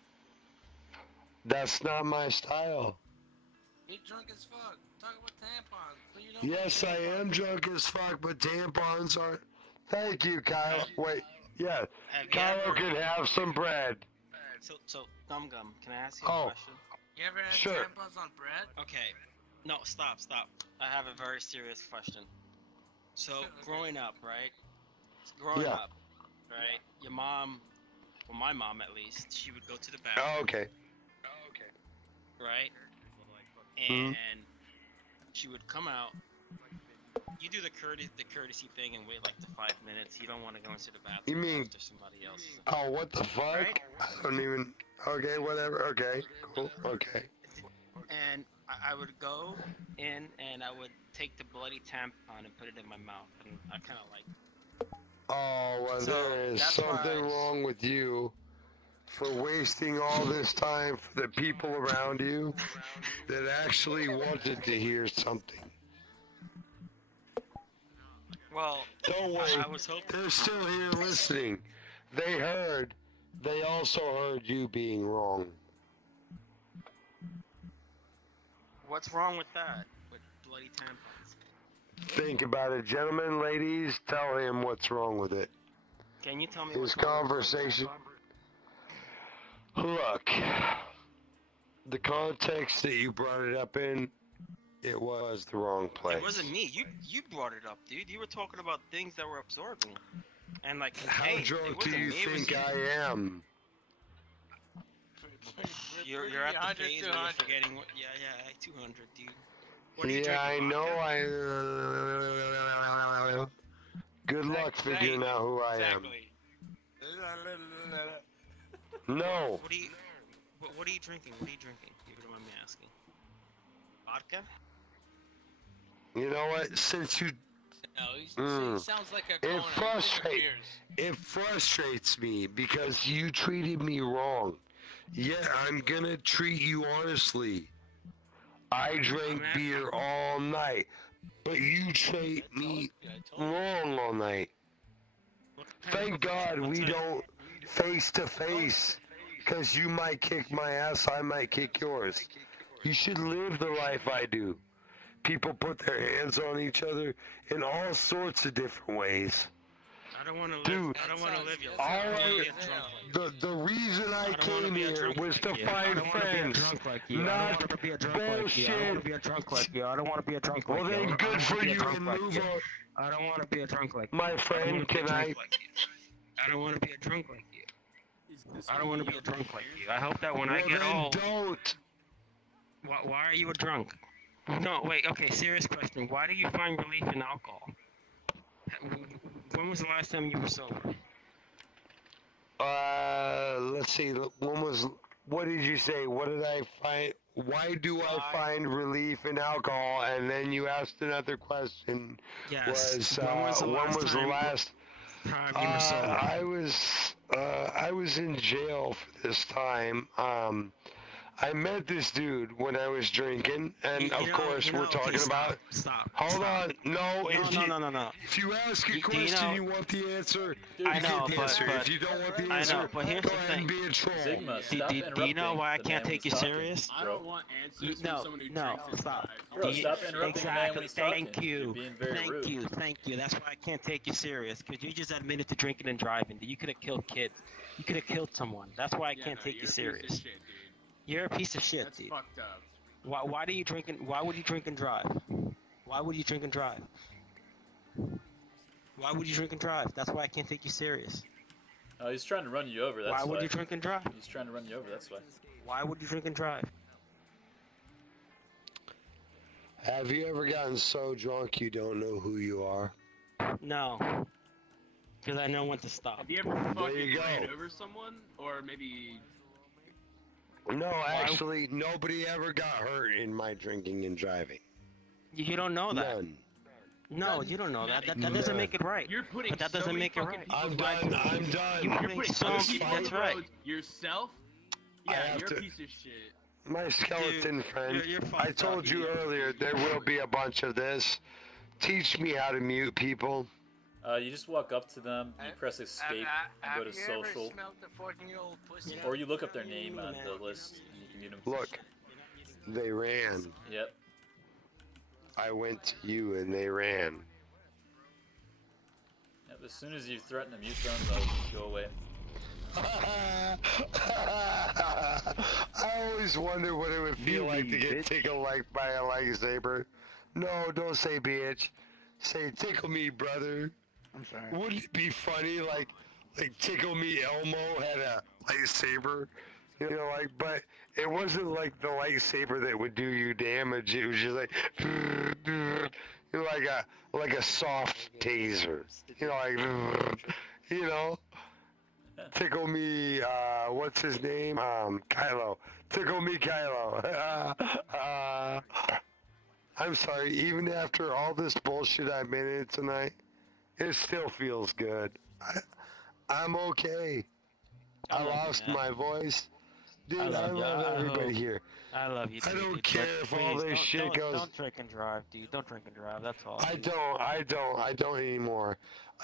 That's not my style. You're drunk as fuck. Talk about tampons. So you don't Yes, I am drunk as fuck, but tampons aren't. Thank you, Kyle. Wait, yeah. Kyle can have some bread. So, Gum Gum, can I ask you a Oh, question? You ever had sure. tampons on bread? Okay. No, stop. I have a very serious question. So, growing up, right? Yeah. Your mom, well, my mom at least, she would go to the bathroom. Oh, okay. Right? Mhm. And she would come out. You do the courtesy thing and wait like the 5 minutes. You don't want to go into the bathroom You mean- after somebody else. Oh, what the fuck? Right? I don't even. Okay, whatever. Okay, cool. Okay. And I would go in and I would take the bloody tampon and put it in my mouth, and I kind of like. Oh, well, So, there is that's something why- wrong with you for wasting all this time for the people around you that actually wanted to hear something. Well, Don't worry, I was hoping. they're still here listening. They also heard you being wrong. What's wrong with that? With bloody tampons? Think about it, gentlemen, ladies, tell him what's wrong with it. Can you tell me His what's wrong with conversation. Look, the context that you brought it up in, it was the wrong place. It wasn't me. You brought it up, dude. You were talking about things that were absorbing, and like How contained. drunk It do wasn't you me, it was think you. I am? You're at the 100, phase where you're 200. forgetting what. Yeah, 200, dude. What are you Yeah, I drinking, know. vodka? Good luck figuring out who I am. No. What are you? What are you drinking? What are you drinking? If you don't mind me asking. Vodka? You know what? Since you, No, he sounds like a it frustrates me because you treated me wrong. Yet I'm gonna treat you honestly. I drank beer all night, but you treat me wrong all night. Thank God we don't face to face, because you might kick my ass, I might kick yours. You should live the life I do. People put their hands on each other in all sorts of different ways. I don't want to live. Dude, I don't want to live your all life. I don't wanna I, get drunk. the reason I came here was to find friends, not bullshit. I don't want to be a drunk like Well, you. then good for you and like move you. on. I don't want to be a drunk like you. My friend, can I? I don't want to be a drunk like you. I don't want to be a drunk like you. I hope that when I Well, get then old. don't. Why are you a drunk? No, wait. Okay, serious question. Why do you find relief in alcohol? When was the last time you were sober? Let's see. What did you say? What did I find? Why do I find relief in alcohol? And then you asked another question. Yes. When was the last time you were sober? I was in jail for this time. I met this dude when I was drinking, and of course we're talking about. Stop. Hold on. No. No. If you ask a question, you want the answer. I know, but if you don't want the answer, I know, but here's go the ahead thing. and be a troll. Sigma, Do stop you know interrupting why I the can't man take when you he's talking. serious? I don't want answers from someone who drinks and stop. drives. Bro, stop interrupting the man when he's talking. Thank you. You're being very rude. Thank you. That's why I can't take you serious, because you just admitted to drinking and driving. That you could have killed kids. You could have killed someone. That's why I can't take you serious. You're a piece of shit, That's dude. fucked up. Why do you drink and why would you drink and drive? Why would you drink and drive? Why would you drink and drive? That's why I can't take you serious. Oh, he's trying to run you over. That's Why would you drink and drive? He's trying to run you over. That's why. Why would you drink and drive? Have you ever gotten so drunk you don't know who you are? No. Because I know when to stop. Have you ever There fucking you go. ran over someone? Or maybe... No, actually, nobody ever got hurt in my drinking and driving. You don't know that. None. No, you don't know that. That doesn't make it right. You're putting But that so doesn't many make it fucking right. people's I'm lives done. at I'm risk. done. You're You're putting so many people on That's the right. road. Yourself? I Yeah, have you're to- a piece of shit. My skeleton friend, you're I fucked told up. you earlier there will be a bunch of this. Teach me how to mute people. You just walk up to them, you press escape, and go to social. Or you look up their name on the list, and you can mute them. Look, they ran. Yep. I went to you and they ran. Yep. As soon as you threaten to mute them, they'll go away. I always wonder what it would feel like to get tickled like by a lightsaber. No, don't say bitch. Say tickle me, brother. I'm sorry. Wouldn't it be funny, like Tickle Me Elmo had a lightsaber, you know, like, but it wasn't like the lightsaber that would do you damage. It was just like, you know, like a soft taser, you know, like, you know. Tickle me, what's his name? Kylo. Tickle me, Kylo. I'm sorry, even after all this bullshit I've been in tonight, it still feels good. I'm okay. I lost my voice. Dude, I love everybody here. I love you, dude. I don't care if all this shit goes... Don't drink and drive, dude. Don't drink and drive, that's all. I don't anymore.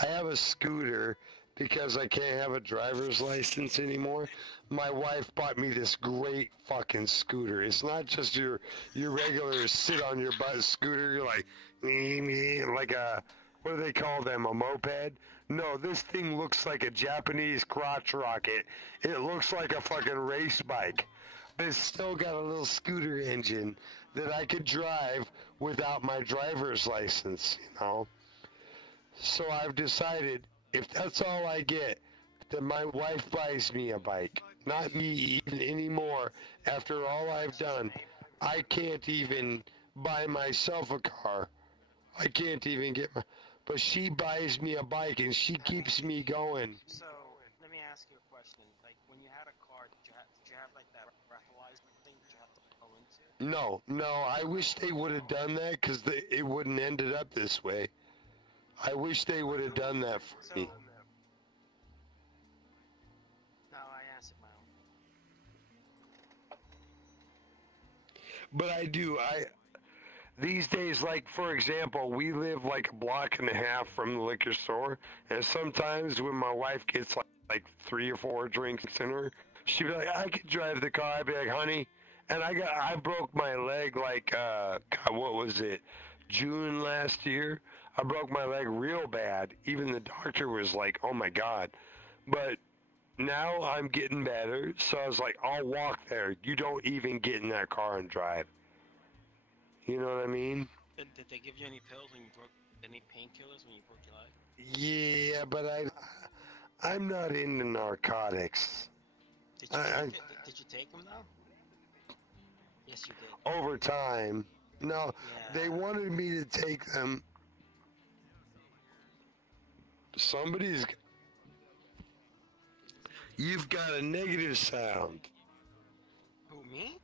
I have a scooter because I can't have a driver's license anymore. My wife bought me this great fucking scooter. It's not just your regular sit on your butt scooter. You're like a, what do they call them, a moped? No, this thing looks like a Japanese crotch rocket. It looks like a fucking race bike. But it's still got a little scooter engine that I could drive without my driver's license, you know? So I've decided, if that's all I get, then my wife buys me a bike. Not me even anymore. After all I've done, I can't even buy myself a car. I can't even get my... But she buys me a bike and she keeps me going. So, let me ask you a question. Like, when you had a car, did you have like that breathalyzer thing that you have to go into? No, I wish they would have done that because it wouldn't ended up this way. I wish they would have done that for me. No, I answered my own. But I do, these days, like, for example, we live like a block and a half from the liquor store, and sometimes when my wife gets like 3 or 4 drinks in her, she'd be like, I could drive the car. I'd be like, honey, and I broke my leg like, God, what was it, June last year? I broke my leg real bad. Even the doctor was like, oh my God. But now I'm getting better, so I was like, I'll walk there. You don't even get in that car and drive. You know what I mean? Did they give you any pills when you broke, any painkillers when you broke your leg? Yeah, but I'm not into narcotics. Did you take them though? Yes, you did. Over time, No, they wanted me to take them. Somebody's. You've got a negative sound. Who, me?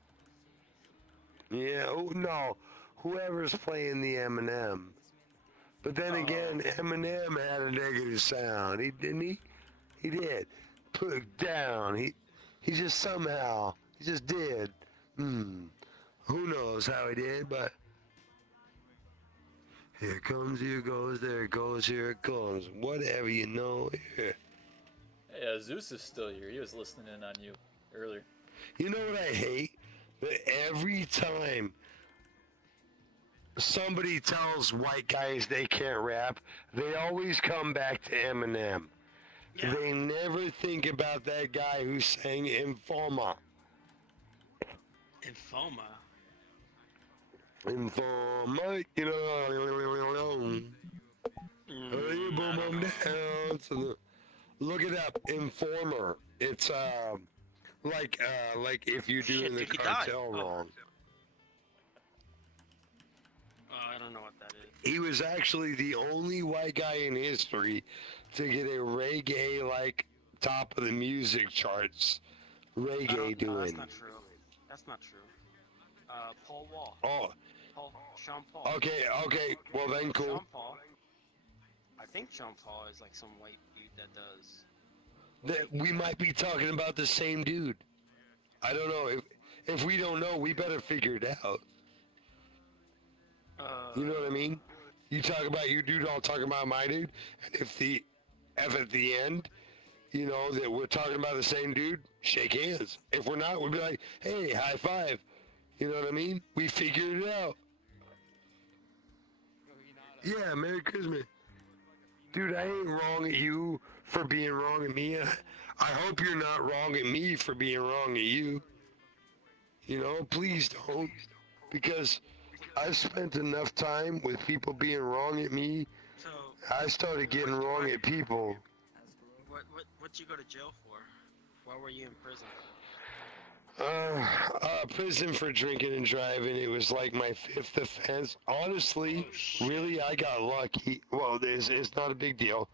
Yeah. Oh no, whoever's playing the Eminem. But then again, Eminem had a negative sound. He didn't he? He did. Put it down. He just somehow. He just did. Who knows how he did, but. Here comes, here goes, there it goes, here it comes. Whatever you know here. Hey, Zeus is still here. He was listening in on you earlier. You know what I hate? That every time somebody tells white guys they can't rap, they always come back to Eminem. Yeah. They never think about that guy who sang Informa. Informa? Informa, you know. Look it up, Informer. It's like if you're doing the cartel wrong. Oh, I don't know what that is. He was actually the only white guy in history to get a reggae like top of the music charts. Reggae doing. That's not true. That's not true. Paul Wall. Oh. Sean Paul. Okay. Well then, cool. Sean Paul. I think Sean Paul is like some white dude that does. That we might be talking about the same dude. I don't know. If we don't know, we better figure it out. You know what I mean? You talk about your dude, I'll talk about my dude. And if at the end, you know, that we're talking about the same dude, shake hands. If we're not, we'll be like, hey, high five. You know what I mean? We figured it out. Yeah, Merry Christmas. Dude, I ain't wrong at you for being wrong at me. I hope you're not wrong at me for being wrong at you. You know, please don't. Because I've spent enough time with people being wrong at me. So, I started getting wrong at people. What'd you go to jail for? Why were you in prison? Prison for drinking and driving. It was like my 5th offense. Honestly, really, I got lucky. Well, it's not a big deal.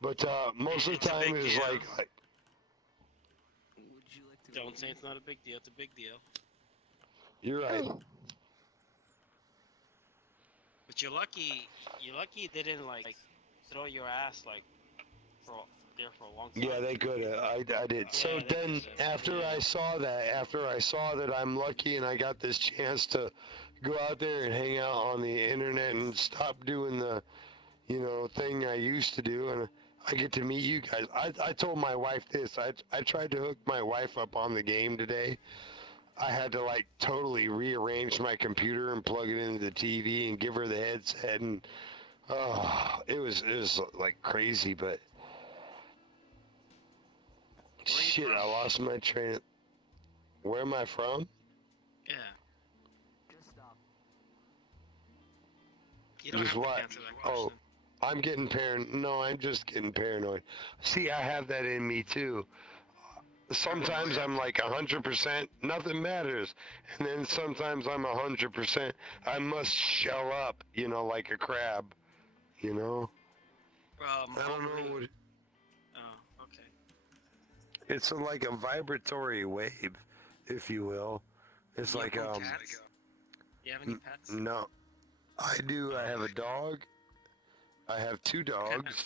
But most of the time it was like... Don't say it's not a big deal. It's a big deal. You're right. But you're lucky they didn't like throw your ass like there for a long time. Yeah, they could have. I did. So then after I saw that I'm lucky and I got this chance to go out there and hang out on the internet and stop doing the, you know, thing I used to do, and I get to meet you guys. I told my wife this. I tried to hook my wife up on the game today. I had to like totally rearrange my computer and plug it into the TV and give her the headset, and it was like crazy. But shit, I lost my train. Where am I from? Yeah. Just what? Oh, I'm getting paranoid. No, I'm just getting paranoid. See, I have that in me too. Sometimes I'm like 100%, nothing matters. And then sometimes I'm 100%, I must shell up, you know, like a crab, you know? I don't know what... Oh, okay. It's like a vibratory wave, if you will. It's like, cats? You have any pets? No. I do. I have a dog. I have 2 dogs.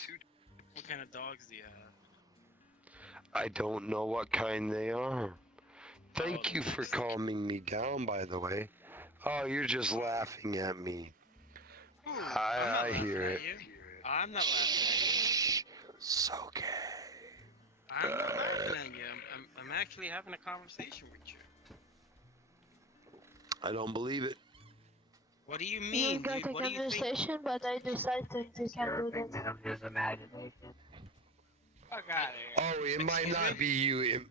What kind of dogs do you have? I don't know what kind they are. Thank you for calming me down, by the way. Oh, you're just laughing at me. I hear it. I'm not laughing at you. It's okay. I'm not laughing at you. I'm actually having a conversation with you. I don't believe it. What do you mean, You got dude? a What do you think? conversation, but I decided to can't do that. I'm just imagination. Fuck out of here. Oh, it might not be you.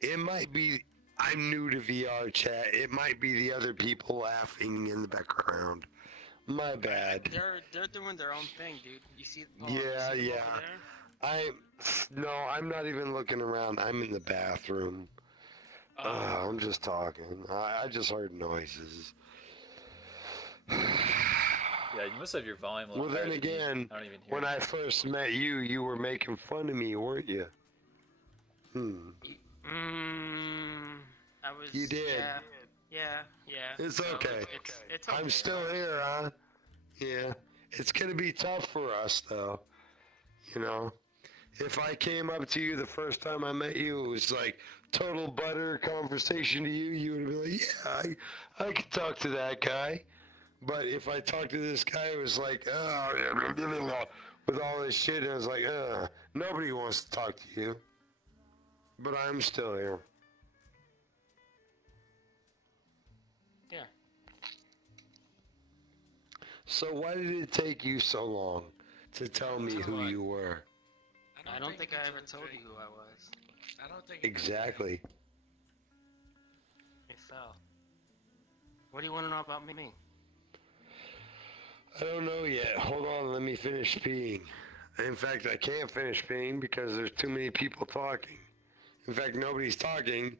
It might be... I'm new to VRChat. It might be the other people laughing in the background. My bad. They're doing their own thing, dude. You see? Yeah, you see yeah. I'm not even looking around. I'm in the bathroom. I'm just talking. I just heard noises. Yeah, you must have your volume a little Well, higher then than me. again, I don't even hear when it. I first met you, you were making fun of me, weren't you? I was. You did. Yeah. It's So okay. It's okay. I'm still here, huh? Yeah. It's gonna be tough for us, though. You know, if I came up to you the first time I met you, it was like total butter conversation to you. You would be like, yeah, I could talk to that guy. But if I talked to this guy, it was like, oh, with all this shit, and I was like, nobody wants to talk to you. But I'm still here. Yeah. So why did it take you so long to tell me who you were? I don't think I ever told you who I was. I don't think. Exactly. Hey, Sal. What do you want to know about me? I don't know yet. Hold on, let me finish peeing. In fact, I can't finish peeing because there's too many people talking. In fact, nobody's talking.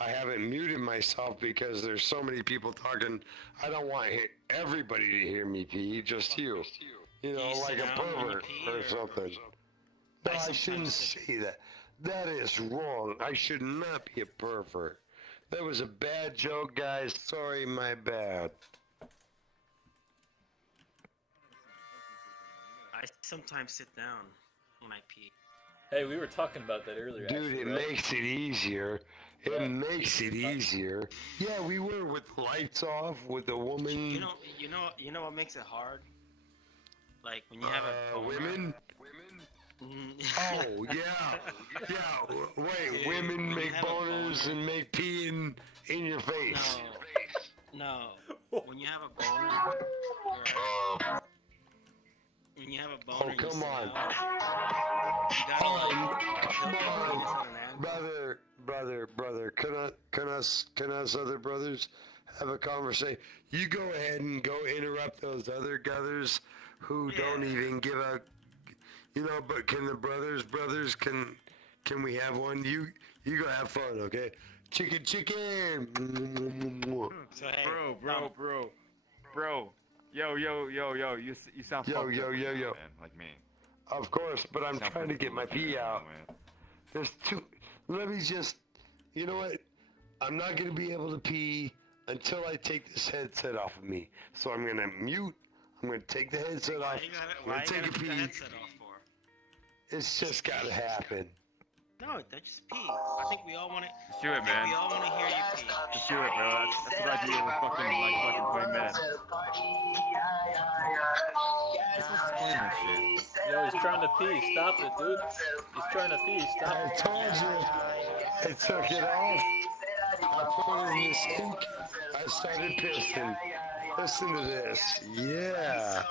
I haven't muted myself because there's so many people talking. I don't want everybody to hear me pee, just you. You know, like a pervert or something. No, I shouldn't say that. That is wrong. I should not be a pervert. That was a bad joke, guys. Sorry, my bad. I sometimes sit down when I pee. Hey, we were talking about that earlier. Dude, actually, it right? makes it easier. It makes it easier. Yeah, we were with the lights off with the woman. You know what makes it hard? Like when you have a boner. Women. Oh yeah. Wait, women make boners and make pee in your face. No. When you have a boner. When you have a boner. Oh, come on. Come on, brother. Can us other brothers have a conversation? You go ahead and go interrupt those other guthers who don't even give a, but can the brothers, can we have one? You go have fun, okay? Chicken. So, hey, Bro. Yo, you sound fucked up, yo. man, like me. Of course, but I'm trying to get my pee out. There's two. Let me just. You know what? I'm not going to be able to pee until I take this headset off of me. So I'm going to mute. I'm going to take the headset off. I'm going to take a pee. It's just got to happen. No, that's just pee. I think we all want to. Let's do it, man. We all want to hear you pee. Let's do it, bro. That's what I do every fucking 20 minutes. Yo, he's trying to pee. Stop it, dude. He's trying to pee. Stop I it. told you. I took it off. I put it in the sink. I started pissing. Listen to this. Yeah.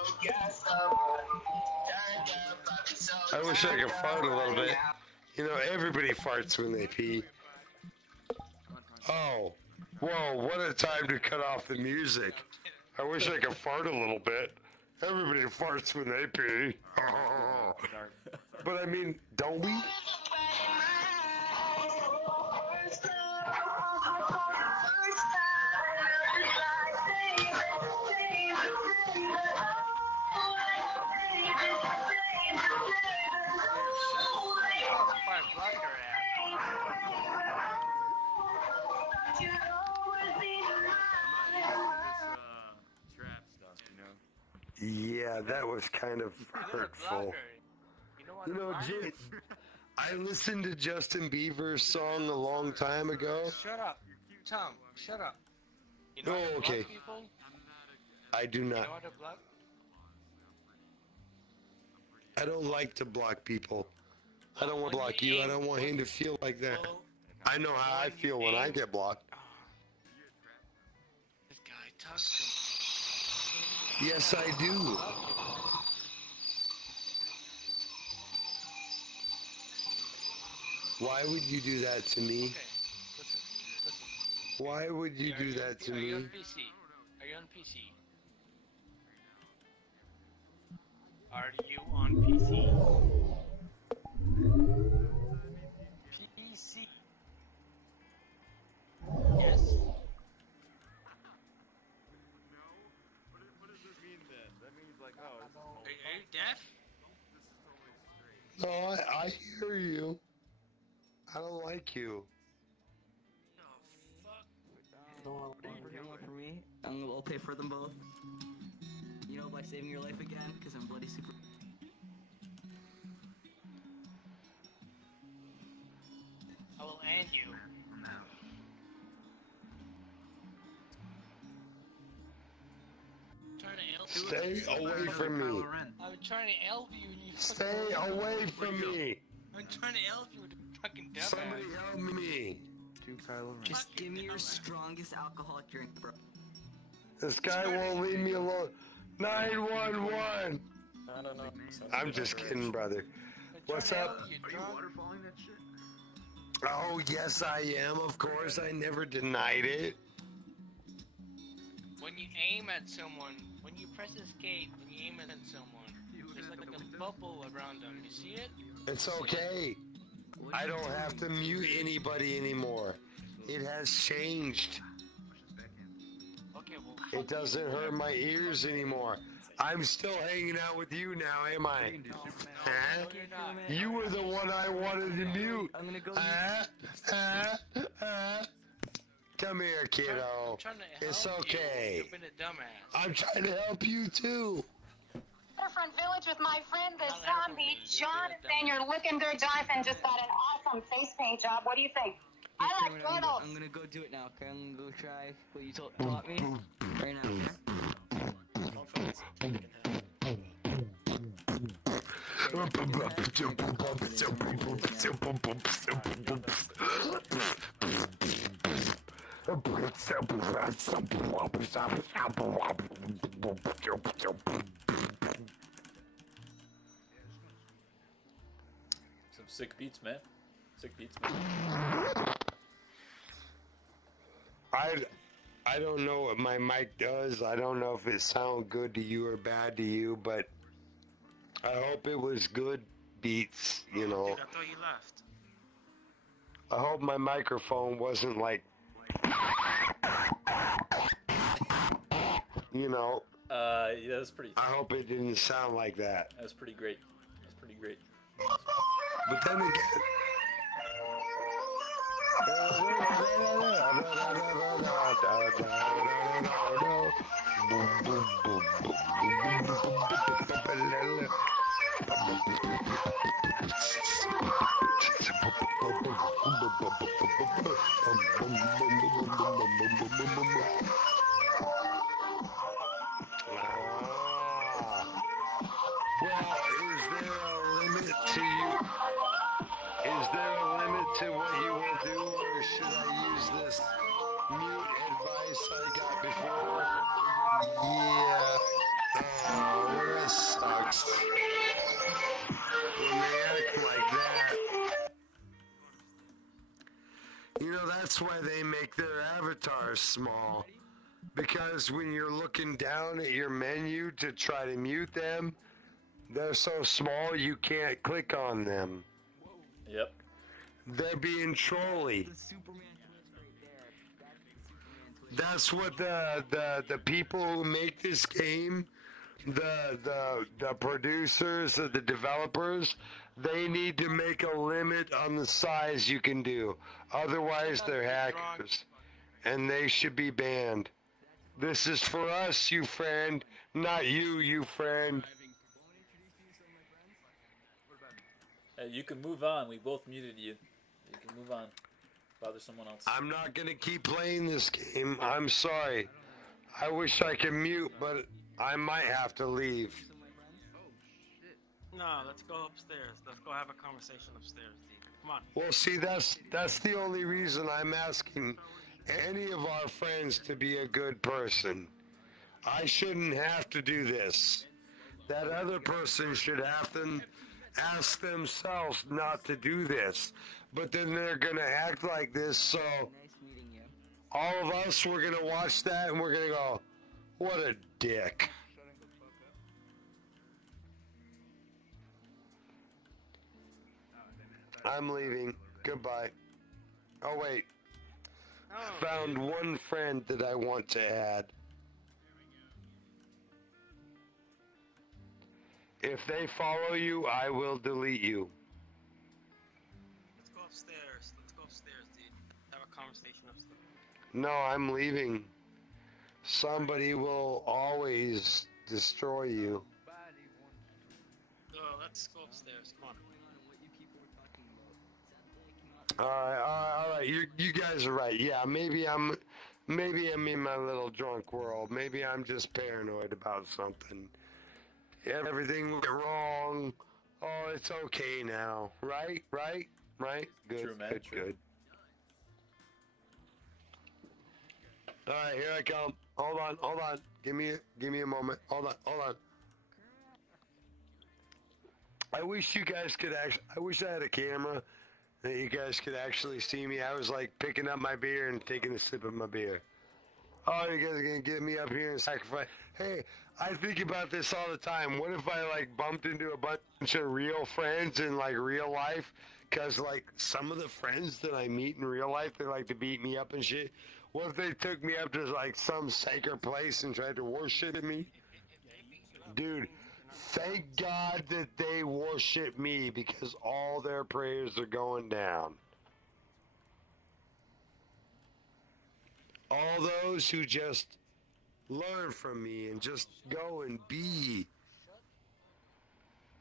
I wish I could fart a little bit. Everybody farts when they pee. Oh. Whoa, what a time to cut off the music. I wish I could fart a little bit. Everybody farts when they pee. But I mean, don't we? Yeah, that was kind of hurtful. Jay, I listened to Justin Bieber's song a long time ago. Shut up. Tom, shut up. You Oh, know how to okay. block people? I do You not. know how to block? I don't like to block people. I don't want to block you. I don't want him to feel like that. I know how I feel when I get blocked. This guy talks to Yes, I do. Why would you do that to me? Okay, listen. Why would you do that to Are you me? on PC? Are you on PC? Are you on PC? PC. Yes. you deaf? No, I hear you. I don't like you. Forget one for me. I'll pay for them both. You know, by saving your life again, because I'm bloody super. I will end you. I'm trying to help you. Stay away from me. I'm trying to help you and you Stay away from me. I'm trying to help you with the fucking dumbass. Somebody help me. Just give me your strongest alcoholic drink, bro. This guy won't leave me alone. 911. I don't know. I'm just kidding, brother. What's up? Are you waterfalling that shit? Oh, yes, I am. Of course, I never denied it. When you aim at someone, when you press escape, when you aim at someone, there's like a bubble around them. You see it? It's okay. I don't have to mute anybody anymore. It has changed. Okay, well, It doesn't hurt my ears anymore. I'm still hanging out with you now, am I? Huh? You were the one I wanted to mute. Come here, kiddo. It's okay. You've been a dumbass. I'm trying to help you too. Waterfront Village with my friend, the zombie Jonathan. You're looking good. Jonathan just got an awesome face paint job. What do you think? I like turtles. I'm gonna go do it now, okay? I'm gonna go try what you taught me right now, Some sick beats, man. Sick beats, man. I don't know what my mic does. I don't know if it sounds good to you or bad to you, but I hope it was good beats, you know. Dude, I thought you left. I hope my microphone wasn't like, you know. Yeah, that was pretty. I hope it didn't sound like that. That was pretty great. That was pretty great. But then again. Is there a limit to what you will do, or should I use this mute advice I got before? Yeah. Oh, that sucks. When they act like that. You know, that's why they make their avatars small. Because when you're looking down at your menu to try to mute them, they're so small you can't click on them. Yep. They're being trolly. That's what the people who make this game, the producers, the developers, they need to make a limit on the size you can do. Otherwise, they're hackers, and they should be banned. This is for us, you friend, not you, you friend. You can move on. We both muted you. You can move on. Bother someone else. I'm not gonna keep playing this game. I'm sorry. I wish I could mute, but I might have to leave. No, let's go upstairs. Let's go have a conversation upstairs, D. Come on. Well, see, that's the only reason I'm asking any of our friends to be a good person. I shouldn't have to do this. That other person should have to ask themselves not to do this. But then they're going to act like this, so all of us, we're going to watch that and we're going to go, what a dick. I'm leaving. Goodbye. Oh, wait. I found one friend that I want to add. If they follow you, I will delete you. Let's go upstairs. Let's go upstairs, dude. Have a conversation upstairs. No, I'm leaving. Somebody will always destroy you. So let's go upstairs. Come on. All right. You guys are right. Yeah, maybe I'm in my little drunk world. Maybe I'm just paranoid about something. Everything went wrong. Oh, it's okay now. Right? Good. True, man. True. Good. All right, here I come. Hold on. Give me a moment. Hold on. I wish you guys could I wish I had a camera that you guys could actually see me. I was like picking up my beer and taking a sip of my beer. Oh, you guys are gonna get me up here and sacrifice. Hey, I think about this all the time. What if I like bumped into a bunch of real friends in like real life? Cause like some of the friends that I meet in real life, they like to beat me up and shit. What if they took me up to like some sacred place and tried to worship me? Dude, thank God that they worship me because all their prayers are going down. All those who just learn from me and just go and be.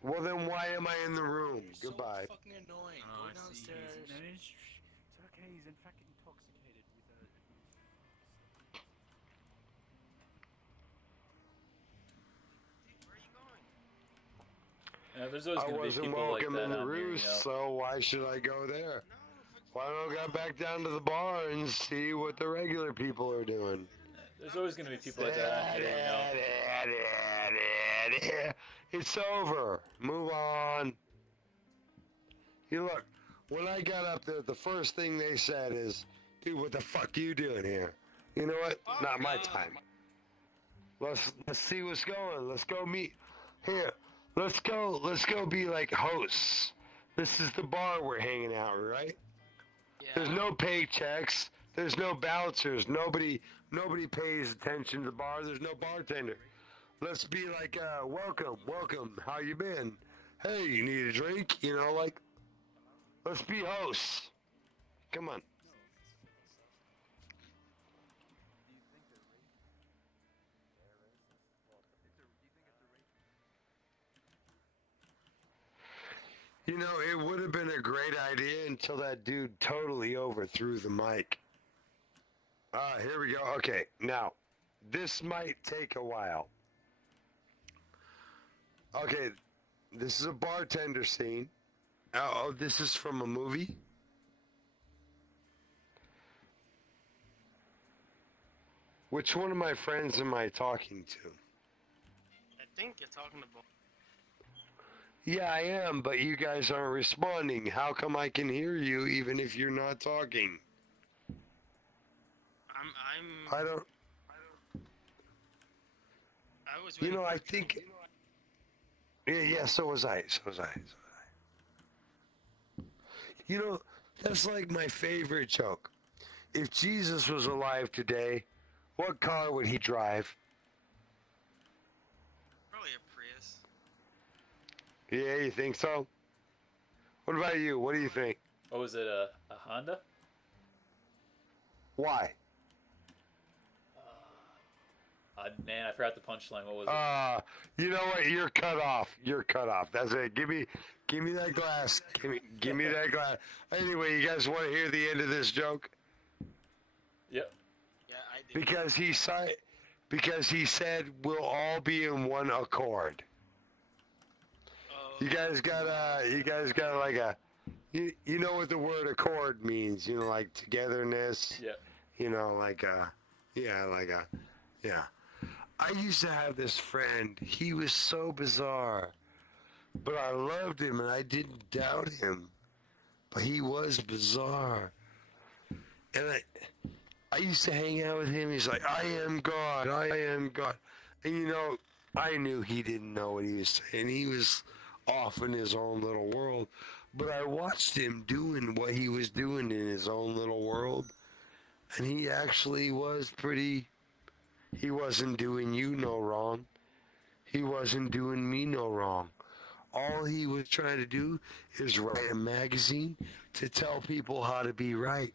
Well, then why am I in the room? Goodbye. So fucking annoying. Go downstairs. No, it's okay. He's in fact intoxicated with Yeah, there's always I going to be wasn't people like welcome that in the on here, roost, you know? so why should I go there? Why don't I go back down to the bar and see what the regular people are doing? There's always going to be people like that on here, you know? It's over. Move on. You look, when I got up there, the first thing they said is, dude, what the fuck you doing here? You know what? Not my time. Let's see what's going. Let's go meet. Here, let's go be like hosts. This is the bar we're hanging out, right? Yeah. There's no paychecks. There's no bouncers. Nobody pays attention to the bar. There's no bartender. Let's be like, welcome. How you been? Hey, you need a drink? You know, like, let's be hosts. Come on. You know, it would have been a great idea until that dude totally overthrew the mic. Here we go. Okay, now, this might take a while. Okay, this is a bartender scene. Oh, this is from a movie? Which one of my friends am I talking to? I think you're talking about. Yeah, I am, but you guys aren't responding. How come I can hear you even if you're not talking? I don't. I was. You know, I think. Yeah. So was I. You know, that's like my favorite joke. If Jesus was alive today, what car would he drive? Probably a Prius. Yeah, you think so? What about you? What do you think? Oh, is it a Honda? Why? Man, I forgot the punchline. What was it? You know what? You're cut off. That's it. Give me that glass. Give me that glass. Anyway, you guys want to hear the end of this joke? Yep. Yeah, I do. Because he said we'll all be in one accord. You guys got like a, you know what the word accord means? You know, like togetherness. Yeah. You know, like yeah. I used to have this friend. He was so bizarre, but I loved him and I didn't doubt him. But he was bizarre, and I used to hang out with him. He's like, I am God. And you know, I knew he didn't know what he was saying. He was off in his own little world. But I watched him doing what he was doing in his own little world, and he actually was pretty. He wasn't doing you no wrong. He wasn't doing me no wrong. all he was trying to do is write a magazine to tell people how to be right.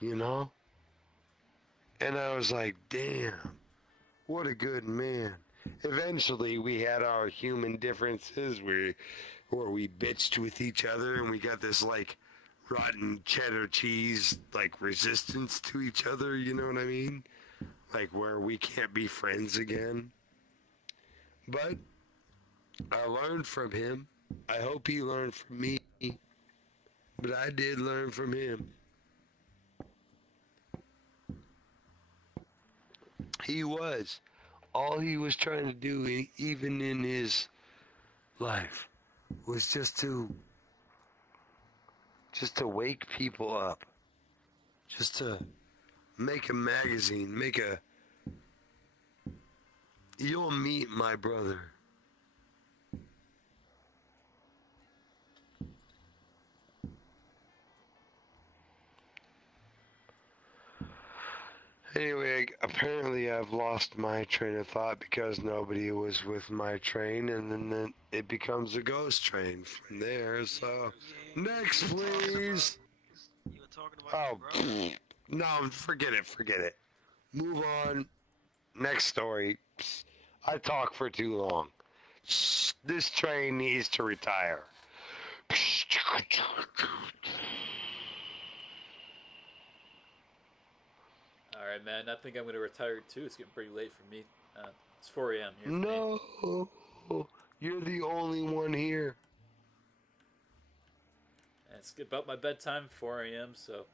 You know? And I was like, damn, what a good man. Eventually, we had our human differences where we bitched with each other and we got this, like, rotten cheddar cheese, like, resistance to each other, you know what I mean? Like, where we can't be friends again. But I learned from him. I hope he learned from me. But I did learn from him. All he was trying to do, even in his life, was just to wake people up. Just to make a magazine, you'll meet my brother. Anyway, apparently I've lost my train of thought because nobody was with my train, and then it becomes a ghost train from there. So, next, please. You were talking about No, forget it. Move on. Next story. I talk for too long. This train needs to retire. Alright, man, I think I'm going to retire too. It's getting pretty late for me. It's 4 a.m. here. No, you're the only one here. And it's about my bedtime, 4 a.m., so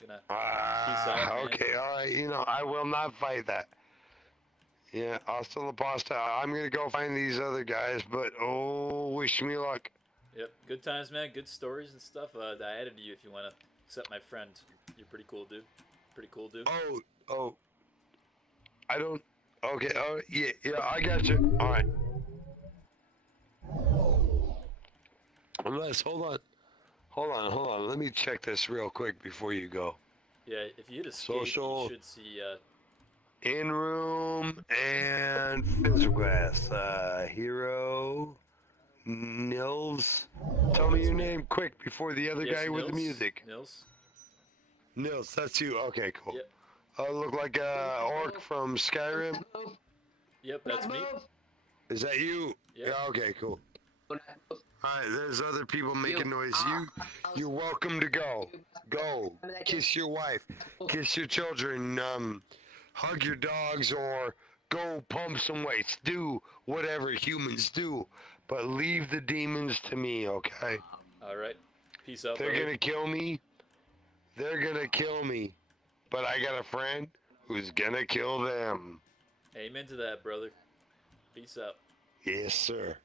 I'm going to peace out, man. Okay, alright, I will not fight that. Yeah, hasta la pasta. I'm going to go find these other guys, but wish me luck. Yep, good times, man. Good stories and stuff. I added you if you want to accept my friend. You're pretty cool, dude. Oh, I don't. Okay. Oh, yeah. I got you. All right. Unless, hold on. Let me check this real quick before you go. Yeah, if you hit escape, Social, you should see. In room and physical class. Hero. Nils. Tell me your name quick before the other guy with the music. Nils, that's you. Okay, cool. Yep. Look like a orc from Skyrim. Yep, that's me. Is that you? Yep. Yeah. Okay, cool. Alright, there's other people making noise. You're welcome to go. Go. Kiss your wife. Kiss your children. Hug your dogs or go pump some weights. Do whatever humans do. But leave the demons to me, okay? Alright. Peace out, They're gonna kill me. But I got a friend who's gonna kill them. Amen to that, brother. Peace out. Yes, sir.